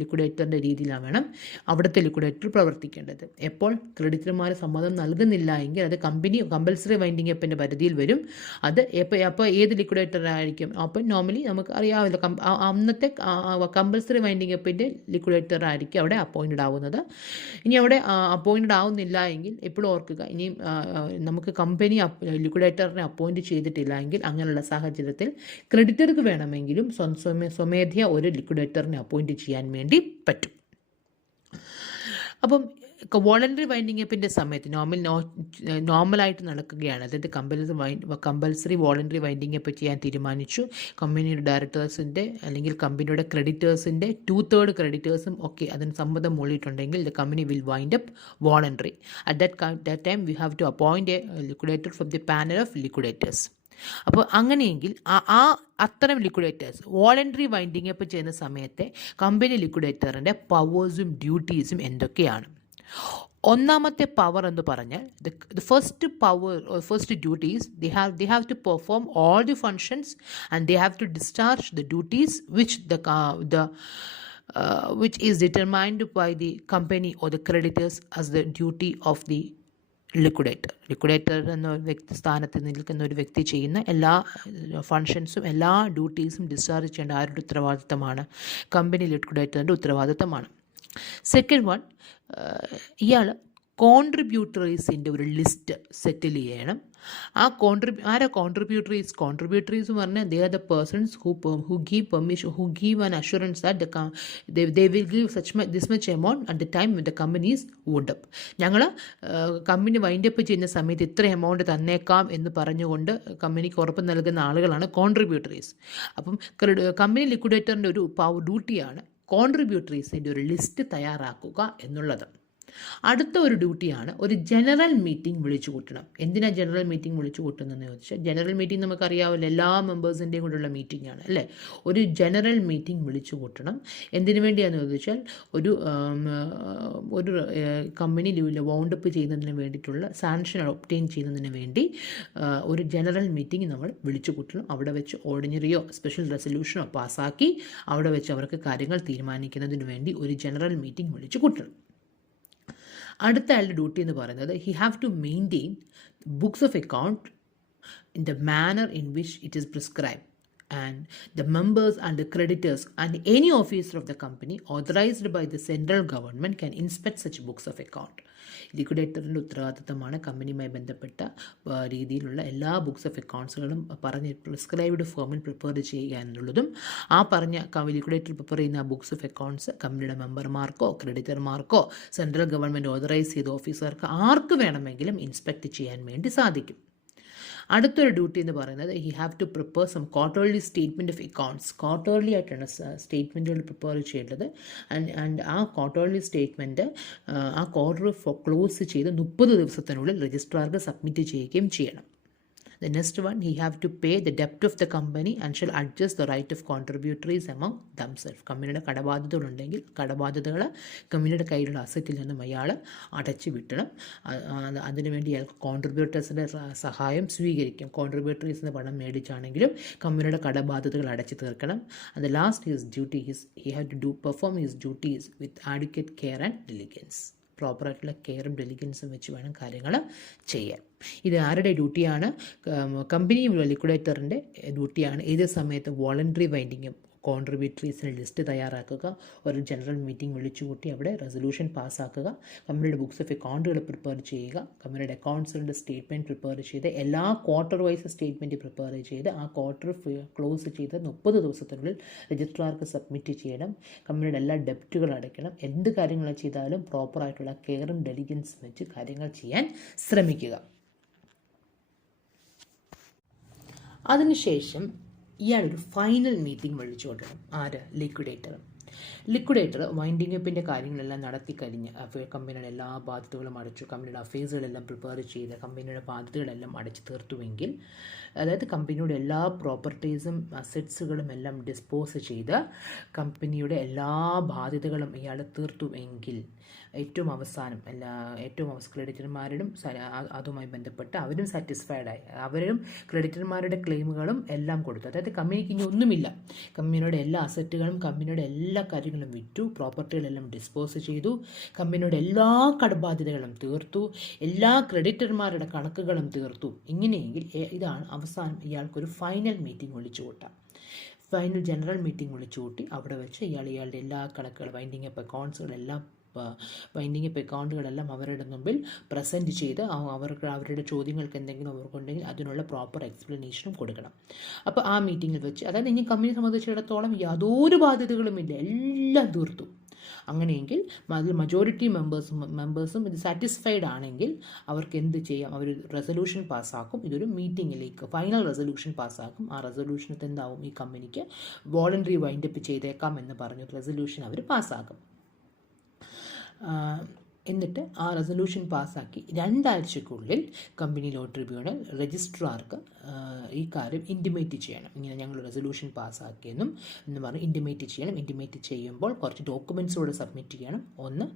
ലിക്വിഡേറ്ററിൻ്റെ രീതിയിലാണ് വേണം അവിടുത്തെ ലിക്വിഡേറ്റർ പ്രവർത്തിക്കേണ്ടത്. എപ്പോൾ ക്രെഡിറ്റർമാർ സമ്മതം നൽകുന്നില്ല എങ്കിൽ അത് കമ്പൽസറി വൈൻഡിങ് അപ്പിൻ്റെ പരിധിയിൽ വരും. അത് അപ്പോൾ ഏത് ലിക്വിഡേറ്റർ ആയിരിക്കും? അപ്പോൾ നോർമലി നമുക്ക് അറിയാമല്ലോ, അന്നത്തെ കമ്പൽസറി വൈൻഡിങ് അപ്പിൻ്റെ ലിക്വിഡേറ്റർ ആയിരിക്കും അവിടെ അപ്പോയിൻറ്റഡ് ആവുന്നത്. ഇനി അവിടെ അപ്പോയിൻറ്റഡ് ആവുന്നില്ല എങ്കിൽ എപ്പോഴും ഓർക്കുക, ഇനിയും നമുക്ക് കമ്പനി ലിക്വിഡേറ്ററിനെ അപ്പോയിൻറ്റ് ചെയ്തിട്ടില്ല എങ്കിൽ അങ്ങനെയുള്ള സാഹചര്യത്തിൽ ക്രെഡിറ്റർക്ക് വേണമെങ്കിലും സ്വമേധയാ ഒരു ലിക്വിഡേറ്ററിനെ അപ്പോയിൻറ്റ് ചെയ്യാൻ വേണ്ടി പറ്റും. അപ്പം വോളണ്ടറി വൈൻഡിങ് അപ്പിൻ്റെ സമയത്ത് നോർമലായിട്ട് നടക്കുകയാണ്. അതായത് കമ്പൽസറി വോളണ്ടറി വൈൻഡിങ് അപ്പ് ചെയ്യാൻ തീരുമാനിച്ചു. കമ്പനിയുടെ ഡയറക്ടേഴ്സിൻ്റെ അല്ലെങ്കിൽ കമ്പനിയുടെ ക്രെഡിറ്റേഴ്സിൻ്റെ 2/3 ക്രെഡിറ്റേഴ്സും ഒക്കെ അതിന് സമ്മതം മൂളിയിട്ടുണ്ടെങ്കിൽ the company will wind up voluntary. At that time we have to appoint a liquidator from the panel of liquidators. അപ്പോൾ അങ്ങനെയെങ്കിൽ അത്തരം ലിക്വിഡേറ്റേഴ്സ് വോളണ്ടറി വൈൻഡിങ് അപ്പ് ചെയ്യുന്ന സമയത്തെ കമ്പനി ലിക്വിഡേറ്ററിൻ്റെ പവേഴ്സും ഡ്യൂട്ടീസും എന്തൊക്കെയാണ്? ഒന്നാമത്തെ പവർ എന്ന് പറഞ്ഞാൽ the first power or first duties, they have to perform all the functions and they have to discharge the duties which is determined by the company or the creditors as the duty of the liquidator എന്ന സ്ഥാനത്ത് നിൽക്കുന്ന ഒരു വ്യക്തി ചെയ്യുന്ന എല്ലാ ഫങ്ഷൻസും എല്ലാ ഡ്യൂട്ടീസും discharge ചെയ്യേണ്ട ആരുടെ ഉത്തരവാദിത്തമാണ്? കമ്പനി ലിക്വിഡേറ്ററിൻ്റെ ഉത്തരവാദിത്തമാണ്. സെക്കൻഡ് വൺ, ഇയാൾ കോൺട്രിബ്യൂട്ടറീസിൻ്റെ ഒരു ലിസ്റ്റ് സെറ്റിൽ ചെയ്യണം. ആരാ കോൺട്രിബ്യൂട്ടറീസ് എന്ന് പറഞ്ഞാൽ they are the persons who give permission, who give an assurance that they will give this much amount at the time when the company is wound up. ഞങ്ങൾ company wind up ചെയ്യുന്ന സമയത്ത് ഇത്ര amount തന്നേക്കാം എന്ന് പറഞ്ഞുകൊണ്ട് കമ്പനിക്ക് ഉറപ്പ് നൽകുന്ന ആളുകളാണ് കോൺട്രിബ്യൂട്ടറീസ്. അപ്പം കമ്പനി ലിക്വിഡേറ്ററിൻ്റെ ഒരു ഡ്യൂട്ടിയാണ് കോൺട്രിബ്യൂട്ടറീസിൻ്റെ ഒരു ലിസ്റ്റ് തയ്യാറാക്കുക എന്നുള്ളത്. അടുത്ത ഒരു ഡ്യൂട്ടിയാണ് ഒരു ജനറൽ മീറ്റിംഗ് വിളിച്ചു കൂട്ടണം. എന്തിനാണ് ജനറൽ മീറ്റിംഗ് വിളിച്ചു കൂട്ടുന്നതെന്ന് ചോദിച്ചാൽ, ജനറൽ മീറ്റിംഗ് നമുക്കറിയാമല്ലോ, എല്ലാ മെമ്പേഴ്സിൻ്റെയും കൂടെയുള്ള മീറ്റിംഗ് ആണ് അല്ലേ. ഒരു ജനറൽ മീറ്റിംഗ് വിളിച്ചു കൂട്ടണം. എന്തിനു വേണ്ടിയാണെന്ന് ചോദിച്ചാൽ, ഒരു കമ്പനി വൗണ്ടപ്പ് ചെയ്യുന്നതിന് വേണ്ടിയിട്ടുള്ള സാങ്ഷൻ ഒബ്റ്റെയിൻ ചെയ്യുന്നതിന് വേണ്ടി ഒരു ജനറൽ മീറ്റിംഗ് നമ്മൾ വിളിച്ചു കൂട്ടണം. അവിടെ വെച്ച് ഓർഡിനറിയോ സ്പെഷ്യൽ റെസൊല്യൂഷനോ പാസ്സാക്കി അവിടെ വെച്ച് അവർക്ക് കാര്യങ്ങൾ തീരുമാനിക്കുന്നതിന് വേണ്ടി ഒരു ജനറൽ മീറ്റിംഗ് വിളിച്ചു കൂട്ടണം. അടുത്ത ആളുടെ ഡ്യൂട്ടി എന്ന് പറയുന്നത് he have to maintain books of account in the manner in which it is prescribe and the members and the creditors and any officer of the company authorized by the central government can inspect such books of account. ലിക്വിഡേറ്ററിൻ്റെ ഉത്തരവാദിത്തമാണ് കമ്പനിയുമായി ബന്ധപ്പെട്ട രീതിയിലുള്ള എല്ലാ books of അക്കൗണ്ട്സുകളും പറഞ്ഞ് prescribed ഫോമിൽ prepare ചെയ്യുക എന്നുള്ളതും, ആ പറഞ്ഞ ലിക്വിഡേറ്റർ പ്രിപ്പയർ ചെയ്യുന്ന ബുക്സ് ഓഫ് അക്കൗണ്ട്സ് കമ്പനിയുടെ മെമ്പർമാർക്കോ ക്രെഡിറ്റർമാർക്കോ സെൻട്രൽ ഗവൺമെൻറ് ഓതറൈസ് ചെയ്ത ഓഫീസർക്ക് ആർക്ക് വേണമെങ്കിലും ഇൻസ്പെക്ട് ചെയ്യാൻ വേണ്ടി സാധിക്കും. അടുത്തൊരു ഡ്യൂട്ടി എന്ന് പറയുന്നത് he have to prepare some quarterly statement of accounts. Quarterly ആയിട്ടാണ് സ്റ്റേറ്റ്മെൻറ്റുകൾ പ്രിപ്പയർ ചെയ്യേണ്ടത്. ആൻഡ് ആ ക്വാർട്ടർലി സ്റ്റേറ്റ്മെൻറ്റ് ആ ക്വാർട്ടർ ക്ലോസ് ചെയ്ത് 30 ദിവസത്തിനുള്ളിൽ രജിസ്ട്രാർക്ക് സബ്മിറ്റ് ചെയ്യുകയും ചെയ്യണം. The next one, he have to pay the debt of the company and shall adjust the right of contributories among themselves. കമ്പനിയുടെ കടബാധ്യതകളുണ്ടെങ്കിൽ കടബാധ്യതകൾ കമ്പനിയുടെ കയ്യിലുള്ള അസറ്റിൽ നിന്നും അയാൾ അടച്ചു വിട്ടണം. അതിനുവേണ്ടി അയാൾക്ക് കോൺട്രിബ്യൂട്ടേഴ്സിൻ്റെ സഹായം സ്വീകരിക്കും. കോൺട്രിബ്യൂട്ടറീസിന് പണം മേടിച്ചാണെങ്കിലും കമ്പനിയുടെ കടബാധ്യതകൾ അടച്ചു തീർക്കണം. And the last his duty is he have to perform his duties with adequate care and diligence. പ്രോപ്പറായിട്ടുള്ള കെയറും ഡെലിഗൻസും വെച്ച് വേണം കാര്യങ്ങൾ ചെയ്യാൻ. ഇത് ആരുടെ ഡ്യൂട്ടിയാണ്? കമ്പനി ലിക്വിഡേറ്ററിൻ്റെ ഡ്യൂട്ടിയാണ്. ഏത് സമയത്ത് വോളണ്ടറി വൈൻഡിങ്ങും കോൺട്രിബ്യൂട്ടറീസിൻ്റെ ലിസ്റ്റ് തയ്യാറാക്കുക, ഒരു ജനറൽ മീറ്റിംഗ് വിളിച്ചുകൂട്ടി അവിടെ റെസൊല്യൂഷൻ പാസ്സാക്കുക, കമ്പനിയുടെ ബുക്സ് ഓഫ് അക്കൗണ്ടുകൾ പ്രിപ്പയർ ചെയ്യുക, കമ്പനിയുടെ അക്കൗണ്ട്സിൻ്റെ സ്റ്റേറ്റ്മെൻറ്റ് പ്രിപ്പയർ ചെയ്ത് എല്ലാ ക്വാർട്ടർ വൈസ് സ്റ്റേറ്റ്മെൻറ്റ് പ്രിപ്പയർ ചെയ്ത് ആ ക്വാർട്ടർ ക്ലോസ് ചെയ്ത് 30 ദിവസത്തിനുള്ളിൽ രജിസ്ട്രാർക്ക് സബ്മിറ്റ് ചെയ്യണം. കമ്പനിയുടെ എല്ലാ ഡെപ്റ്റുകൾ അടയ്ക്കണം. എന്ത് കാര്യങ്ങൾ ചെയ്താലും പ്രോപ്പറായിട്ടുള്ള കെയറും ഡെലിഗൻസും വെച്ച് കാര്യങ്ങൾ ചെയ്യാൻ ശ്രമിക്കുക. അതിനുശേഷം ഇയാളൊരു ഫൈനൽ മീറ്റിംഗ് വിളിച്ചു കൊണ്ടുവരണം. ആര്? ലിക്വിഡേറ്റർ. ലിക്വിഡേറ്റർ വൈൻഡിങ് അപ്പിൻ്റെ കാര്യങ്ങളെല്ലാം നടത്തി കഴിഞ്ഞ് കമ്പനിയുടെ എല്ലാ ബാധ്യതകളും അടച്ചു, കമ്പനിയുടെ അഫയേഴ്സുകളെല്ലാം പ്രിപ്പയർ ചെയ്ത് കമ്പനിയുടെ ബാധ്യതകളെല്ലാം അടച്ചു തീർത്തുവെങ്കിൽ, അതായത് കമ്പനിയുടെ എല്ലാ പ്രോപ്പർട്ടീസും അസറ്റ്സുകളും എല്ലാം ഡിസ്പോസ് ചെയ്ത് കമ്പനിയുടെ എല്ലാ ബാധ്യതകളും ഇയാൾ തീർത്തുവെങ്കിൽ ഏറ്റവും അവസാനം ക്രെഡിറ്റർമാരോടും അതുമായി ബന്ധപ്പെട്ട് അവരും സാറ്റിസ്ഫൈഡായി, അവരും ക്രെഡിറ്റർമാരുടെ ക്ലെയിമുകളും എല്ലാം കൊടുത്തു. അതായത് കമ്പനിക്ക് ഇനി ഒന്നുമില്ല, കമ്പനിയുടെ എല്ലാ അസറ്റുകളും കമ്പനിയുടെ എല്ലാ കാര്യങ്ങളും വിറ്റു, പ്രോപ്പർട്ടികളെല്ലാം ഡിസ്പോസ് ചെയ്തു, കമ്പനിയുടെ എല്ലാ കടബാധ്യതകളും തീർത്തു, എല്ലാ ക്രെഡിറ്റർമാരുടെ കണക്കുകളും തീർത്തു. ഇങ്ങനെയെങ്കിൽ ഇതാണ് അവസാനം ഇയാൾക്കൊരു ഫൈനൽ മീറ്റിംഗ് വിളിച്ചു കൂട്ടാം. ഫൈനൽ ജനറൽ മീറ്റിംഗ് വിളിച്ചു കൂട്ടി അവിടെ വെച്ച് ഇയാളുടെ എല്ലാ കണക്കുകൾ വൈൻഡിങ് അപ്പ് അക്കൗണ്ടുകളെല്ലാം അവരുടെ മുമ്പിൽ പ്രസൻറ്റ് ചെയ്ത് അവരുടെ ചോദ്യങ്ങൾക്ക് എന്തെങ്കിലും അവർക്കുണ്ടെങ്കിൽ അതിനുള്ള പ്രോപ്പർ എക്സ്പ്ലനേഷനും കൊടുക്കണം. അപ്പോൾ ആ മീറ്റിങ്ങിൽ വെച്ച്, അതായത് ഇനി കമ്പനിയെ സംബന്ധിച്ചിടത്തോളം യാതൊരു ബാധ്യതകളുമില്ല, എല്ലാം തീർത്തു. അങ്ങനെയെങ്കിൽ അതിൽ മജോറിറ്റി മെമ്പേഴ്സും ഇത് സാറ്റിസ്ഫൈഡ് ആണെങ്കിൽ അവർക്ക് എന്ത് ചെയ്യാം, അവർ റെസൊല്യൂഷൻ പാസ്സാക്കും. ഇതൊരു മീറ്റിങ്ങിലേക്ക് ഫൈനൽ റെസൊല്യൂഷൻ പാസ്സാക്കും. ആ റെസൊല്യൂഷനത്ത് എന്താവും, ഈ കമ്പനിക്ക് വോളണ്ടറി വൈൻഡപ്പ് ചെയ്തേക്കാം എന്ന് പറഞ്ഞ് റെസൊല്യൂഷൻ അവർ പാസ്സാക്കും. എന്നിട്ട് ആ റെസൊല്യൂഷൻ പാസ്സാക്കി 2 ആഴ്ചക്കുള്ളിൽ കമ്പനി ലോ ട്രിബ്യൂണൽ രജിസ്ട്രാർക്ക് ഈ കാര്യം ഇൻറ്റിമേറ്റ് ചെയ്യണം. ഇങ്ങനെ ഞങ്ങൾ റെസൊല്യൂഷൻ പാസ്സാക്കിയെന്നും എന്ന് പറഞ്ഞ് ഇൻറ്റിമേറ്റ് ചെയ്യണം. ഇൻറ്റിമേറ്റ് ചെയ്യുമ്പോൾ കുറച്ച് ഡോക്യുമെൻറ്റ്സ് കൂടെ സബ്മിറ്റ് ചെയ്യണം. ഒന്ന്,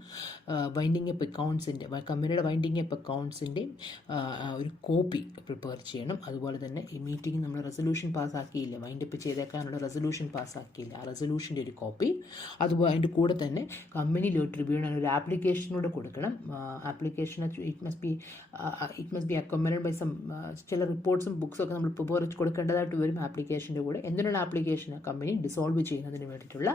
വൈൻഡിങ് അപ്പ് അക്കൗണ്ട്സിൻ്റെ കമ്പനിയുടെ വൈൻഡിങ് അപ്പ് അക്കൗണ്ട്സിൻ്റെ ഒരു കോപ്പി പ്രിപ്പയർ ചെയ്യണം. അതുപോലെ തന്നെ ഈ മീറ്റിംഗ് നമ്മൾ റെസൊല്യൂഷൻ പാസ്സാക്കിയില്ല, വൈൻഡപ്പ് ചെയ്തേക്കാനുള്ള റെസൊല്യൂഷൻ പാസ്സാക്കിയില്ല, ആ റെസൊല്യൂഷൻ്റെ ഒരു കോപ്പി. അതുപോലെ അതിൻ്റെ കൂടെ തന്നെ കമ്പനി ലോ ട്രിബ്യൂണൽ ഒരു ആപ്ലിക്കേഷനോട് കൊടുക്കണം. Application it must be accommodated by some ചില റിപ്പോർട്ട്സും ബുക്സും ഒക്കെ നമ്മൾ പ്രിപ്പയർ കൊടുക്കേണ്ടതായിട്ട് വരും ആപ്ലിക്കേഷൻ്റെ കൂടെ. എന്തിനുള്ള ആപ്ലിക്കേഷൻ, കമ്പനി ഡിസോൾവ് ചെയ്യുന്നതിന് വേണ്ടിയിട്ടുള്ള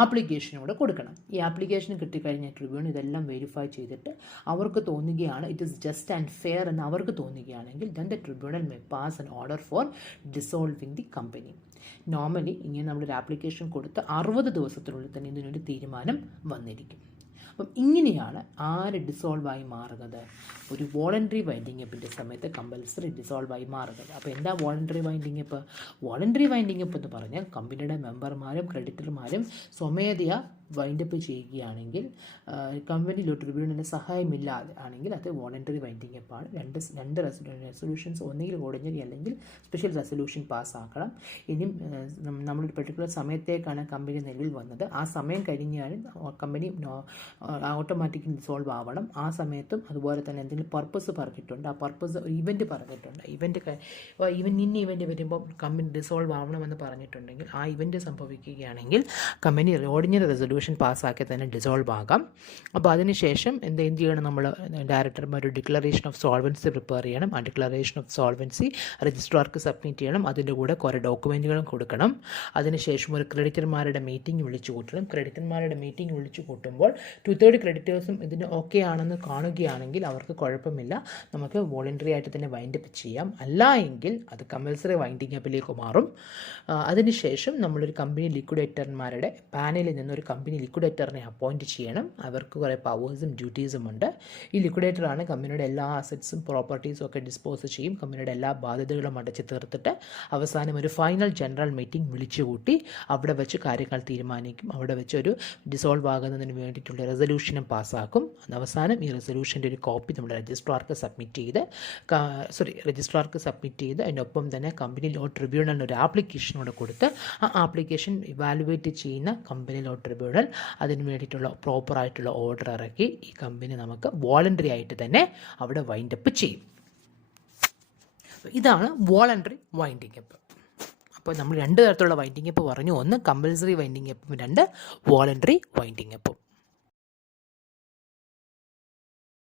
ആപ്ലിക്കേഷനും കൂടെ കൊടുക്കണം. ഈ ആപ്ലിക്കേഷൻ കിട്ടിക്കഴിഞ്ഞ ട്രിബ്യൂണൽ ഇതെല്ലാം വെരിഫൈ ചെയ്തിട്ട് അവർക്ക് തോന്നുകയാണ് it is just and fair എന്ന് അവർക്ക് തോന്നുകയാണെങ്കിൽ then the tribunal may pass an order for dissolving the company. Normally ഇങ്ങനെ നമ്മളൊരു ആപ്ലിക്കേഷൻ കൊടുത്ത് 60 ദിവസത്തിനുള്ളിൽ തന്നെ ഇതിനൊരു തീരുമാനം വന്നിരിക്കും. അപ്പം ഇങ്ങനെയാണ് ആര് ഡിസോൾവായി മാറുന്നത്, ഒരു വോളണ്ടറി വൈൻഡിങ് അപ്പിൻ്റെ സമയത്ത് കമ്പൽസറി ഡിസോൾവായി മാറുന്നത്. അപ്പോൾ എന്താ voluntary winding up? Voluntary winding up എന്ന് പറഞ്ഞാൽ കമ്പനിയുടെ മെമ്പർമാരും ക്രെഡിറ്റർമാരും സ്വമേധയാ വൈൻഡപ്പ് ചെയ്യുകയാണെങ്കിൽ, കമ്പനി ലോ ട്രിബ്യൂണലിൻ്റെ സഹായമില്ലാതെ ആണെങ്കിൽ അത് വോളണ്ടറി വൈൻഡിങ് അപ്പാണ്. രണ്ട് റെസൊല്യൂഷൻസ് ഒന്നുകിൽ ഓർഡിനറി അല്ലെങ്കിൽ സ്പെഷ്യൽ റെസൊല്യൂഷൻ പാസ്സാക്കണം. ഇനിയും നമ്മളൊരു പെർട്ടിക്കുലർ സമയത്തേക്കാണ് കമ്പനി നിലവിൽ വന്നത്, ആ സമയം കഴിഞ്ഞാൽ കമ്പനി ഓട്ടോമാറ്റിക്കലി ഡിസോൾവ് ആവണം. ആ സമയത്തും അതുപോലെ തന്നെ എന്തെങ്കിലും പർപ്പസ് പറഞ്ഞിട്ടുണ്ട്, ആ പർപ്പസ് ഒരു ഇവൻറ്റ് പറഞ്ഞിട്ടുണ്ട്, ഇന്ന ഇവൻറ്റ് വരുമ്പോൾ കമ്പനി ഡിസോൾവ് ആവണമെന്ന് പറഞ്ഞിട്ടുണ്ടെങ്കിൽ ആ ഇവൻറ്റ് സംഭവിക്കുകയാണെങ്കിൽ കമ്പനി ഓർഡിനറി റെസൊല്യൂഷൻ പാസ്സാക്കി തന്നെ ഡിസോൾവ് ആകാം. അപ്പോൾ അതിനുശേഷം എന്ത് ചെയ്യണം, നമ്മൾ ഡയറക്ടർമാർ ഒരു ഡിക്ലറേഷൻ ഓഫ് സോൾവൻസി പ്രിപ്പയർ ചെയ്യണം. ആ ഡിക്ലറേഷൻ ഓഫ് സോൾവൻസി രജിസ്ട്രാർക്ക് സബ്മിറ്റ് ചെയ്യണം. അതിൻ്റെ കൂടെ കുറേ ഡോക്യുമെൻറ്റുകളും കൊടുക്കണം. അതിനുശേഷം ഒരു ക്രെഡിറ്റർമാരുടെ മീറ്റിംഗ് വിളിച്ചു കൂട്ടണം. ക്രെഡിറ്റർമാരുടെ മീറ്റിംഗ് വിളിച്ചു കൂട്ടുമ്പോൾ 2/3 ക്രെഡിറ്റേഴ്സും ഇതിന് ഓക്കെ ആണെന്ന് കാണുകയാണെങ്കിൽ അവർക്ക് കുഴപ്പമില്ല, നമുക്ക് വോളണ്ടറി ആയിട്ട് തന്നെ വൈൻഡപ്പ് ചെയ്യാം. അല്ല എങ്കിൽ അത് കമ്പൽസറി വൈൻഡിങ് അപ്പിലേക്ക് മാറും. അതിനുശേഷം നമ്മളൊരു കമ്പനി ലിക്വിഡേറ്റർമാരുടെ പാനലിൽ നിന്നൊരു കമ്പനി ലിക്വിഡേറ്ററിനെ അപ്പോയിൻറ്റ് ചെയ്യണം. അവർക്ക് കുറേ പവേഴ്സും ഡ്യൂട്ടീസും ഉണ്ട്. ഈ ലിക്വിഡേറ്ററാണ് കമ്പനിയുടെ എല്ലാ അസറ്റ്സും പ്രോപ്പർട്ടീസും ഒക്കെ ഡിസ്പോസ് ചെയ്യും, കമ്പനിയുടെ എല്ലാ ബാധ്യതകളും അടച്ച് തീർത്തിട്ട് അവസാനം ഒരു ഫൈനൽ ജനറൽ മീറ്റിംഗ് വിളിച്ചുകൂട്ടി അവിടെ വെച്ച് കാര്യങ്ങൾ തീരുമാനിക്കും. അവിടെ വെച്ച് ഒരു ഡിസോൾവ് ആകുന്നതിന് വേണ്ടിയിട്ടുള്ള റെസൊല്യൂഷനും പാസ്സാക്കും. അവസാനം ഈ റെസൊല്യൂഷൻ്റെ ഒരു കോപ്പി നമ്മുടെ രജിസ്ട്രാർക്ക് സബ്മിറ്റ് ചെയ്ത് അതിനൊപ്പം തന്നെ കമ്പനി ലോ ട്രിബ്യൂണലിന് ഒരു ആപ്ലിക്കേഷനോട് കൊടുത്ത് ആ ആപ്ലിക്കേഷൻ ഇവാലുവേറ്റ് ചെയ്യുന്ന കമ്പനി ലോ ട്രിബ്യൂണൽ അതിന് വേണ്ടിയിട്ടുള്ള പ്രോപ്പറായിട്ടുള്ള ഓർഡർ ഇറക്കി ഈ കമ്പനി നമുക്ക് വോളണ്ടറി ആയിട്ട് തന്നെ അവിടെ വൈൻഡപ്പ് ചെയ്യും. ഇതാണ് വോളണ്ടറി വൈൻഡിങ് അപ്പ്. അപ്പോൾ നമ്മൾ 2 തരത്തിലുള്ള വൈൻഡിങ് അപ്പ് പറഞ്ഞു. ഒന്ന് കമ്പൽസറി വൈൻഡിങ് അപ്പും 2 വോളണ്ടറി വൈൻഡിങ് അപ്പും.